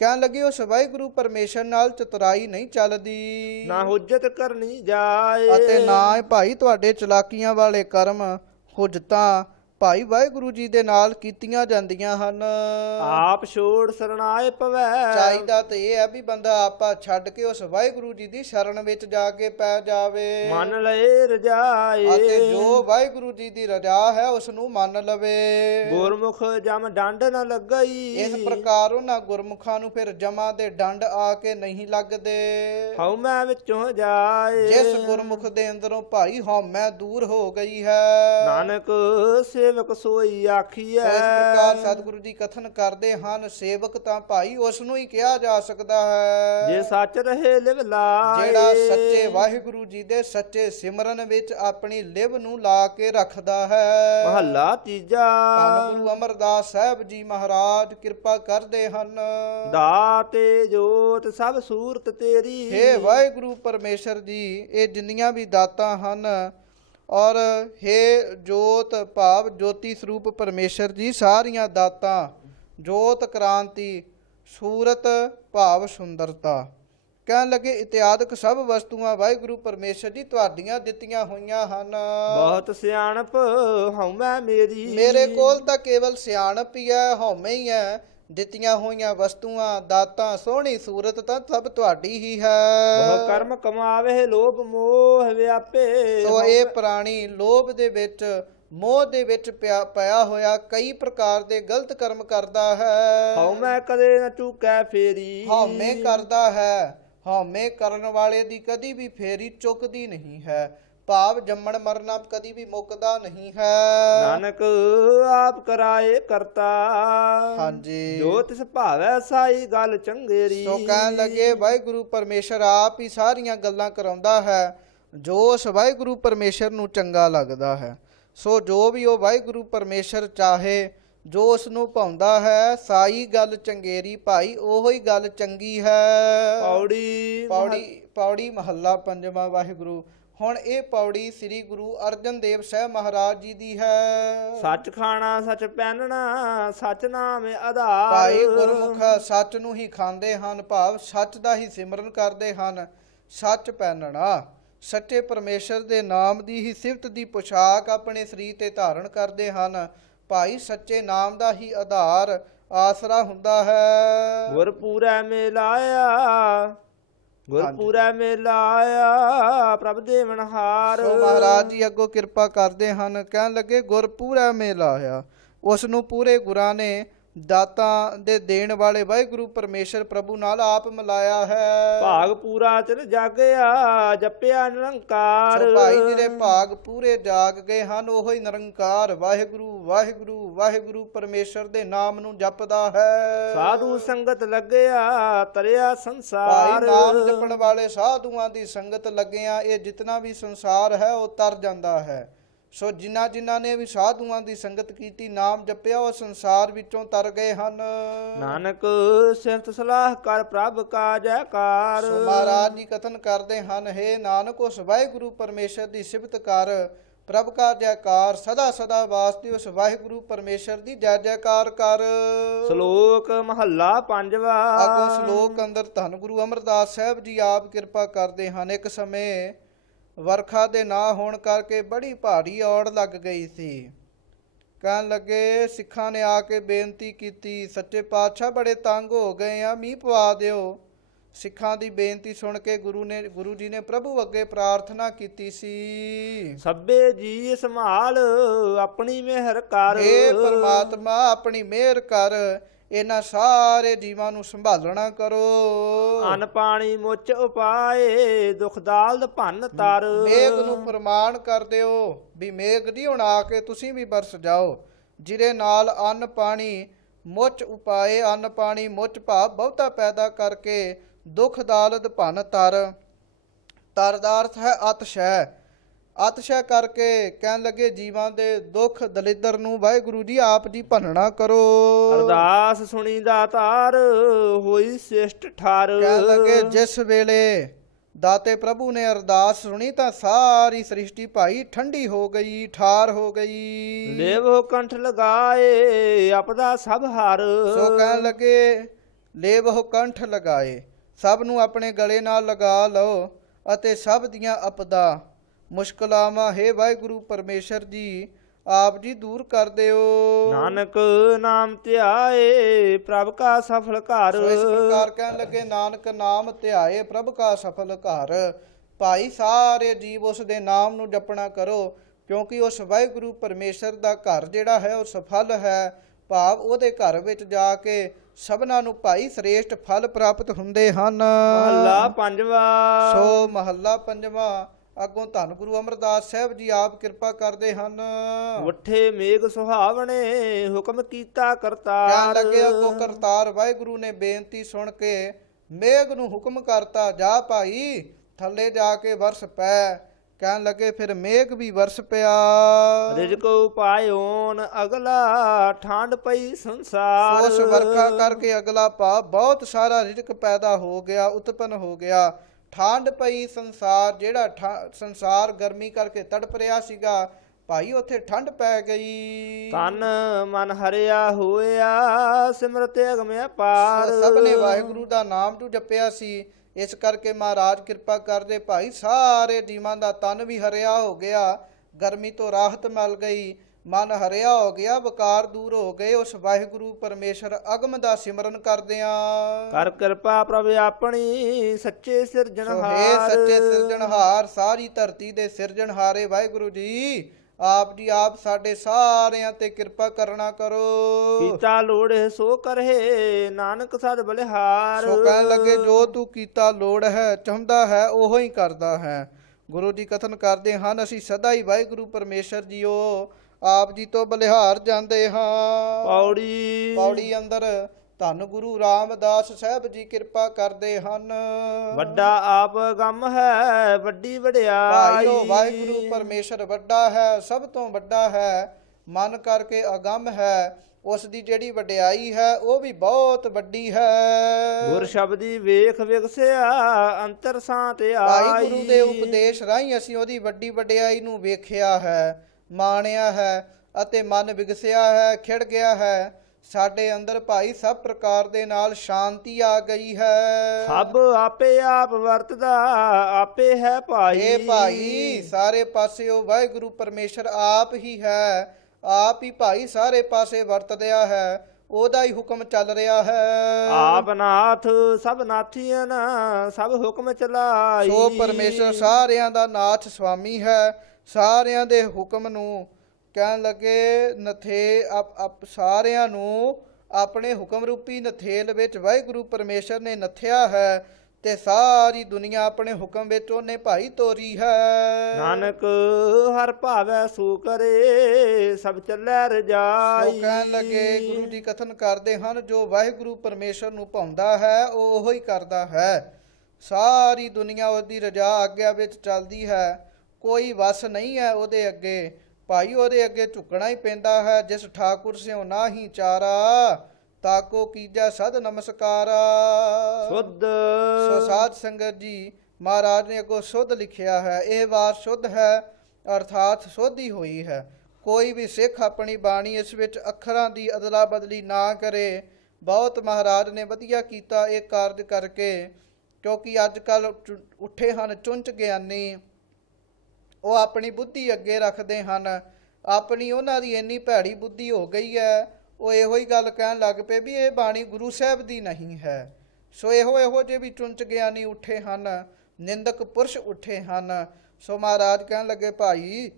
ਕਹਿਣ ਲੱਗੇ ਉਸ ਵਾਹਿਗੁਰੂ ਪਰਮੇਸ਼ਰ ਨਾਲ ਚਤੁਰਾਈ ਨਹੀਂ ਚੱਲਦੀ, ਨਾ ਹੁਜਤ ਕਰਨੀ ਜਾਏ। ਅਤੇ ਨਾ ਹੀ ਭਾਈ ਤੁਹਾਡੇ ਚਲਾਕੀਆਂ ਵਾਲੇ ਕਰਮ ਹੁਜਤਾਂ ਭਾਈ ਵਾਹਿਗੁਰੂ ਜੀ ਦੇ ਨਾਲ ਕੀਤੀਆਂ ਜਾਂਦੀਆਂ ਹਨ। ਆਪ ਛੋੜ ਸਰਣਾਏ ਪਵੈ। ਚਾਹੀਦਾ ਤੇ ਇਹ ਹੈ ਵੀ ਬੰਦਾ ਆਪਾ ਛੱਡ ਕੇ ਉਸ ਵਾਹਿਗੁਰੂ ਜੀ ਦੀ ਸ਼ਰਨ ਵਿੱਚ ਜਾ ਕੇ ਪੈ ਜਾਵੇ, ਮਨ ਲਏ ਰਜਾਏ। ਅਤੇ ਜੋ ਵਾਹਿਗੁਰੂ ਜੀ ਦੀ ਰਜਾ ਹੈ ਉਸ ਨੂੰ ਮੰਨ ਲਵੇ। ਗੁਰਮੁਖ ਜਮ ਡੰਡ ਨ ਲੱਗਈ। ਇਸ ਪ੍ਰਕਾਰ ਉਹਨਾਂ ਗੁਰਮੁਖਾਂ ਨੂੰ ਫਿਰ ਜਮਾਂ ਦੇ ਡੰਡ ਆ ਕੇ ਨਹੀਂ ਲੱਗਦੇ। ਹਉਮੈ ਵਿੱਚੋਂ ਜਾਏ। ਜਿਸ ਗੁਰਮੁਖ ਦੇ ਅੰਦਰੋਂ ਭਾਈ ਹਉਮੈ ਦੂਰ ਹੋ ਗਈ ਹੈ, ਨਾਨਕ ਸੇਵਕ ਸੋਈ ਆਖੀਐ। ਇਸ ਪ੍ਰਕਾਰ ਸਤਿਗੁਰੂ ਜੀ ਕਥਨ ਕਰਦੇ ਹਨ, ਸੇਵਕ ਤਾਂ ਭਾਈ ਉਸ ਨੂੰ ਹੀ ਕਿਹਾ ਜਾ ਸਕਦਾ ਹੈ ਜੇ ਸੱਚ ਰਹੇ ਲਿਵ ਲਾਏ। ਜਿਹੜਾ ਸੱਚੇ ਵਾਹਿਗੁਰੂ ਜੀ ਦੇ ਸੱਚੇ ਸਿਮਰਨ ਵਿੱਚ ਆਪਣੀ ਲਿਵ ਨੂੰ ਲਾ ਕੇ ਰੱਖਦਾ ਹੈ। ਮਹੱਲਾ ਤੀਜਾ। ਧੰਨ ਗੁਰੂ ਅਮਰਦਾਸ ਸਾਹਿਬ ਜੀ ਮਹਾਰਾਜ ਕਿਰਪਾ ਕਰਦੇ ਹਨ। ਦਾਤੇ ਜੋਤ ਸਭ ਸੂਰਤ ਤੇਰੀ। ਹੇ ਵਾਹਿਗੁਰੂ ਪਰਮੇਸ਼ਰ ਜੀ, ਇਹ ਜਿੰਨੀਆਂ ਵੀ ਦਾਤਾਂ ਹਨ ਔਰ ਹੇ ਜੋਤ ਭਾਵ ਜੋਤੀ ਸਰੂਪ ਪਰਮੇਸ਼ਰ ਜੀ, ਸਾਰੀਆਂ ਦਾਤਾਂ ਜੋਤ ਕ੍ਰਾਂਤੀ ਸੂਰਤ ਭਾਵ ਸੁੰਦਰਤਾ। ਕਹਿਣ ਲੱਗੇ ਇਤਿਆਦਿਕ ਸਭ ਵਸਤੂਆਂ ਵਾਹਿਗੁਰੂ ਪਰਮੇਸ਼ਰ ਜੀ ਤੁਹਾਡੀਆਂ ਦਿੱਤੀਆਂ ਹੋਈਆਂ ਹਨ। ਬਹੁਤ ਸਿਆਣਪ ਹਉਮੈ ਮੇਰੀ। ਮੇਰੇ ਕੋਲ ਤਾਂ ਕੇਵਲ ਸਿਆਣਪ ਹੀ ਹੈ, ਹਉਮੈ ਹੀ ਹੈ। ਦਿੱਤੀਆਂ ਹੋਈਆਂ ਵਸਤੂਆਂ ਦਾਤਾਂ ਸੋਹਣੀ ਸੂਰਤ ਤਾਂ ਸਭ ਤੁਹਾਡੀ ਹੀ ਹੈ। ਬਹੁ ਕਰਮ ਕਮਾਵੇ ਲੋਭ ਮੋਹ ਵਿਆਪੇ। ਸੋ ਇਹ ਪ੍ਰਾਣੀ ਲੋਭ ਦੇ ਵਿੱਚ ਮੋਹ ਦੇ ਵਿੱਚ ਪਿਆ ਹੋਇਆ ਕਈ ਪ੍ਰਕਾਰ ਦੇ ਗਲਤ ਕਰਮ ਕਰਦਾ ਹੈ। ਹਉਮੈ ਕਦੇ ਨ ਚੁਕੈ ਫੇਰੀ। ਹਉਮੈ ਕਰਦਾ ਹੈ, ਹਉਮੈ ਕਰਨ ਵਾਲੇ ਦੀ ਕਦੀ ਵੀ ਫੇਰੀ ਚੁੱਕਦੀ ਨਹੀਂ ਹੈ, ਭਾਵ ਜੰਮਣ ਮਰਨਾ ਕਦੀ ਵੀ ਮੁੱਕਦਾ ਨਹੀਂ ਹੈ। ਨਾਨਕ ਆਪ ਕਰਾਏ ਕਰਤਾ। ਹਾਂਜੀ, ਜੋ ਤਿਸ ਭਾਵੈ ਸਾਈ ਗੱਲ ਚੰਗੇਰੀ। ਸੋ ਕਹਿਣ ਲੱਗੇ ਵਾਹਿਗੁਰੂ ਪਰਮੇਸ਼ਰ ਆਪ ਹੀ ਸਾਰੀਆਂ ਗੱਲਾਂ ਕਰਾਉਂਦਾ ਹੈ ਜੋ ਉਸ ਵਾਹਿਗੁਰੂ ਪਰਮੇਸ਼ਰ ਨੂੰ ਚੰਗਾ ਲੱਗਦਾ ਹੈ। ਸੋ ਜੋ ਵੀ ਉਹ ਵਾਹਿਗੁਰੂ ਪਰਮੇਸ਼ਰ ਚਾਹੇ, ਜੋ ਉਸ ਨੂੰ ਭਾਉਂਦਾ ਹੈ, ਸਾਈ ਗੱਲ ਚੰਗੇਰੀ ਭਾਈ ਉਹੋ ਹੀ ਗੱਲ ਚੰਗੀ ਹੈ। ਪੌੜੀ ਮਹੱਲਾ ਪੰਜਵਾਂ। ਵਾਹਿਗੁਰੂ। ਹੁਣ ਇਹ ਪੌੜੀ ਸ੍ਰੀ ਗੁਰੂ ਅਰਜਨ ਦੇਵ ਸਾਹਿਬ ਮਹਾਰਾਜ ਜੀ ਦੀ ਹੈ। ਸੱਚ ਖਾਣਾ ਸੱਚ ਪਹਿਨਣਾ, ਸੱਚ ਨਾਮ ਆਧਾਰ। ਭਾਈ ਗੁਰਮੁਖ ਸੱਚ ਨੂੰ ਹੀ ਖਾਂਦੇ ਹਨ, ਭਾਵ ਸੱਚ ਦਾ ਹੀ ਸਿਮਰਨ ਕਰਦੇ ਹਨ। ਸੱਚ ਪਹਿਨਣਾ, ਸੱਚੇ ਪਰਮੇਸ਼ਰ ਦੇ ਨਾਮ ਦੀ ਹੀ ਸਿਫਤ ਦੀ ਪੁਸ਼ਾਕ ਆਪਣੇ ਸਰੀਰ ਤੇ ਧਾਰਨ ਕਰਦੇ ਹਨ। ਭਾਈ ਸੱਚੇ ਨਾਮ ਦਾ ਹੀ ਆਧਾਰ ਆਸਰਾ ਹੁੰਦਾ ਹੈ। ਗੁਰਪੂਰੈ ਮਿਲਾਇਆ, ਗੁਰਪੂਰੈ ਮਿਲਾਇਆ ਪ੍ਰਭ ਦੇਵਨਹਾਰ। ਸੋ ਮਹਾਰਾਜ ਜੀ ਅੱਗੋਂ ਕਿਰਪਾ ਕਰਦੇ ਹਨ, ਕਹਿਣ ਲੱਗੇ ਗੁਰਪੂਰੈ ਮਿਲਾਇਆ, ਉਸ ਨੂੰ ਪੂਰੇ ਗੁਰਾਂ ਨੇ ਦਾਤਾਂ ਦੇ ਦੇਣ ਵਾਲੇ ਵਾਹਿਗੁਰੂ ਪਰਮੇਸ਼ਰ ਪ੍ਰਭੂ ਨਾਲ ਆਪ ਮਿਲਾਇਆ ਹੈ। ਭਾਗ ਪੂਰਾ ਚਿਰ ਜਾਗਿਆ, ਜਪਿਆ ਨਿਰੰਕਾਰ। ਸੋ ਭਾਈ ਜਿਹੜੇ ਭਾਗ ਪੂਰੇ ਜਾਗ ਗਏ ਹਨ, ਉਹ ਹੀ ਨਿਰੰਕਾਰ ਵਾਹਿਗੁਰੂ ਵਾਹਿਗੁਰੂ ਵਾਹਿਗੁਰੂ ਪਰਮੇਸ਼ਰ ਦੇ ਨਾਮ ਨੂੰ ਜਪਦਾ ਹੈ। ਸਾਧੂ ਸੰਗਤ ਲੱਗਿਆ, ਤਰਿਆ ਸੰਸਾਰ। ਭਾਈ ਨਾਮ ਜਪਣ ਵਾਲੇ ਸਾਧੂਆਂ ਦੀ ਸੰਗਤ ਲੱਗਿਆ ਇਹ ਜਿਤਨਾ ਵੀ ਸੰਸਾਰ ਹੈ ਉਹ ਤਰ ਜਾਂਦਾ ਹੈ। ਸੋ ਜਿਨ੍ਹਾਂ ਨੇ ਵੀ ਸਾਧੂਆਂ ਦੀ ਸੰਗਤ ਕੀਤੀ, ਨਾਮ ਜਪਿਆ, ਉਹ ਸੰਸਾਰ ਵਿੱਚੋਂ ਤਰ ਗਏ ਹਨ। ਨਾਨਕ ਸਿਫਤ ਸਲਾਹ ਕਰ ਪ੍ਰਭ ਕਾ ਜੈਕਾਰ। ਸੋ ਮਹਾਰਾਜ ਜੀ ਕਥਨ ਕਰਦੇ ਹਨ, ਹੇ ਨਾਨਕ ਉਸ ਵਾਹਿਗੁਰੂ ਪਰਮੇਸ਼ਰ ਦੀ ਸਿਫਤ ਕਰ, ਪ੍ਰਭ ਕਾ ਜੈਕਾਰ। ਸਦਾ ਸਦਾ ਵਾਸਤੇ ਉਸ ਵਾਹਿਗੁਰੂ ਪਰਮੇਸ਼ਰ ਦੀ ਜੈ ਜੈਕਾਰ ਕਰ। ਸ਼ਲੋਕ ਮਹੱਲਾ ਪੰਜਵਾ। ਅੱਗੋਂ ਸ਼ਲੋਕ ਅੰਦਰ ਧੰਨ ਗੁਰੂ ਅਮਰਦਾਸ ਸਾਹਿਬ ਜੀ ਆਪ ਕਿਰਪਾ ਕਰਦੇ ਹਨ। ਇੱਕ ਸਮੇਂ ਵਰਖਾ ਦੇ ਨਾ ਹੋਣ ਕਰਕੇ ਬੜੀ ਭਾਰੀ ਔੜ ਲੱਗ ਗਈ ਸੀ। ਕਹਿਣ ਲੱਗੇ ਸਿੱਖਾਂ ਨੇ ਆ ਕੇ ਬੇਨਤੀ ਕੀਤੀ, ਸੱਚੇ ਪਾਤਸ਼ਾਹ ਬੜੇ ਤੰਗ ਹੋ ਗਏ ਆ, ਮੀਂਹ ਪਵਾ ਦਿਓ। ਸਿੱਖਾਂ ਦੀ ਬੇਨਤੀ ਸੁਣ ਕੇ ਗੁਰੂ ਜੀ ਨੇ ਪ੍ਰਭੂ ਅੱਗੇ ਪ੍ਰਾਰਥਨਾ ਕੀਤੀ ਸੀ। ਸਭੇ ਜੀ ਸੰਭਾਲ ਆਪਣੀ ਮਿਹਰ ਕਰ। ਹੇ ਪਰਮਾਤਮਾ ਆਪਣੀ ਮਿਹਰ ਕਰ, ਇਹਨਾਂ ਸਾਰੇ ਜੀਵਾਂ ਨੂੰ ਸੰਭਾਲਣਾ ਕਰੋ। ਅਨ ਪਾਣੀ ਮੁੱਚ ਉਪਾਏ ਦੁਖ ਦਾਲਦ ਭੰਨ ਤਰ। ਮੇਘ ਨੂੰ ਪ੍ਰਮਾਣ ਕਰ ਦਿਓ ਵੀ ਮੇਘ ਦੀ ਹੁਣ ਆ ਕੇ ਤੁਸੀਂ ਵੀ ਬਰਸ ਜਾਓ, ਜਿਹਦੇ ਨਾਲ ਅੰਨ ਪਾਣੀ ਮੁੱਚ ਉਪਾਏ, ਅੰਨ ਪਾਣੀ ਮੁੱਚ ਭਾਵ ਬਹੁਤਾ ਪੈਦਾ ਕਰਕੇ ਦੁਖ ਦਾਲਦ ਭੰਨ ਤਰ। ਤਰ ਦਾ ਅਰਥ ਹੈ ਅਤਸ਼ੈ। ਅਤਸ਼ੈ ਕਰਕੇ ਕਹਿਣ ਲੱਗੇ ਜੀਵਾਂ ਦੇ ਦੁੱਖ ਦਲਿੱਦਰ ਨੂੰ ਵਾਹਿਗੁਰੂ ਜੀ ਆਪ ਜੀ ਭੰਨਣਾ ਕਰੋ। ਅਰਦਾਸ ਸੁਣੀ ਦਾਤਾਰ ਹੋਈ ਸਿਸ਼ਟ ਠਾਰ। ਕਹਿਣ ਲੱਗੇ ਜਿਸ ਵੇਲੇ ਦਾਤੇ ਪ੍ਰਭੂ ਨੇ ਅਰਦਾਸ ਸੁਣੀ ਤਾਂ ਸਾਰੀ ਸ੍ਰਿਸ਼ਟੀ ਭਾਈ ਠੰਡੀ ਹੋ ਗਈ, ਠਾਰ ਹੋ ਗਈ। ਲੇਵੋ ਕੰਠ ਲਗਾਏ ਆਪਦਾ ਸਭ ਹਾਰ। ਸੋ ਕਹਿਣ ਲੱਗੇ ਲੇਵਹੁ ਕੰਠ ਲਗਾਏ, ਸਭ ਨੂੰ ਆਪਣੇ ਗਲੇ ਨਾਲ ਲਗਾ ਲਓ ਅਤੇ ਸਭ ਦੀਆਂ ਅਪਦਾ ਮੁਸ਼ਕਲਾਵਾਂ ਹੈ ਵਾਹਿਗੁਰੂ ਪਰਮੇਸ਼ਰ ਜੀ ਆਪ ਜੀ ਦੂਰ ਕਰ ਦਿਓ। ਨਾਨਕ ਨਾਮ ਧਿਆਏ ਪ੍ਰਭ ਕਾ ਸਫਲ ਘਰ। ਸੋ ਇਸ ਪ੍ਰਕਾਰ ਕਹਿਣ ਲੱਗੇ ਨਾਨਕ ਨਾਮ ਧਿਆਏ ਪ੍ਰਭ ਕਾ ਸਫਲ ਘਰ। ਭਾਈ ਸਾਰੇ ਜੀਵ ਉਸ ਦੇ ਨਾਮ ਨੂੰ ਜਪਣਾ ਕਰੋ, ਕਿਉਂਕਿ ਉਸ ਵਾਹਿਗੁਰੂ ਪਰਮੇਸ਼ਰ ਦਾ ਘਰ ਜਿਹੜਾ ਹੈ ਉਹ ਸਫਲ ਹੈ। ਭਾਵ ਉਹਦੇ ਘਰ ਵਿੱਚ ਜਾ ਕੇ ਸਭਨਾਂ ਨੂੰ ਭਾਈ ਸ੍ਰੇਸ਼ਟ ਫਲ ਪ੍ਰਾਪਤ ਹੁੰਦੇ ਹਨ। ਮਹੱਲਾ ਪੰਜਵਾ। ਸੋ ਮਹੱਲਾ ਪੰਜਵਾਂ ਅੱਗੋਂ ਧੰਨ ਗੁਰੂ ਅਮਰਦਾਸ ਸਾਹਿਬ ਜੀ ਆਪ ਕਿਰਪਾ ਕਰਦੇ ਹਨ। ਉੱਠੇ ਮੇਘ ਸੁਹਾਵਣੇ ਹੁਕਮ ਕੀਤਾ ਕਰਤਾਰ। ਕਹਿਣ ਲੱਗੇ ਅੱਗੋਂ ਕਰਤਾਰ ਵਾਹਿਗੁਰੂ ਨੇ ਬੇਨਤੀ ਸੁਣ ਕੇ ਮੇਘ ਨੂੰ ਹੁਕਮ ਕਰਤਾ, ਜਾ ਭਾਈ ਥੱਲੇ ਜਾ ਕੇ ਵਰਸ ਪੈ। ਕਹਿਣ ਲੱਗੇ ਫਿਰ ਮੇਘ ਵੀ ਵਰਸ ਪਿਆ। ਰਿਜਕ ਉਪਾਇਓਨ ਅਗਲਾ ਠੰਡ ਪਈ ਸੰਸਾਰ। ਉਸ ਵਰਖਾ ਕਰਕੇ ਅਗਲਾ ਭਾਵ ਬਹੁਤ ਸਾਰਾ ਰਿਜਕ ਪੈਦਾ ਹੋ ਗਿਆ, ਉਤਪਨ ਹੋ ਗਿਆ। ਠੰਡ ਪਈ ਸੰਸਾਰ, ਜਿਹੜਾ ਸੰਸਾਰ ਗਰਮੀ ਕਰਕੇ ਤੜਪ ਰਿਹਾ ਸੀਗਾ ਭਾਈ ਉੱਥੇ ਠੰਡ ਪੈ ਗਈ। ਤਨ ਮਨ ਹਰਿਆ ਹੋਇਆ ਸਿਮਰਤ ਅਗਮਿਆ ਪਾਰ। ਸਭ ਨੇ ਵਾਹਿਗੁਰੂ ਦਾ ਨਾਮ ਨੂੰ ਜਪਿਆ ਸੀ, ਇਸ ਕਰਕੇ ਮਹਾਰਾਜ ਕਿਰਪਾ ਕਰਦੇ ਭਾਈ ਸਾਰੇ ਜੀਵਾਂ ਦਾ ਤਨ ਵੀ ਹਰਿਆ ਹੋ ਗਿਆ, ਗਰਮੀ ਤੋਂ ਰਾਹਤ ਮਿਲ ਗਈ, ਮਨ ਹਰਿਆ ਹੋ ਗਿਆ, ਵਿਕਾਰ ਦੂਰ ਹੋ ਗਏ। ਉਸ ਵਾਹਿਗੁਰੂ ਪਰਮੇਸ਼ਰ ਅਗਮ ਦਾ ਸਿਮਰਨ ਕਰਦਿਆਂ ਕਰ ਕਿਰਪਾ ਪ੍ਰਭ ਆਪਣੀ ਸੱਚੇ ਸਿਰਜਣਹਾਰ। ਹੇ ਸੱਚੇ ਸਿਰਜਣਹਾਰ, ਸਾਰੀ ਧਰਤੀ ਦੇ ਸਿਰਜਣਹਾਰੇ ਵਾਹਿਗੁਰੂ ਜੀ ਆਪ ਜੀ ਆਪ ਸਾਡੇ ਸਾਰਿਆਂ ਤੇ ਕਿਰਪਾ ਕਰਨਾ ਕਰੋ। ਕੀਤਾ ਲੋੜੇ ਸੋ ਕਰਹਿ ਨਾਨਕ ਸਦ ਬਲਿਹਾਰ। ਸੋ ਕਹਿਣ ਲੱਗੇ ਜੋ ਤੂੰ ਕੀਤਾ ਲੋੜ ਹੈ, ਚਾਹੁੰਦਾ ਹੈ ਉਹੋ ਹੀ ਕਰਦਾ ਹੈ। ਗੁਰੂ ਜੀ ਕਥਨ ਕਰਦੇ ਹਨ ਅਸੀਂ ਸਦਾ ਹੀ ਵਾਹਿਗੁਰੂ ਪਰਮੇਸ਼ਰ ਜੀਓ ਆਪ ਜੀ ਤੋਂ ਬਲਿਹਾਰ ਜਾਂਦੇ ਹਾਂ। ਪੌੜੀ ਅੰਦਰ ਧੰਨ ਗੁਰੂ ਰਾਮਦਾਸ ਸਾਹਿਬ ਜੀ ਕਿਰਪਾ ਕਰਦੇ ਹਨ। ਵੱਡਾ ਆਪ ਗਮ ਹੈ ਵੱਡੀ ਵਡਿਆਈ। ਭਾਈਓ ਵਾਹਿਗੁਰੂ ਪਰਮੇਸ਼ਰ ਵੱਡਾ ਹੈ, ਸਭ ਤੋਂ ਵੱਡਾ ਹੈ, ਮਨ ਕਰਕੇ ਅਗੰਮ ਹੈ। ਉਸ ਦੀ ਜਿਹੜੀ ਵਡਿਆਈ ਹੈ ਉਹ ਵੀ ਬਹੁਤ ਵੱਡੀ ਹੈ। ਗੁਰ ਸ਼ਬਦੀ ਵੇਖ ਵਿਗਸਿਆ ਅੰਤਰ ਸਾਤ ਆਈ। ਭਾਈ ਗੁਰੂ ਦੇ ਉਪਦੇਸ਼ ਰਾਹੀਂ ਅਸੀਂ ਉਹਦੀ ਵੱਡੀ ਵਡਿਆਈ ਨੂੰ ਵੇਖਿਆ ਹੈ, ਮਾਣਿਆ ਹੈ ਅਤੇ ਮਨ ਵਿਗਸਿਆ ਹੈ, ਖਿੜ ਗਿਆ ਹੈ। ਸਾਡੇ ਅੰਦਰ ਭਾਈ ਸਭ ਪ੍ਰਕਾਰ ਦੇ ਨਾਲ ਸ਼ਾਂਤੀ ਆ ਗਈ ਹੈ। ਸਭ ਆਪੇ ਆਪ ਵਰਤਦਾ ਆਪੇ ਹੈ ਭਾਈ। ਇਹ ਭਾਈ ਸਾਰੇ ਪਾਸੇ ਉਹ ਵਾਹਿਗੁਰੂ ਪਰਮੇਸ਼ਰ ਆਪ ਹੀ ਹੈ, ਆਪ ਹੀ ਭਾਈ ਸਾਰੇ ਪਾਸੇ ਵਰਤਦਿਆ ਹੈ, ਉਹਦਾ ਹੀ ਹੁਕਮ ਚੱਲ ਰਿਹਾ ਹੈ। ਆਪ ਨਾਥ ਸਭ ਨਾਥੀਆਂ ਸਭ ਹੁਕਮ ਚਲਾਈ। ਸੋ ਪਰਮੇਸ਼ਰ ਸਾਰਿਆਂ ਦਾ ਨਾਥ ਸੁਆਮੀ ਹੈ, ਸਾਰਿਆਂ ਦੇ ਹੁਕਮ ਨੂੰ ਕਹਿਣ ਲੱਗੇ ਨਥੇ ਸਾਰਿਆਂ ਨੂੰ ਆਪਣੇ ਹੁਕਮ ਰੂਪੀ ਨਥੇਲ ਵਿੱਚ ਵਾਹਿਗੁਰੂ ਪਰਮੇਸ਼ਰ ਨੇ ਨੱਥਿਆ ਹੈ ਤੇ ਸਾਰੀ ਦੁਨੀਆ ਆਪਣੇ ਹੁਕਮ ਵਿੱਚ ਉਹਨੇ ਭਾਈ ਤੋਰੀ ਹੈ। ਨਾਨਕ ਹਰ ਭਾਵੈ ਸੋ ਕਰੇ ਸਭ ਚੱਲੈ ਰਜਾਈ। ਸੋ ਕਹਿਣ ਲੱਗੇ ਗੁਰੂ ਜੀ ਕਥਨ ਕਰਦੇ ਹਨ ਜੋ ਵਾਹਿਗੁਰੂ ਪਰਮੇਸ਼ਰ ਨੂੰ ਭਾਉਂਦਾ ਹੈ ਉਹ ਉਹੀ ਕਰਦਾ ਹੈ। ਸਾਰੀ ਦੁਨੀਆ ਉਹਦੀ ਰਜਾ ਆਗਿਆ ਵਿੱਚ ਚੱਲਦੀ ਹੈ, ਕੋਈ ਵਸ ਨਹੀਂ ਹੈ ਉਹਦੇ ਅੱਗੇ। ਭਾਈ ਉਹਦੇ ਅੱਗੇ ਝੁਕਣਾ ਹੀ ਪੈਂਦਾ ਹੈ। ਜਿਸ ਠਾਕੁਰ ਸਿਓ ਨਾਹੀ ਚਾਰਾ ਤਾਕੋ ਕੀਜੈ ਸਦ ਨਮਸਕਾਰਾ। ਸੁਧ ਸੋ ਸਾਧ ਸੰਗਤ ਜੀ ਮਹਾਰਾਜ ਨੇ ਅੱਗੋਂ ਸੁਧ ਲਿਖਿਆ ਹੈ। ਇਹ ਬਾਤ ਸ਼ੁੱਧ ਹੈ ਅਰਥਾਤ ਸੋਧੀ ਹੋਈ ਹੈ। ਕੋਈ ਵੀ ਸਿੱਖ ਆਪਣੀ ਬਾਣੀ ਇਸ ਵਿੱਚ ਅੱਖਰਾਂ ਦੀ ਅਦਲਾ ਬਦਲੀ ਨਾ ਕਰੇ। ਬਹੁਤ ਮਹਾਰਾਜ ਨੇ ਵਧੀਆ ਕੀਤਾ ਇਹ ਕਾਰਜ ਕਰਕੇ, ਕਿਉਂਕਿ ਅੱਜ ਕੱਲ੍ਹ ਉੱਠੇ ਹਨ ਚੁੰਚ ਗਿਆਨੀ, ਉਹ ਆਪਣੀ ਬੁੱਧੀ ਅੱਗੇ ਰੱਖਦੇ ਹਨ। ਆਪਣੀ ਉਹਨਾਂ ਦੀ ਇੰਨੀ ਭੈੜੀ ਬੁੱਧੀ ਹੋ ਗਈ ਹੈ, ਉਹ ਇਹੋ ਹੀ ਗੱਲ ਕਹਿਣ ਲੱਗ ਪਏ ਵੀ ਇਹ ਬਾਣੀ ਗੁਰੂ ਸਾਹਿਬ ਦੀ ਨਹੀਂ ਹੈ। ਸੋ ਇਹੋ ਜਿਹੇ ਵੀ ਚੁੰਚ ਗਿਆਨੀ ਉੱਠੇ ਹਨ, ਨਿੰਦਕ ਪੁਰਸ਼ ਉੱਠੇ ਹਨ। ਸੋ ਮਹਾਰਾਜ ਕਹਿਣ ਲੱਗੇ ਭਾਈ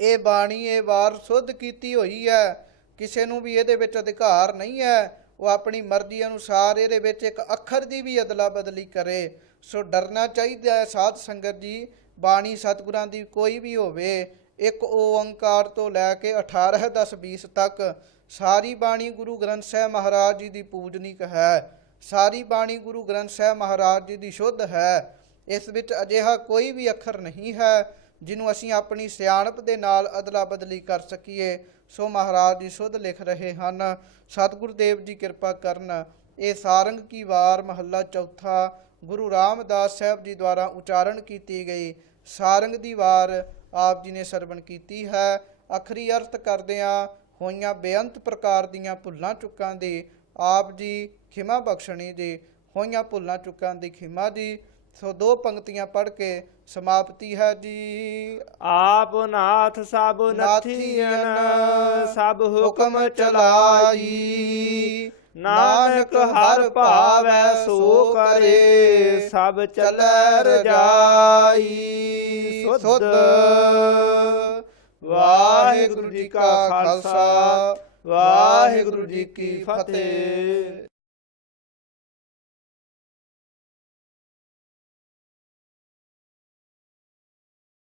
ਇਹ ਬਾਣੀ ਇਹ ਵਾਰ ਸੁੱਧ ਕੀਤੀ ਹੋਈ ਹੈ, ਕਿਸੇ ਨੂੰ ਵੀ ਇਹਦੇ ਵਿੱਚ ਅਧਿਕਾਰ ਨਹੀਂ ਹੈ ਉਹ ਆਪਣੀ ਮਰਜ਼ੀ ਅਨੁਸਾਰ ਇਹਦੇ ਵਿੱਚ ਇੱਕ ਅੱਖਰ ਦੀ ਵੀ ਅਦਲਾ ਬਦਲੀ ਕਰੇ। ਸੋ ਡਰਨਾ ਚਾਹੀਦਾ ਹੈ ਸਾਧ ਸੰਗਤ ਜੀ, ਬਾਣੀ ਸਤਿਗੁਰਾਂ ਦੀ ਕੋਈ ਵੀ ਹੋਵੇ, ਇੱਕ ਓੰਕਾਰ ਤੋਂ ਲੈ ਕੇ 18 10 20 ਤੱਕ ਸਾਰੀ ਬਾਣੀ ਗੁਰੂ ਗ੍ਰੰਥ ਸਾਹਿਬ ਮਹਾਰਾਜ ਜੀ ਦੀ ਪੂਜਨੀਕ ਹੈ। ਸਾਰੀ ਬਾਣੀ ਗੁਰੂ ਗ੍ਰੰਥ ਸਾਹਿਬ ਮਹਾਰਾਜ ਜੀ ਦੀ ਸ਼ੁੱਧ ਹੈ। ਇਸ ਵਿੱਚ ਅਜਿਹਾ ਕੋਈ ਵੀ ਅੱਖਰ ਨਹੀਂ ਹੈ ਜਿਹਨੂੰ ਅਸੀਂ ਆਪਣੀ ਸਿਆਣਪ ਦੇ ਨਾਲ ਅਦਲਾ ਬਦਲੀ ਕਰ ਸਕੀਏ। ਸੋ ਮਹਾਰਾਜ ਜੀ ਸ਼ੁੱਧ ਲਿਖ ਰਹੇ ਹਨ। ਸਤਿਗੁਰੂ ਦੇਵ ਜੀ ਕਿਰਪਾ ਕਰਨ। ਇਹ ਸਾਰੰਗ ਕੀ ਵਾਰ ਮਹੱਲਾ ਚੌਥਾ ਗੁਰੂ ਰਾਮਦਾਸ ਸਾਹਿਬ ਜੀ ਦੁਆਰਾ ਉਚਾਰਨ ਕੀਤੀ ਗਈ ਸਾਰੰਗ ਦੀ ਵਾਰ ਆਪ ਜੀ ਨੇ ਸਰਵਣ ਕੀਤੀ ਹੈ। ਆਖਰੀ ਅਰਥ ਕਰਦਿਆਂ ਹੋਈਆਂ ਬੇਅੰਤ ਪ੍ਰਕਾਰ ਦੀਆਂ ਭੁੱਲਾਂ ਚੁੱਕਾਂ ਦੀ ਆਪ ਜੀ ਖਿਮਾ ਬਖਸ਼ਣੀ ਜੀ, ਹੋਈਆਂ ਭੁੱਲਾਂ ਚੁੱਕਾਂ ਦੀ ਖਿਮਾ ਜੀ। ਸੋ 2 ਪੰਕਤੀਆਂ ਪੜ੍ਹ ਕੇ ਸਮਾਪਤੀ ਹੈ ਜੀ। ਆਪ ਨਾਥ ਸਭ ਨਥੀਨ ਸਭ ਹੁਕਮ ਚਲਾਈ, ਨਾਨਕ ਹਰ ਭਾਵੈ ਸੋ ਕਰੇ ਸਭ ਚਲੈ ਰਜਾਈ। ਸੁਧ ਵਾਹਿਗੁਰੂ ਜੀ ਕਾ ਖਾਲਸਾ ਵਾਹਿਗੁਰੂ ਜੀ ਕੀ ਫਤਿਹ।